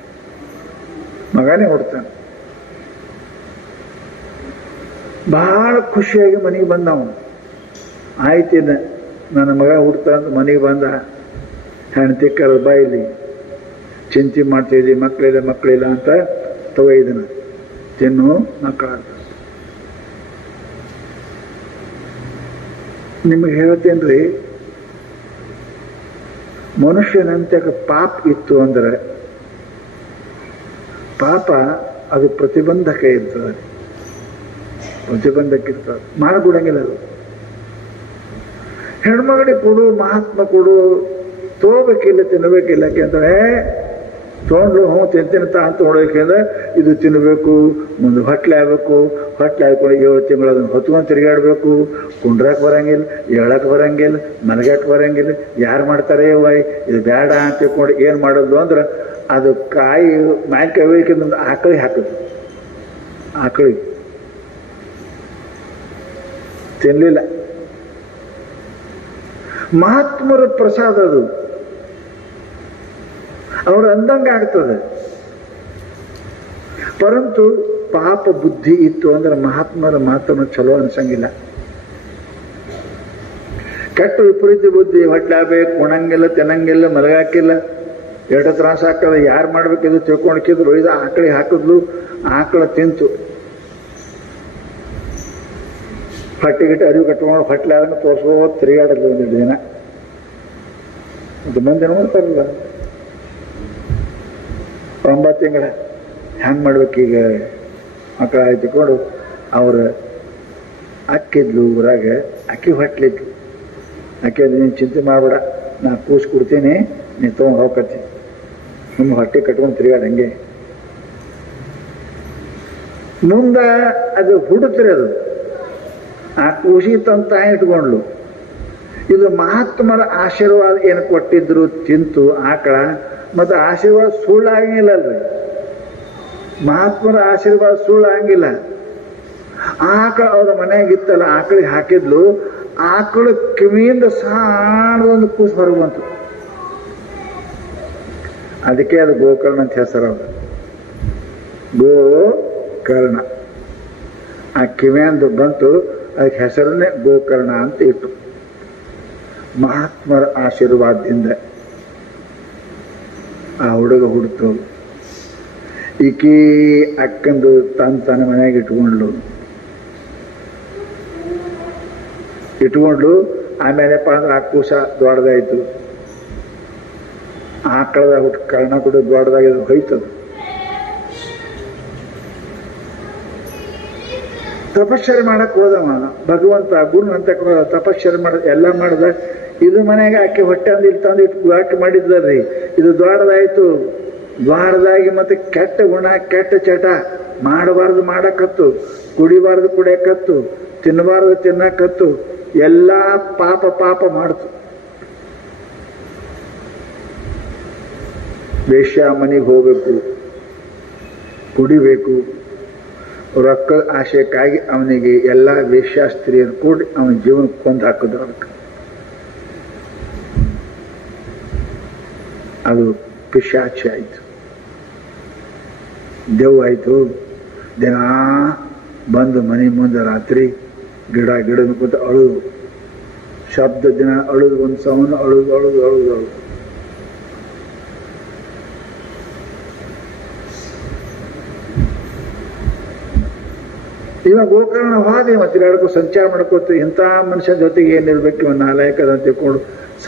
ಮಗನೇ ಹುಡ್ತಾನೆ. ಬಹಳ ಖುಷಿಯಾಗಿ ಮನೆಗೆ ಬಂದ ಅವನು. ಆಯ್ತಿನ ನನ್ನ ಮಗ ಹುಡ್ತಾ ಅಂತ ಮನೆಗೆ ಬಂದ. ಹೆಂಡತಿ ಕರೆದ, ಬಾ ಇಲ್ಲಿ ಚಿಂತೆ ಮಾಡ್ತಿದ್ದಿ, ಮಕ್ಕಳಿಲ್ಲ ಅಂತ ತಗೊಯ್ದನ, ತಿನ್ನು ಮಕ್ಕಳ. ನಿಮಗೆ ಹೇಳ್ತೇನ್ರಿ, ಮನುಷ್ಯನಂತೆ ಪಾಪ ಇತ್ತು ಅಂದ್ರೆ ಪಾಪ ಅದು ಪ್ರತಿಬಂಧಕ ಇರ್ತದೆ, ಪ್ರತಿಬಂಧಕ ಇರ್ತದೆ, ಮಾಡಿಕೊಡಂಗಿಲ್ಲ ಅದು. ಹೆಣ್ಮಗಳಿಗೆ ಕೊಡು, ಮಹಾತ್ಮ ಕೊಡು, ತಗೋಬೇಕಿಲ್ಲ ತಿನ್ನಬೇಕಿಲ್ಲ ಯಾಕೆಂದ್ರೆ ತೊಗೊಂಡು ತಿಂತೀನಿ ಅಂತ ನೋಡೋಕೆಂದ್ರೆ ಇದು ತಿನ್ನಬೇಕು, ಮುಂದೆ ಹೊಟ್ಲೆ ಆಗ್ಬೇಕು, ಹೊಟ್ಲೆ ಹಾಕೊಂಡು 7 ತಿಂಗಳು ಅದನ್ನು ಹೊತ್ಕೊಂಡು ತಿರುಗಾಡಬೇಕು, ಕುಂಡ್ರಕ್ಕೆ ಬರಂಗಿಲ್ಲ, ಹೇಳಕ್ಕೆ ಬರಂಗಿಲ್ಲ, ಮಲಗಕ್ಕೆ ಬರಂಗಿಲ್ಲ, ಯಾರು ಮಾಡ್ತಾರೆ ವಾಯ್ ಇದು ಬೇಡ ಅಂತ ತಿಳ್ಕೊಂಡು ಏನು ಮಾಡೋದು ಅಂದ್ರೆ ಅದು ಕಾಯಿ ಮ್ಯಾಲ್ಕಾಯಿ ಹೋಯ್ಕೊಂಡು ಆಕಳಿಗೆ ಹಾಕೋದು, ಆಕಳಿಗೆ ತಿನ್ನಲಿಲ್ಲ. ಮಹಾತ್ಮರ ಪ್ರಸಾದ ಅದು, ಅವ್ರು ಅಂದಂಗೆ ಆಗ್ತದೆ. ಪರಂತು ಪಾಪ ಬುದ್ಧಿ ಇತ್ತು ಅಂದ್ರೆ ಮಹಾತ್ಮರ ಮಾತನ್ನು ಚಲೋ ಅನ್ಸಂಗಿಲ್ಲ. ಕೆಟ್ಟ ವಿಪರೀತ ಬುದ್ಧಿ, ಹೊಟ್ಲಾಗಬೇಕು, ಉಣಂಗಿಲ್ಲ, ತಿನ್ನಂಗಿಲ್ಲ, ಮಲಗಾಕಿಲ್ಲ, ಎರಡು ತ್ರಾಸ ಆಗ್ತದೆ, ಯಾರು ಮಾಡ್ಬೇಕಿದು ತಿಳ್ಕೊಂಡ್ಕಿದ್ರು. ಇದು ಆಕಳಿಗೆ ಹಾಕಿದ್ಲು, ಆಕಳ ತಿಂತು, ಹೊಟ್ಟೆಗಿಟ್ಟು ಅರಿವು ಕಟ್ಕೊಂಡು ಹೊಟ್ಲೆ ಆದಂಗೆ ತೋರಿಸ್ಬೋದು ತಿರುಗಾಡೋದು ಒಂದೆರಡು ದಿನ. ಅದು ಮಂದಿ ನೋಡ್ತಾರಲ್ಲ 9 ತಿಂಗಳ ಹ್ಯಾಂಗೆ ಮಾಡ್ಬೇಕೀಗ ಮಕ್ಕಳ ಆಯ್ತುಕೊಂಡು ಅವ್ರ ಅಕ್ಕಿದ್ಲು ಊರಾಗ, ಅಕ್ಕಿ ಹೊಟ್ಲಿದ್ಲು. ಅಕ್ಕಿ ನೀನು ಚಿಂತೆ ಮಾಡಬೇಡ, ನಾ ಕೂಸು ಕೊಡ್ತೀನಿ, ನೀನು ತೊಗೊಂಡು ಹೋಗತ್ತಿ, ನಿಮ್ಮ ಹೊಟ್ಟೆ ಕಟ್ಕೊಂಡು ತಿರುಗಾಡಂಗೆ. ಮುಂದೆ ಅದು ಹುಡುತ್ರಿ, ಅದು ಆ ಕೂಸಿ ತಂತ ಇಟ್ಕೊಂಡ್ಲು. ಇದು ಮಹಾತ್ಮರ ಆಶೀರ್ವಾದ ಏನು ಕೊಟ್ಟಿದ್ರು, ತಿಂತು ಆಕಳ. ಮತ್ತು ಆಶೀರ್ವಾದ ಸುಳ್ಳಾಗಿಲ್ಲಲ್ರಿ, ಮಹಾತ್ಮರ ಆಶೀರ್ವಾದ ಸುಳ್ಳಾಗಿಲ್ಲ. ಆಕಳ ಅವ್ರ ಮನೆಯಾಗಿತ್ತಲ್ಲ, ಆಕಳಿಗೆ ಹಾಕಿದ್ಲು, ಆಕಳ ಕಿವಿಯಿಂದ ಸಾಣದೊಂದು ಕೂಸು ಹೊರಗೆ ಬಂತು. ಅದಕ್ಕೆ ಅದು ಗೋಕರ್ಣ ಅಂತ ಹೆಸರು. ಅದು ಗೋಕರ್ಣ, ಆ ಕಿವಿಯಂದು ಬಂತು, ಅದಕ್ಕೆ ಹೆಸರನ್ನೇ ಗೋಕರ್ಣ ಅಂತ ಇಟ್ಟು. ಮಹಾತ್ಮರ ಆಶೀರ್ವಾದದಿಂದ ಆ ಹುಡುಗ ಹುಡ್ತು. ಈಕಿ ಅಕ್ಕಂದು ತನ್ನ ಮನೆಯಾಗ ಇಟ್ಕೊಂಡ್ಲು. ಆಮೇಲೆಪ್ಪ ಅಂದ್ರೆ ಆ ಕೂಸ ದೊಡ್ಡದಾಯ್ತು, ಆಕಳದ ಕರ್ಣ ಕೂಡ ದೊಡ್ಡದಾಗಿ ಹೋಯ್ತದು. ತಪಶ್ಚರ್ಯ ಮಾಡಕ್ ಹೋದವ ಭಗವಂತ, ಗುರು ಅಂತ ತಪಶ್ಚರ್ಯ ಮಾಡ ಎಲ್ಲ ಮಾಡ್ದ. ಇದು ಮನೆಗೆ ಆಕೆ ಹೊಟ್ಟೆ ಅಂದಿಟ್ಟು ತಂದು ಇಟ್ಟು ಘಾಟ್ ಮಾಡಿದ್ರಿ. ಇದು ದ್ವಾರದಾಯ್ತು, ದ್ವಾರದಾಗಿ ಮತ್ತೆ ಕೆಟ್ಟ ಗುಣ, ಕೆಟ್ಟ ಚಟ, ಮಾಡಬಾರ್ದು ಮಾಡಕತ್ತು, ಕುಡಿಬಾರ್ದು ಕುಡಿಯಕತ್ತು, ತಿನ್ನಬಾರ್ದು ತಿನ್ನಕತ್ತು, ಎಲ್ಲ ಪಾಪ ಪಾಪ ಮಾಡ್ತು. ವೇಶ್ಯ ಮನೆಗೆ ಹೋಗ್ಬೇಕು, ಕುಡಿಬೇಕು, ರೊಕ್ಕದ ಆಶಯಕ್ಕಾಗಿ ಅವನಿಗೆ ಎಲ್ಲ ವೇಶ್ಯಾಸ್ತ್ರೀಯರು ಕೂಡಿ ಅವನ ಜೀವನ ಕೊಂದು ಹಾಕಿದ್ರು. ಅದಕ್ಕೆ ಅದು ಪಿಶಾಚಿ ಆಯಿತು, ದೆವ್ವ ಆಯಿತು. ದಿನ ಬಂದು ಮನೆ ಮುಂದೆ ರಾತ್ರಿ ಗಿಡದ ಕೂತು ಅಳುದು, ಶಬ್ದ ದಿನ ಅಳುದು, ಒಂದು ಸವನು ಅಳುದು ಅಳುದು ಅಳುದು ಅಳುದು. ಇವಾಗ ಗೋಕರ್ಣ ಹೋದೆ, ಮತ್ತೆ ತಿರುಗಾಡ್ಕೊ ಸಂಚಾರ ಮಾಡ್ಕೋತ, ಇಂಥ ಮನುಷ್ಯನ ಜೊತೆಗೆ ಏನಿರ್ಬೇಕು, ಇವ ನಾಲಾಯಕದ ತಿಳ್ಕೊಂಡು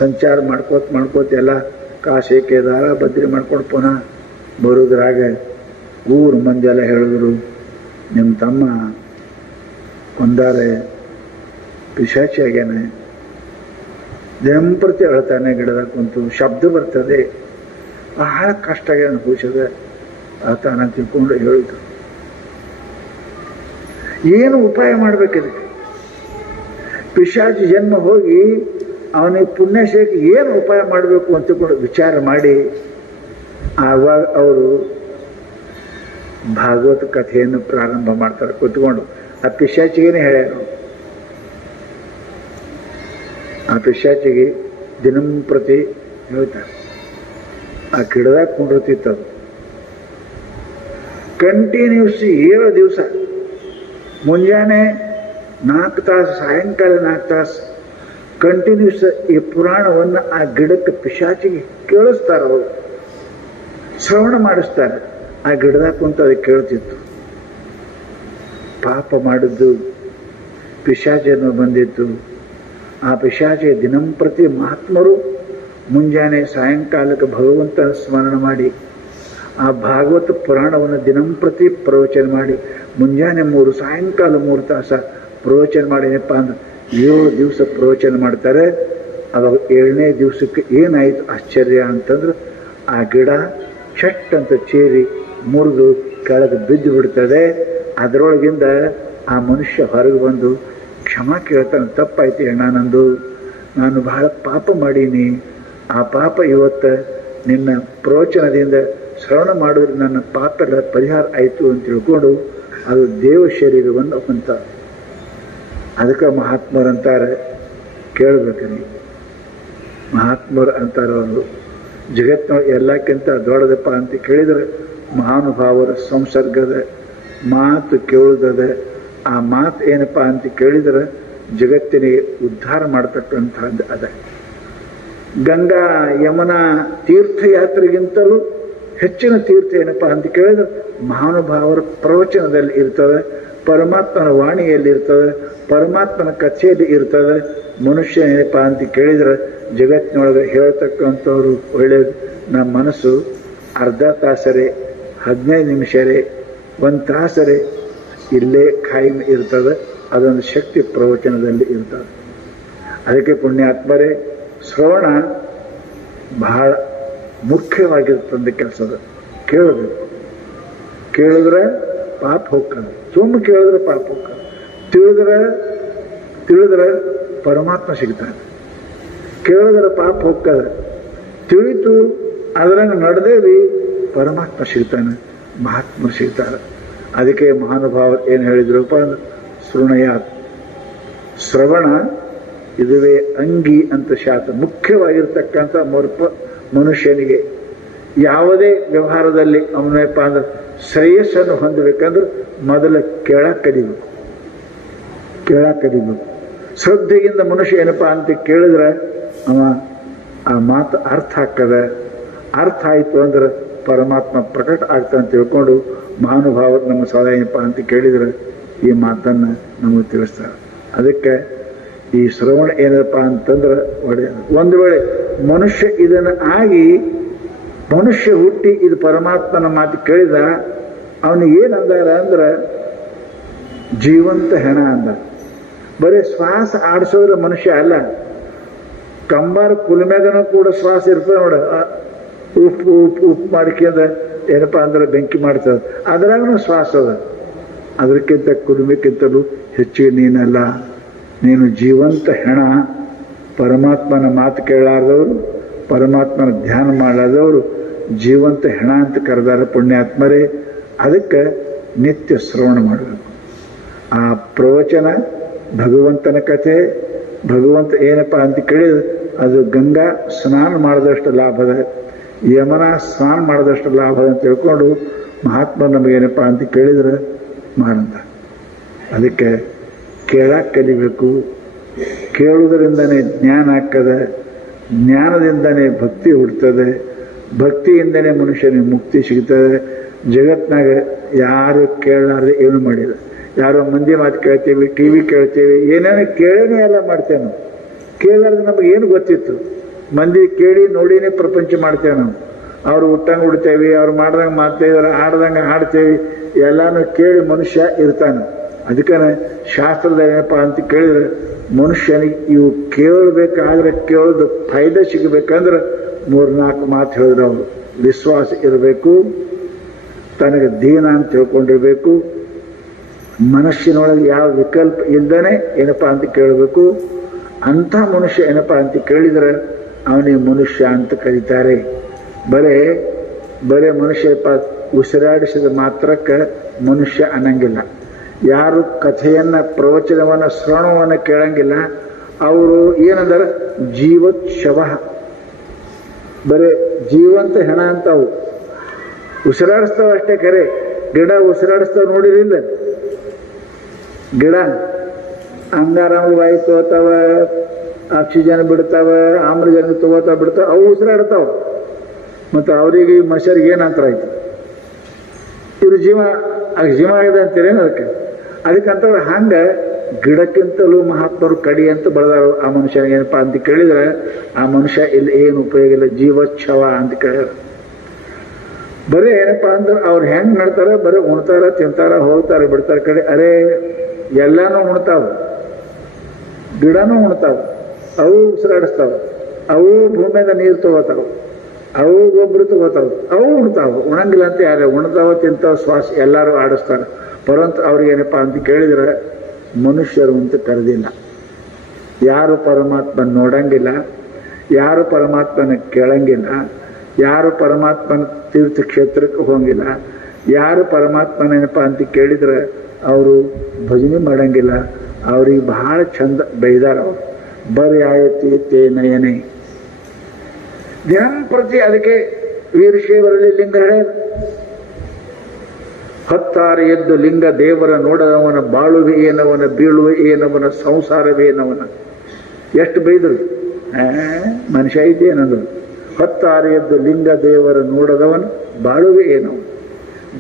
ಸಂಚಾರ ಮಾಡ್ಕೋತ ಎಲ್ಲ ಕಾಶಿ ಕೇದಾರ ಬದ್ರಿ ಮಾಡ್ಕೊಂಡು ಪುನಃ ಬರೋದ್ರಾಗ ಊರು ಮಂದಿ ಎಲ್ಲ ಹೇಳಿದ್ರು, ನಿಮ್ಮ ತಮ್ಮ ಒಂದಾರೆ ಪಿಶಾಚಿ ಆಗ್ಯಾನೆ. ದಿನಂಪ್ರತಿ ಹೇಳ್ತಾನೆ, ಗಿಡದಾಗ ಕುಂತು ಶಬ್ದ ಬರ್ತದೆ, ಬಹಳ ಕಷ್ಟ ಆಗ್ಯಾನ, ಕೂಸದ ಅಳ್ತಾನ ತಿಳ್ಕೊಂಡು ಹೇಳಿದ್ರು. ಏನು ಉಪಾಯ ಮಾಡ್ಬೇಕಿದಕ್ಕೆ? ಪಿಶಾಚಿ ಜನ್ಮ ಹೋಗಿ ಅವನಿಗೆ ಪುಣ್ಯಶೇಖಿ ಏನು ಉಪಾಯ ಮಾಡಬೇಕು ಅಂತ ಕೂಡ ವಿಚಾರ ಮಾಡಿ ಆವಾಗ ಅವರು ಭಾಗವತ ಕಥೆಯನ್ನು ಪ್ರಾರಂಭ ಮಾಡ್ತಾರೆ ಕೂತ್ಕೊಂಡು. ಆ ಪಿಶಾಚಿಗೇನೆ ಹೇಳ್ಯಾರ. ಆ ಪಿಶಾಚಿಗೆ ದಿನಂಪ್ರತಿ ಹೇಳ್ತಾರೆ. ಆ ಗಿಡದಾಗ ಕುಂಡಿರ್ತಿತ್ತದು ಕಂಟಿನ್ಯೂಸ್ 7 ದಿವಸ, ಮುಂಜಾನೆ 4 ತಾಸು, ಸಾಯಂಕಾಲ 4 ತಾಸು ಕಂಟಿನ್ಯೂಸ್ ಈ ಪುರಾಣವನ್ನು ಆ ಗಿಡಕ್ಕೆ ಪಿಶಾಚಿಗೆ ಕೇಳಿಸ್ತಾರೆ. ಅವರು ಶ್ರವಣ ಮಾಡಿಸ್ತಾರೆ. ಆ ಗಿಡದಾಗ ಕುಂತು ಅದಕ್ಕೆ ಕೇಳ್ತಿತ್ತು. ಪಾಪ ಮಾಡಿದ್ದು ಪಿಶಾಚಿಯನ್ನು ಬಂದಿತ್ತು. ಆ ಪಿಶಾಚಿ ದಿನಂಪ್ರತಿ ಮಹಾತ್ಮರು ಮುಂಜಾನೆ ಸಾಯಂಕಾಲಕ್ಕೆ ಭಗವಂತನ ಸ್ಮರಣ ಮಾಡಿ ಆ ಭಾಗವತ ಪುರಾಣವನ್ನು ದಿನಂಪ್ರತಿ ಪ್ರವಚನ ಮಾಡಿ ಮುಂಜಾನೆ 3 ಸಾಯಂಕಾಲ 3 ತಾಸ ಪ್ರವಚನ ಮಾಡಿನಪ್ಪ ಅಂದ್ರೆ 7 ದಿವಸ ಪ್ರವಚನ ಮಾಡ್ತಾರೆ. ಅವಾಗ 7ನೇ ದಿವಸಕ್ಕೆ ಏನಾಯಿತು ಆಶ್ಚರ್ಯ ಅಂತಂದ್ರೆ ಆ ಗಿಡ ಚಟ್ ಅಂತ ಚೇರಿ ಮುರಿದು ಕೆಳಗೆ ಬಿದ್ದು ಬಿಡ್ತದೆ. ಅದರೊಳಗಿಂದ ಆ ಮನುಷ್ಯ ಹೊರಗೆ ಬಂದು ಕ್ಷಮಾ ಕೇಳ್ತಾನೆ, ತಪ್ಪಾಯ್ತು ಅಣ್ಣ ನಂದು, ನಾನು ಬಹಳ ಪಾಪ ಮಾಡೀನಿ, ಆ ಪಾಪ ಇವತ್ತು ನಿನ್ನ ಪ್ರವಚನದಿಂದ ಶ್ರವಣ ಮಾಡಿದ್ರೆ ನನ್ನ ಪಾಪ ಎಲ್ಲ ಪರಿಹಾರ ಆಯಿತು ಅಂತ ತಿಳ್ಕೊಂಡು ಅದು ದೇವ ಶರೀರವನ್ನು ಹೊಂತ. ಅದಕ್ಕೆ ಮಹಾತ್ಮರಂತಾರೆ, ಕೇಳಬೇಕ್ರಿ, ಮಹಾತ್ಮರು ಅಂತಾರೆ ಅವರು ಜಗತ್ತಿನ ಎಲ್ಲಕ್ಕಿಂತ ದೊಡ್ಡದಪ್ಪ ಅಂತ ಕೇಳಿದರೆ ಮಹಾನುಭಾವರ ಸಂಸರ್ಗದ ಮಾತು ಕೇಳುವುದದ. ಆ ಮಾತು ಏನಪ್ಪ ಅಂತ ಕೇಳಿದರೆ ಜಗತ್ತಿನಿಗೆ ಉದ್ಧಾರ ಮಾಡತಕ್ಕಂಥದ್ದು ಅದ. ಗಂಗಾ ಯಮುನಾ ತೀರ್ಥಯಾತ್ರೆಗಿಂತಲೂ ಹೆಚ್ಚಿನ ತೀರ್ಥ ಏನಪ್ಪ ಅಂತ ಕೇಳಿದ್ರೆ ಮಹಾನುಭಾವರ ಪ್ರವಚನದಲ್ಲಿ ಇರ್ತದೆ, ಪರಮಾತ್ಮನ ವಾಣಿಯಲ್ಲಿ ಇರ್ತದೆ, ಪರಮಾತ್ಮನ ಕಥೆಯಲ್ಲಿ ಇರ್ತದೆ. ಮನುಷ್ಯ ಏನಪ್ಪ ಅಂತ ಕೇಳಿದ್ರೆ ಜಗತ್ತಿನೊಳಗೆ ಹೇಳ್ತಕ್ಕಂಥವ್ರು ಒಳ್ಳೆಯದು. ನಮ್ಮ ಮನಸ್ಸು ಅರ್ಧ ತಾಸರೆ, 15 ನಿಮಿಷರೇ, 1 ತಾಸರೆ ಇಲ್ಲೇ ಖಾಯಿಮ್ ಇರ್ತದೆ. ಅದೊಂದು ಶಕ್ತಿ ಪ್ರವಚನದಲ್ಲಿ ಇರ್ತದೆ. ಅದಕ್ಕೆ ಪುಣ್ಯಾತ್ಮರೇ, ಶ್ರವಣ ಬಹಳ ಮುಖ್ಯವಾಗಿರ್ತಂದ ಕೆಲಸದ. ಕೇಳಬೇಕು, ಕೇಳಿದ್ರೆ ಪಾಪ ಹೋಗ್ತದೆ, ಸುಮ್ಮನೆ ಕೇಳಿದ್ರೆ ಪಾಪ ಹೋಗ್ತದೆ, ತಿಳಿದ್ರೆ ಪರಮಾತ್ಮ ಸಿಗ್ತಾನೆ, ಕೇಳಿದ್ರೆ ಪಾಪ ಹೋಗ್ತದೆ, ತಿಳಿತು ಅದರಂಗೆ ನಡೆದೇವಿ ಪರಮಾತ್ಮ ಸಿಗ್ತಾನೆ, ಮಹಾತ್ಮ ಸಿಗ್ತಾರೆ. ಅದಕ್ಕೆ ಮಹಾನುಭಾವ ಏನು ಹೇಳಿದ್ರಪ್ಪ ಅಂದ್ರೆ ಶೃಣಯಾತ್, ಶ್ರವಣ ಇದುವೇ ಅಂಗಿ ಅಂತ ಶಾಸ್ತ್ರ. ಮುಖ್ಯವಾಗಿರ್ತಕ್ಕಂಥ ಮನುಷ್ಯನಿಗೆ ಯಾವುದೇ ವ್ಯವಹಾರದಲ್ಲಿ ಅವನಪ್ಪ ಅಂದ್ರೆ ಶ್ರೇಯಸ್ಸನ್ನು ಹೊಂದಬೇಕಂದ್ರೆ ಮೊದಲ ಕೇಳಕ್ಕೆ ಕಲಿಬೇಕು. ಶ್ರದ್ಧೆಯಿಂದ ಮನುಷ್ಯ ಏನಪ್ಪ ಅಂತ ಕೇಳಿದ್ರೆ ಅವ ಆ ಮಾತು ಅರ್ಥ ಆಗ್ತದೆ. ಅರ್ಥ ಆಯಿತು ಅಂದ್ರೆ ಪರಮಾತ್ಮ ಪ್ರಕಟ ಆಗ್ತಾ ಅಂತ ತಿಳ್ಕೊಂಡು ಮಹಾನುಭಾವರು ನಮ್ಮ ಸದಾ ಏನಪ್ಪ ಅಂತ ಕೇಳಿದ್ರೆ ಈ ಮಾತನ್ನು ನಮಗೆ ತಿಳಿಸ್ತಾರೆ. ಅದಕ್ಕೆ ಈ ಶ್ರವಣ ಏನಪ್ಪ ಅಂತಂದ್ರೆ ಒಳ್ಳೆಯದು. ಒಂದು ವೇಳೆ ಮನುಷ್ಯ ಇದನ್ನು ಆಗಿ ಮನುಷ್ಯ ಹುಟ್ಟಿ ಇದು ಪರಮಾತ್ಮನ ಮಾತು ಕೇಳಿದ ಅವನಿಗೆ ಏನಂದಾರ ಅಂದ್ರೆ ಜೀವಂತ ಹೆಣ ಅಂದ. ಬರೀ ಶ್ವಾಸ ಆಡಿಸೋದ್ರೆ ಮನುಷ್ಯ ಅಲ್ಲ, ಕಂಬಾರ ಕುಲಮ್ಯಾಗನೂ ಕೂಡ ಶ್ವಾಸ ಇರ್ತದೆ ನೋಡ, ಉಪ್ಪು ಮಾಡ್ಕೊಂಡ ಏನಪ್ಪಾ ಅಂದ್ರೆ ಬೆಂಕಿ ಮಾಡ್ತದೆ, ಅದರಾಗೂ ಶ್ವಾಸ ಅದ. ಅದಕ್ಕಿಂತ ಕುಲುಮೆಕ್ಕಿಂತಲೂ ಹೆಚ್ಚಿಗೆ ನೀನಲ್ಲ, ನೀನು ಜೀವಂತ ಹೆಣ. ಪರಮಾತ್ಮನ ಮಾತು ಕೇಳಾರ್ದವರು, ಪರಮಾತ್ಮನ ಧ್ಯಾನ ಮಾಡಲಾದವರು ಜೀವಂತ ಹೆಣ ಅಂತ ಕರೆದಾರ ಪುಣ್ಯಾತ್ಮರೇ. ಅದಕ್ಕೆ ನಿತ್ಯ ಶ್ರವಣ ಮಾಡಬೇಕು. ಆ ಪ್ರವಚನ ಭಗವಂತನ ಕಥೆ. ಭಗವಂತ ಏನಪ್ಪ ಅಂತ ಕೇಳಿದ್ರೆ ಅದು ಗಂಗಾ ಸ್ನಾನ ಮಾಡಿದಷ್ಟು ಲಾಭದ, ಯಮುನಾ ಸ್ನಾನ ಮಾಡಿದಷ್ಟು ಲಾಭದ ಅಂತ ತಿಳ್ಕೊಂಡು ಮಹಾತ್ಮ ನಮಗೇನಪ್ಪ ಅಂತ ಕೇಳಿದ್ರೆ ಮಾಡಂತ. ಅದಕ್ಕೆ ಕೇಳಕ್ಕೆ ಕಲಿಬೇಕು. ಕೇಳುವುದರಿಂದನೇ ಜ್ಞಾನ ಆಗ್ತದೆ, ಜ್ಞಾನದಿಂದನೇ ಭಕ್ತಿ ಹುಡ್ತದೆ, ಭಕ್ತಿಯಿಂದನೇ ಮನುಷ್ಯನಿಗೆ ಮುಕ್ತಿ ಸಿಗ್ತದೆ. ಜಗತ್ನಾಗ ಯಾರು ಕೇಳಲಾರ್ದೆ ಏನು ಮಾಡಿಲ್ಲ. ಯಾರೋ ಮಂದಿ ಮಾತು ಕೇಳ್ತೀವಿ, ಟಿವಿ ಕೇಳ್ತೀವಿ, ಏನೇನು ಕೇಳೇನೇ ಎಲ್ಲ ಮಾಡ್ತೇವೆ ನಾವು. ಕೇಳಲಾರ್ದೆ ನಮಗೆ ಏನು ಗೊತ್ತಿತ್ತು? ಮಂದಿ ಕೇಳಿ ನೋಡಿನೇ ಪ್ರಪಂಚ ಮಾಡ್ತೇವೆ ನಾವು. ಅವ್ರು ಹುಟ್ಟಂಗೆ ಹುಡ್ತೇವಿ, ಅವ್ರು ಮಾಡ್ದಂಗೆ ಮಾಡ್ತೇವೆ, ಆಡ್ದಂಗೆ ಆಡ್ತೇವಿ, ಎಲ್ಲಾನು ಕೇಳಿ ಮನುಷ್ಯ ಇರ್ತಾನೆ. ಅದಕ್ಕೆ ಶಾಸ್ತ್ರದ ಏನಪ್ಪ ಅಂತ ಕೇಳಿದ್ರೆ ಮನುಷ್ಯನಿಗೆ ಇವು ಕೇಳಬೇಕಾದ್ರೆ ಕೇಳೋದು ಫಾಯ್ದೆ ಸಿಗಬೇಕಂದ್ರೆ 3-4 ಮಾತು ಹೇಳಿದ್ರು ಅವರು. ವಿಶ್ವಾಸ ಇರಬೇಕು, ತನಗೆ ದೀನ ಅಂತ ತಿಳ್ಕೊಂಡಿರ್ಬೇಕು, ಮನಸ್ಸಿನೊಳಗೆ ಯಾವ ವಿಕಲ್ಪ ಇಲ್ದೇ ಏನಪ್ಪ ಅಂತ ಕೇಳಬೇಕು. ಅಂಥ ಮನುಷ್ಯ ಏನಪ್ಪ ಅಂತ ಕೇಳಿದ್ರೆ ಅವನಿಗೆ ಮನುಷ್ಯ ಅಂತ ಕರೀತಾರೆ. ಬರೇ ಮನುಷ್ಯ ಉಸಿರಾಡಿಸಿದ ಮಾತ್ರಕ್ಕೆ ಮನುಷ್ಯ ಅನ್ನಂಗಿಲ್ಲ. ಯಾರು ಕಥೆಯನ್ನ, ಪ್ರವಚನವನ್ನ, ಶ್ರವಣವನ್ನ ಕೇಳಂಗಿಲ್ಲ ಅವರು ಏನಂದ್ರೆ ಜೀವೋತ್ಸವ, ಬರೇ ಜೀವಂತ ಹೆಣ ಅಂತಾವು. ಉಸಿರಾಡಿಸ್ತಾವ ಅಷ್ಟೇ ಕರೆ. ಗಿಡ ಉಸಿರಾಡಿಸ್ತಾವ ನೋಡಿರಿಲ್ಲ? ಗಿಡ ಅಂಗಾರಾಮ ವಾಯು ತಗೋತಾವ, ಆಕ್ಸಿಜನ್ ಬಿಡ್ತಾವ, ಆಮ್ಲಜನಕ ತಗೋತಾವ ಬಿಡ್ತಾವ, ಅವು ಉಸಿರಾಡ್ತಾವ. ಮತ್ತು ಅವರಿಗೆ ಮನುಷ್ಯರಿಗೆ ಏನಂತರ ಆಯ್ತು? ಇವ್ರು ಜೀವ ಆಗಿದೆ ಅಂತೀರೇನು? ಅದಕ್ಕಂತ ಹಂಗೆ ಗಿಡಕ್ಕಿಂತಲೂ ಮಹಾತ್ಮರು ಕಡಿ ಅಂತ ಬೆಳೆದಾರು. ಆ ಮನುಷ್ಯ ಏನಪ್ಪಾ ಅಂತ ಕೇಳಿದ್ರೆ ಆ ಮನುಷ್ಯ ಇಲ್ಲಿ ಏನು ಉಪಯೋಗ ಇಲ್ಲ, ಜೀವೋತ್ಸವ ಅಂತ ಕೇಳಿದ್ರು. ಬರೀ ಏನಪ್ಪಾ ಅಂದ್ರೆ ಅವ್ರು ಹೆಂಗ್ ನಡ್ತಾರ, ಬರೀ ಉಣ್ತಾರ, ತಿಂತಾರ, ಹೋಗ್ತಾರ, ಬಿಡ್ತಾರ ಕಡೆ. ಅರೇ ಎಲ್ಲಾನು ಉಣ್ತಾವ, ಗಿಡನೂ ಉಣ್ತಾವ, ಅವು ಉಸಿರಾಡಿಸ್ತಾವ, ಅವು ಭೂಮಿಯಾಗ ನೀರು ತಗೋತಾವ, ಅವು ಗೊಬ್ಬರ ತಗೋತಾವ, ಅವು ಉಣ್ತಾವ. ಉಣಂಗಿಲ್ಲ ಅಂತ ಯಾರೇ ಉಣ್ತಾವ, ತಿಂತಾವ, ಶ್ವಾಸ ಎಲ್ಲಾರು ಆಡಿಸ್ತಾರ. ಪರಂತು ಅವ್ರಿಗೇನಪ್ಪಾ ಅಂತ ಕೇಳಿದ್ರೆ ಮನುಷ್ಯರು ಅಂತ ಕರೆದಿಲ್ಲ. ಯಾರು ಪರಮಾತ್ಮನ ನೋಡಂಗಿಲ್ಲ, ಯಾರು ಪರಮಾತ್ಮನ ಕೇಳಂಗಿಲ್ಲ, ಯಾರು ಪರಮಾತ್ಮನ ತೀರ್ಥಕ್ಷೇತ್ರಕ್ಕೆ ಹೋಗಿಲ್ಲ, ಯಾರು ಪರಮಾತ್ಮನೇನಪ್ಪ ಅಂತ ಕೇಳಿದ್ರೆ ಅವರು ಭಜನೆ ಮಾಡಂಗಿಲ್ಲ. ಅವ್ರಿಗೆ ಬಹಳ ಚಂದ ಬೈದಾರ. ಅವರು ಬರೀ ಆಯತಿ ತೇ ನಯನೆ ದಿನ ಪ್ರತಿ. ಅದಕ್ಕೆ ವೀರಶೈವರಲ್ಲಿ ಲಿಂಗ ಹೇಳ್ಯಾರ, ಹತ್ತಾರು ಎದ್ದು ಲಿಂಗ ದೇವರ ನೋಡದವನ ಬಾಳುವೆ ಏನವನ, ಬೀಳುವೆ ಏನವನ, ಸಂಸಾರವೇನವನ. ಎಷ್ಟು ಬೈದರು, ಮನುಷ್ಯ ಐತೆ ಏನಂದ್ರು. ಹತ್ತಾರು ಎದ್ದು ಲಿಂಗ ದೇವರ ನೋಡದವನ ಬಾಳುವೆ ಏನವನ,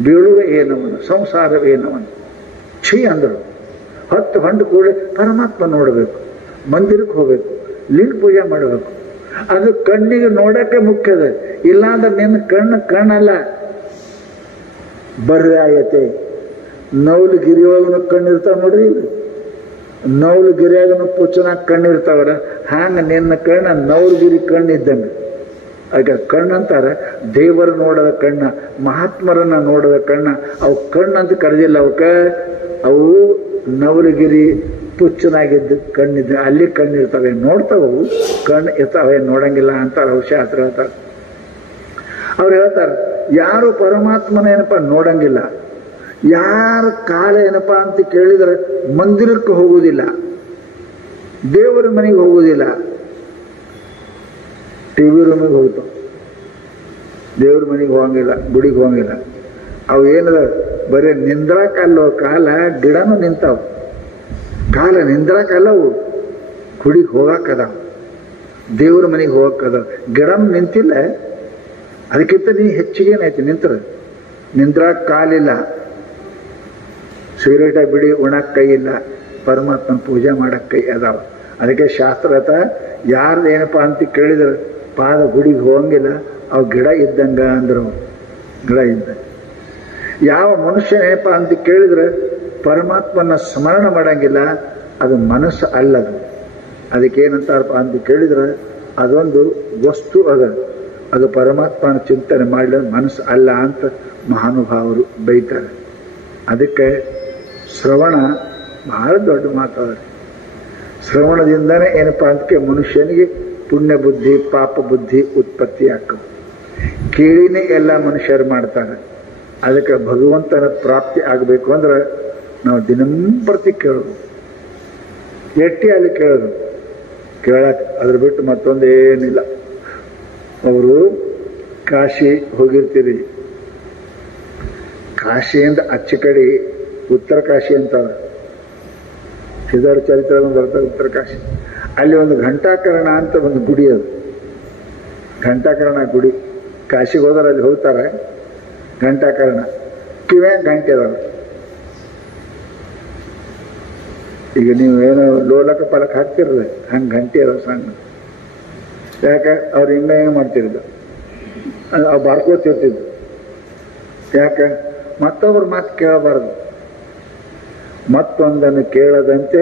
ಬೀಳುವೆ ಏನವನ, ಸಂಸಾರವೇನವನ. ಛೀ ಅಂದರು. 10 ಹೊಂಡು ಕೂಡ ಪರಮಾತ್ಮ ನೋಡಬೇಕು, ಮಂದಿರಕ್ಕೆ ಹೋಗ್ಬೇಕು, ಲಿಂಗ ಪೂಜೆ ಮಾಡಬೇಕು. ಅದು ಕಣ್ಣಿಗೆ ನೋಡಕ್ಕೆ ಮುಖ್ಯದ. ಇಲ್ಲಾಂದ್ರೆ ನಿನ್ನ ಕಣ್ಣಲ್ಲ. ಬರ್ರಾಯತೆ ನೌಲು ಗಿರಿಯೊಳಗನು ಕಣ್ಣಿರ್ತಾವ ನೋಡ್ರಿ. ನೌಲು ಗಿರಿಯಾಗನು ಪುಚ್ಚನಾಗ ಕಣ್ಣಿರ್ತಾವಲ್ಲ, ಹಂಗ ನಿನ್ನ ಕಣ್ಣ ನೌಲಗಿರಿ ಕಣ್ಣಿದ್ದಂಗೆ. ಆಗ ಕಣ್ಣಂತಾರೆ ದೇವರ ನೋಡದ ಕಣ್ಣ, ಮಹಾತ್ಮರನ್ನ ನೋಡದ ಕಣ್ಣ. ಅವು ಕಣ್ಣಂತ ಕರೆದಿಲ್ಲ, ಅವಕ್ಕೆ ಅವು ನವಲಗಿರಿ ಪುಚ್ಚನಾಗಿದ್ದ ಕಣ್ಣಿದ್ದ, ಅಲ್ಲಿ ಕಣ್ಣಿರ್ತಾವೆ, ನೋಡ್ತಾವು, ಕಣ್ಣು ಇರ್ತಾವೆ, ನೋಡಂಗಿಲ್ಲ ಅಂತಾರೆ. ಅವ್ರು ಶಾಸ್ತ್ರ ಹೇಳ್ತಾರೆ. ಅವ್ರು ಹೇಳ್ತಾರೆ, ಯಾರು ಪರಮಾತ್ಮನ ಏನಪ್ಪ ನೋಡಂಗಿಲ್ಲ, ಯಾರ ಕಾಲ ಏನಪ್ಪ ಅಂತ ಕೇಳಿದ್ರೆ ಮಂದಿರಕ್ಕೆ ಹೋಗುವುದಿಲ್ಲ, ದೇವರ ಮನೆಗೆ ಹೋಗುವುದಿಲ್ಲ, ಟಿವಿ ರೂಮಿಗೆ ಹೋಗ್ತಾವ, ದೇವ್ರ ಮನೆಗೆ ಹೋಗಂಗಿಲ್ಲ, ಗುಡಿಗೆ ಹೋಗಂಗಿಲ್ಲ. ಅವು ಏನದ ಬರೀ ನಿಂದ್ರಾಕಲ್ಲೋ ಕಾಲ, ಗಿಡನೂ ನಿಂತಾವ, ಕಾಲ ನಿಂದ್ರಾಕಲ್ಲವು, ಗುಡಿಗೆ ಹೋಗಕ್ಕದಾವ, ದೇವ್ರ ಮನೆಗೆ ಹೋಗಕ್ಕದಾವ, ಗಿಡನೂ ನಿಂತಿಲ್ಲ. ಅದಕ್ಕಿಂತ ನೀ ಹೆಚ್ಚಿಗೆ ಏನೈತಿ ನಿಂತರ. ನಿಂದ್ರಾಕ ಕಾಲಿಲ್ಲ, ಸಿಗರೇಟ ಬಿಡಿ ಉಣಕ್ ಕೈ ಇಲ್ಲ, ಪರಮಾತ್ಮನ ಪೂಜೆ ಮಾಡಕ್ ಕೈ ಅದಾವ. ಅದಕ್ಕೆ ಶಾಸ್ತ್ರತ ಯಾರ್ದು ಏನಪ್ಪಾ ಅಂತ ಕೇಳಿದ್ರೆ ಪಾದ ಗುಡಿಗೆ ಹೋಗಂಗಿಲ್ಲ, ಅವು ಗಿಡ ಇದ್ದಂಗ ಅಂದ್ರು. ಗಿಡ ಇದ್ದಂಗ. ಯಾವ ಮನುಷ್ಯ ಏನಪ್ಪಾ ಅಂತ ಕೇಳಿದ್ರೆ ಪರಮಾತ್ಮನ ಸ್ಮರಣ ಮಾಡಂಗಿಲ್ಲ, ಅದು ಮನಸ್ಸು ಅಲ್ಲದು. ಅದಕ್ಕೇನಂತಾರಪ್ಪ ಅಂತ ಕೇಳಿದ್ರೆ ಅದೊಂದು ವಸ್ತು ಅದ, ಅದು ಪರಮಾತ್ಮನ ಚಿಂತನೆ ಮಾಡಲಿ, ಮನಸ್ಸು ಅಲ್ಲ ಅಂತ ಮಹಾನುಭಾವರು ಬೈತಾರೆ. ಅದಕ್ಕೆ ಶ್ರವಣ ಬಹಳ ದೊಡ್ಡ ಮಾತಾಡ. ಶ್ರವಣದಿಂದನೇ ಏನಪ್ಪಾ ಅಂತ ಮನುಷ್ಯನಿಗೆ ಪುಣ್ಯ ಬುದ್ಧಿ ಪಾಪ ಬುದ್ಧಿ ಉತ್ಪತ್ತಿ ಆಗ್ತದೆ. ಕೇಳಿನೇ ಎಲ್ಲ ಮನುಷ್ಯರು ಮಾಡ್ತಾರೆ. ಅದಕ್ಕೆ ಭಗವಂತನ ಪ್ರಾಪ್ತಿ ಆಗಬೇಕು ಅಂದ್ರೆ ನಾವು ದಿನಂಪ್ರತಿ ಕೇಳೋದು, ಎಟ್ಟಿ ಅಲ್ಲಿ ಕೇಳೋದು, ಕೇಳಕ್ಕೆ ಅದ್ರ ಬಿಟ್ಟು ಮತ್ತೊಂದೇನಿಲ್ಲ. ಅವರು ಕಾಶಿ ಹೋಗಿರ್ತೀರಿ, ಕಾಶಿಯಿಂದ ಅಚ್ಚ ಕಡೆ ಉತ್ತರ ಕಾಶಿ ಅಂತ ಸಿದ್ಧಾರ್ಥ ಚರಿತ್ರೆ ಬರ್ತಾರೆ. ಉತ್ತರ ಕಾಶಿ ಅಲ್ಲಿ ಒಂದು ಘಂಟಾಕರ್ಣ ಅಂತ ಒಂದು ಗುಡಿ, ಅದು ಘಂಟಾಕರ್ಣ ಗುಡಿ. ಕಾಶಿಗೆ ಹೋದ್ರೆ ಅಲ್ಲಿ ಹೋಗ್ತಾರೆ, ಘಂಟಾಕರ್ಣ ಕಿವೇ ಗಂಟೆ ಅದಾವ. ಈಗ ನೀವು ಏನೋ ಲೋಲಕ ಪಲಕ ಹಾಕ್ತಿರಲ್ಲ, ಹಂಗೆ ಗಂಟೆ ಅದಾವ ಸಣ್ಣ. ಯಾಕೆ ಅವ್ರು ಇನ್ನೂ ಏನು ಮಾಡ್ತಿರ್ದು, ಅವು ಬಾರ್ಕೋತಿರ್ತಿದ್ದು. ಯಾಕೆ ಮತ್ತೊಬ್ಬರು ಮಾತು ಕೇಳಬಾರ್ದು. ಮತ್ತೊಂದನ್ನು ಕೇಳದಂತೆ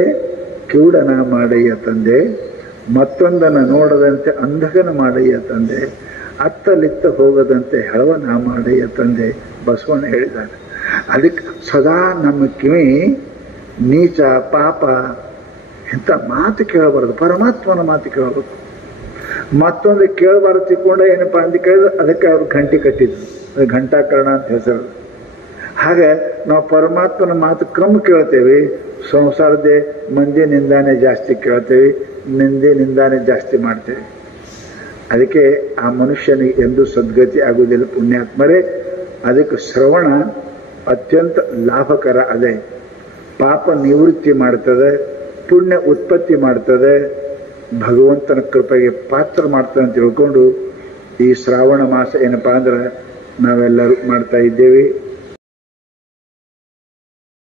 ಕಿವುಡನ ಮಾಡಯ್ಯ ತಂದೆ, ಮತ್ತೊಂದನ್ನು ನೋಡದಂತೆ ಅಂಧಗನ ಮಾಡಯ್ಯ ತಂದೆ, ಅತ್ತಲಿತ್ತ ಹೋಗದಂತೆ ಹೆಳವನ ಮಾಡಯ್ಯ ತಂದೆ ಬಸವಣ್ಣ ಹೇಳಿದ್ದಾರೆ. ಅದಕ್ಕೆ ಸದಾ ನಮ್ಮ ಕಿವಿ ನೀಚ ಪಾಪ ಇಂಥ ಮಾತು ಕೇಳಬಾರ್ದು, ಪರಮಾತ್ಮನ ಮಾತು ಕೇಳಬೇಕು. ಮತ್ತೊಂದು ಕೇಳಬಾರ್ದು ತಿಳ್ಕೊಂಡೆ ಏನಪ್ಪಾ ಅಂತ ಕೇಳಿದ್ರೆ ಅದಕ್ಕೆ ಅವ್ರು ಗಂಟೆ ಕಟ್ಟಿದ್ರು, ಅದು ಘಂಟಾಕರ್ಣ ಅಂತ ಹೆಸರು. ಹಾಗೆ ನಾವು ಪರಮಾತ್ಮನ ಮಾತು ಕಮ್ಮಿ ಕೇಳ್ತೇವೆ, ಸಂಸಾರದೇ ಮಂದಿ ನಿಂದಾನೆ ಜಾಸ್ತಿ ಕೇಳ್ತೇವೆ, ನಿಂದಾನೆ ಜಾಸ್ತಿ ಮಾಡ್ತೇವೆ. ಅದಕ್ಕೆ ಆ ಮನುಷ್ಯನಿಗೆ ಎಂದೂ ಸದ್ಗತಿ ಆಗುವುದಿಲ್ಲ. ಪುಣ್ಯಾತ್ಮರೇ, ಅದಕ್ಕೆ ಶ್ರವಣ ಅತ್ಯಂತ ಲಾಭಕರ. ಅದೇ ಪಾಪ ನಿವೃತ್ತಿ ಮಾಡ್ತದೆ, ಪುಣ್ಯ ಉತ್ಪತ್ತಿ ಮಾಡ್ತದೆ, ಭಗವಂತನ ಕೃಪೆಗೆ ಪಾತ್ರ ಮಾಡ್ತದೆ ಅಂತ ತಿಳ್ಕೊಂಡು ಈ ಶ್ರಾವಣ ಮಾಸ ಏನಪ್ಪಾ ಅಂದ್ರೆ ನಾವೆಲ್ಲರೂ ಮಾಡ್ತಾ ಇದ್ದೇವೆ.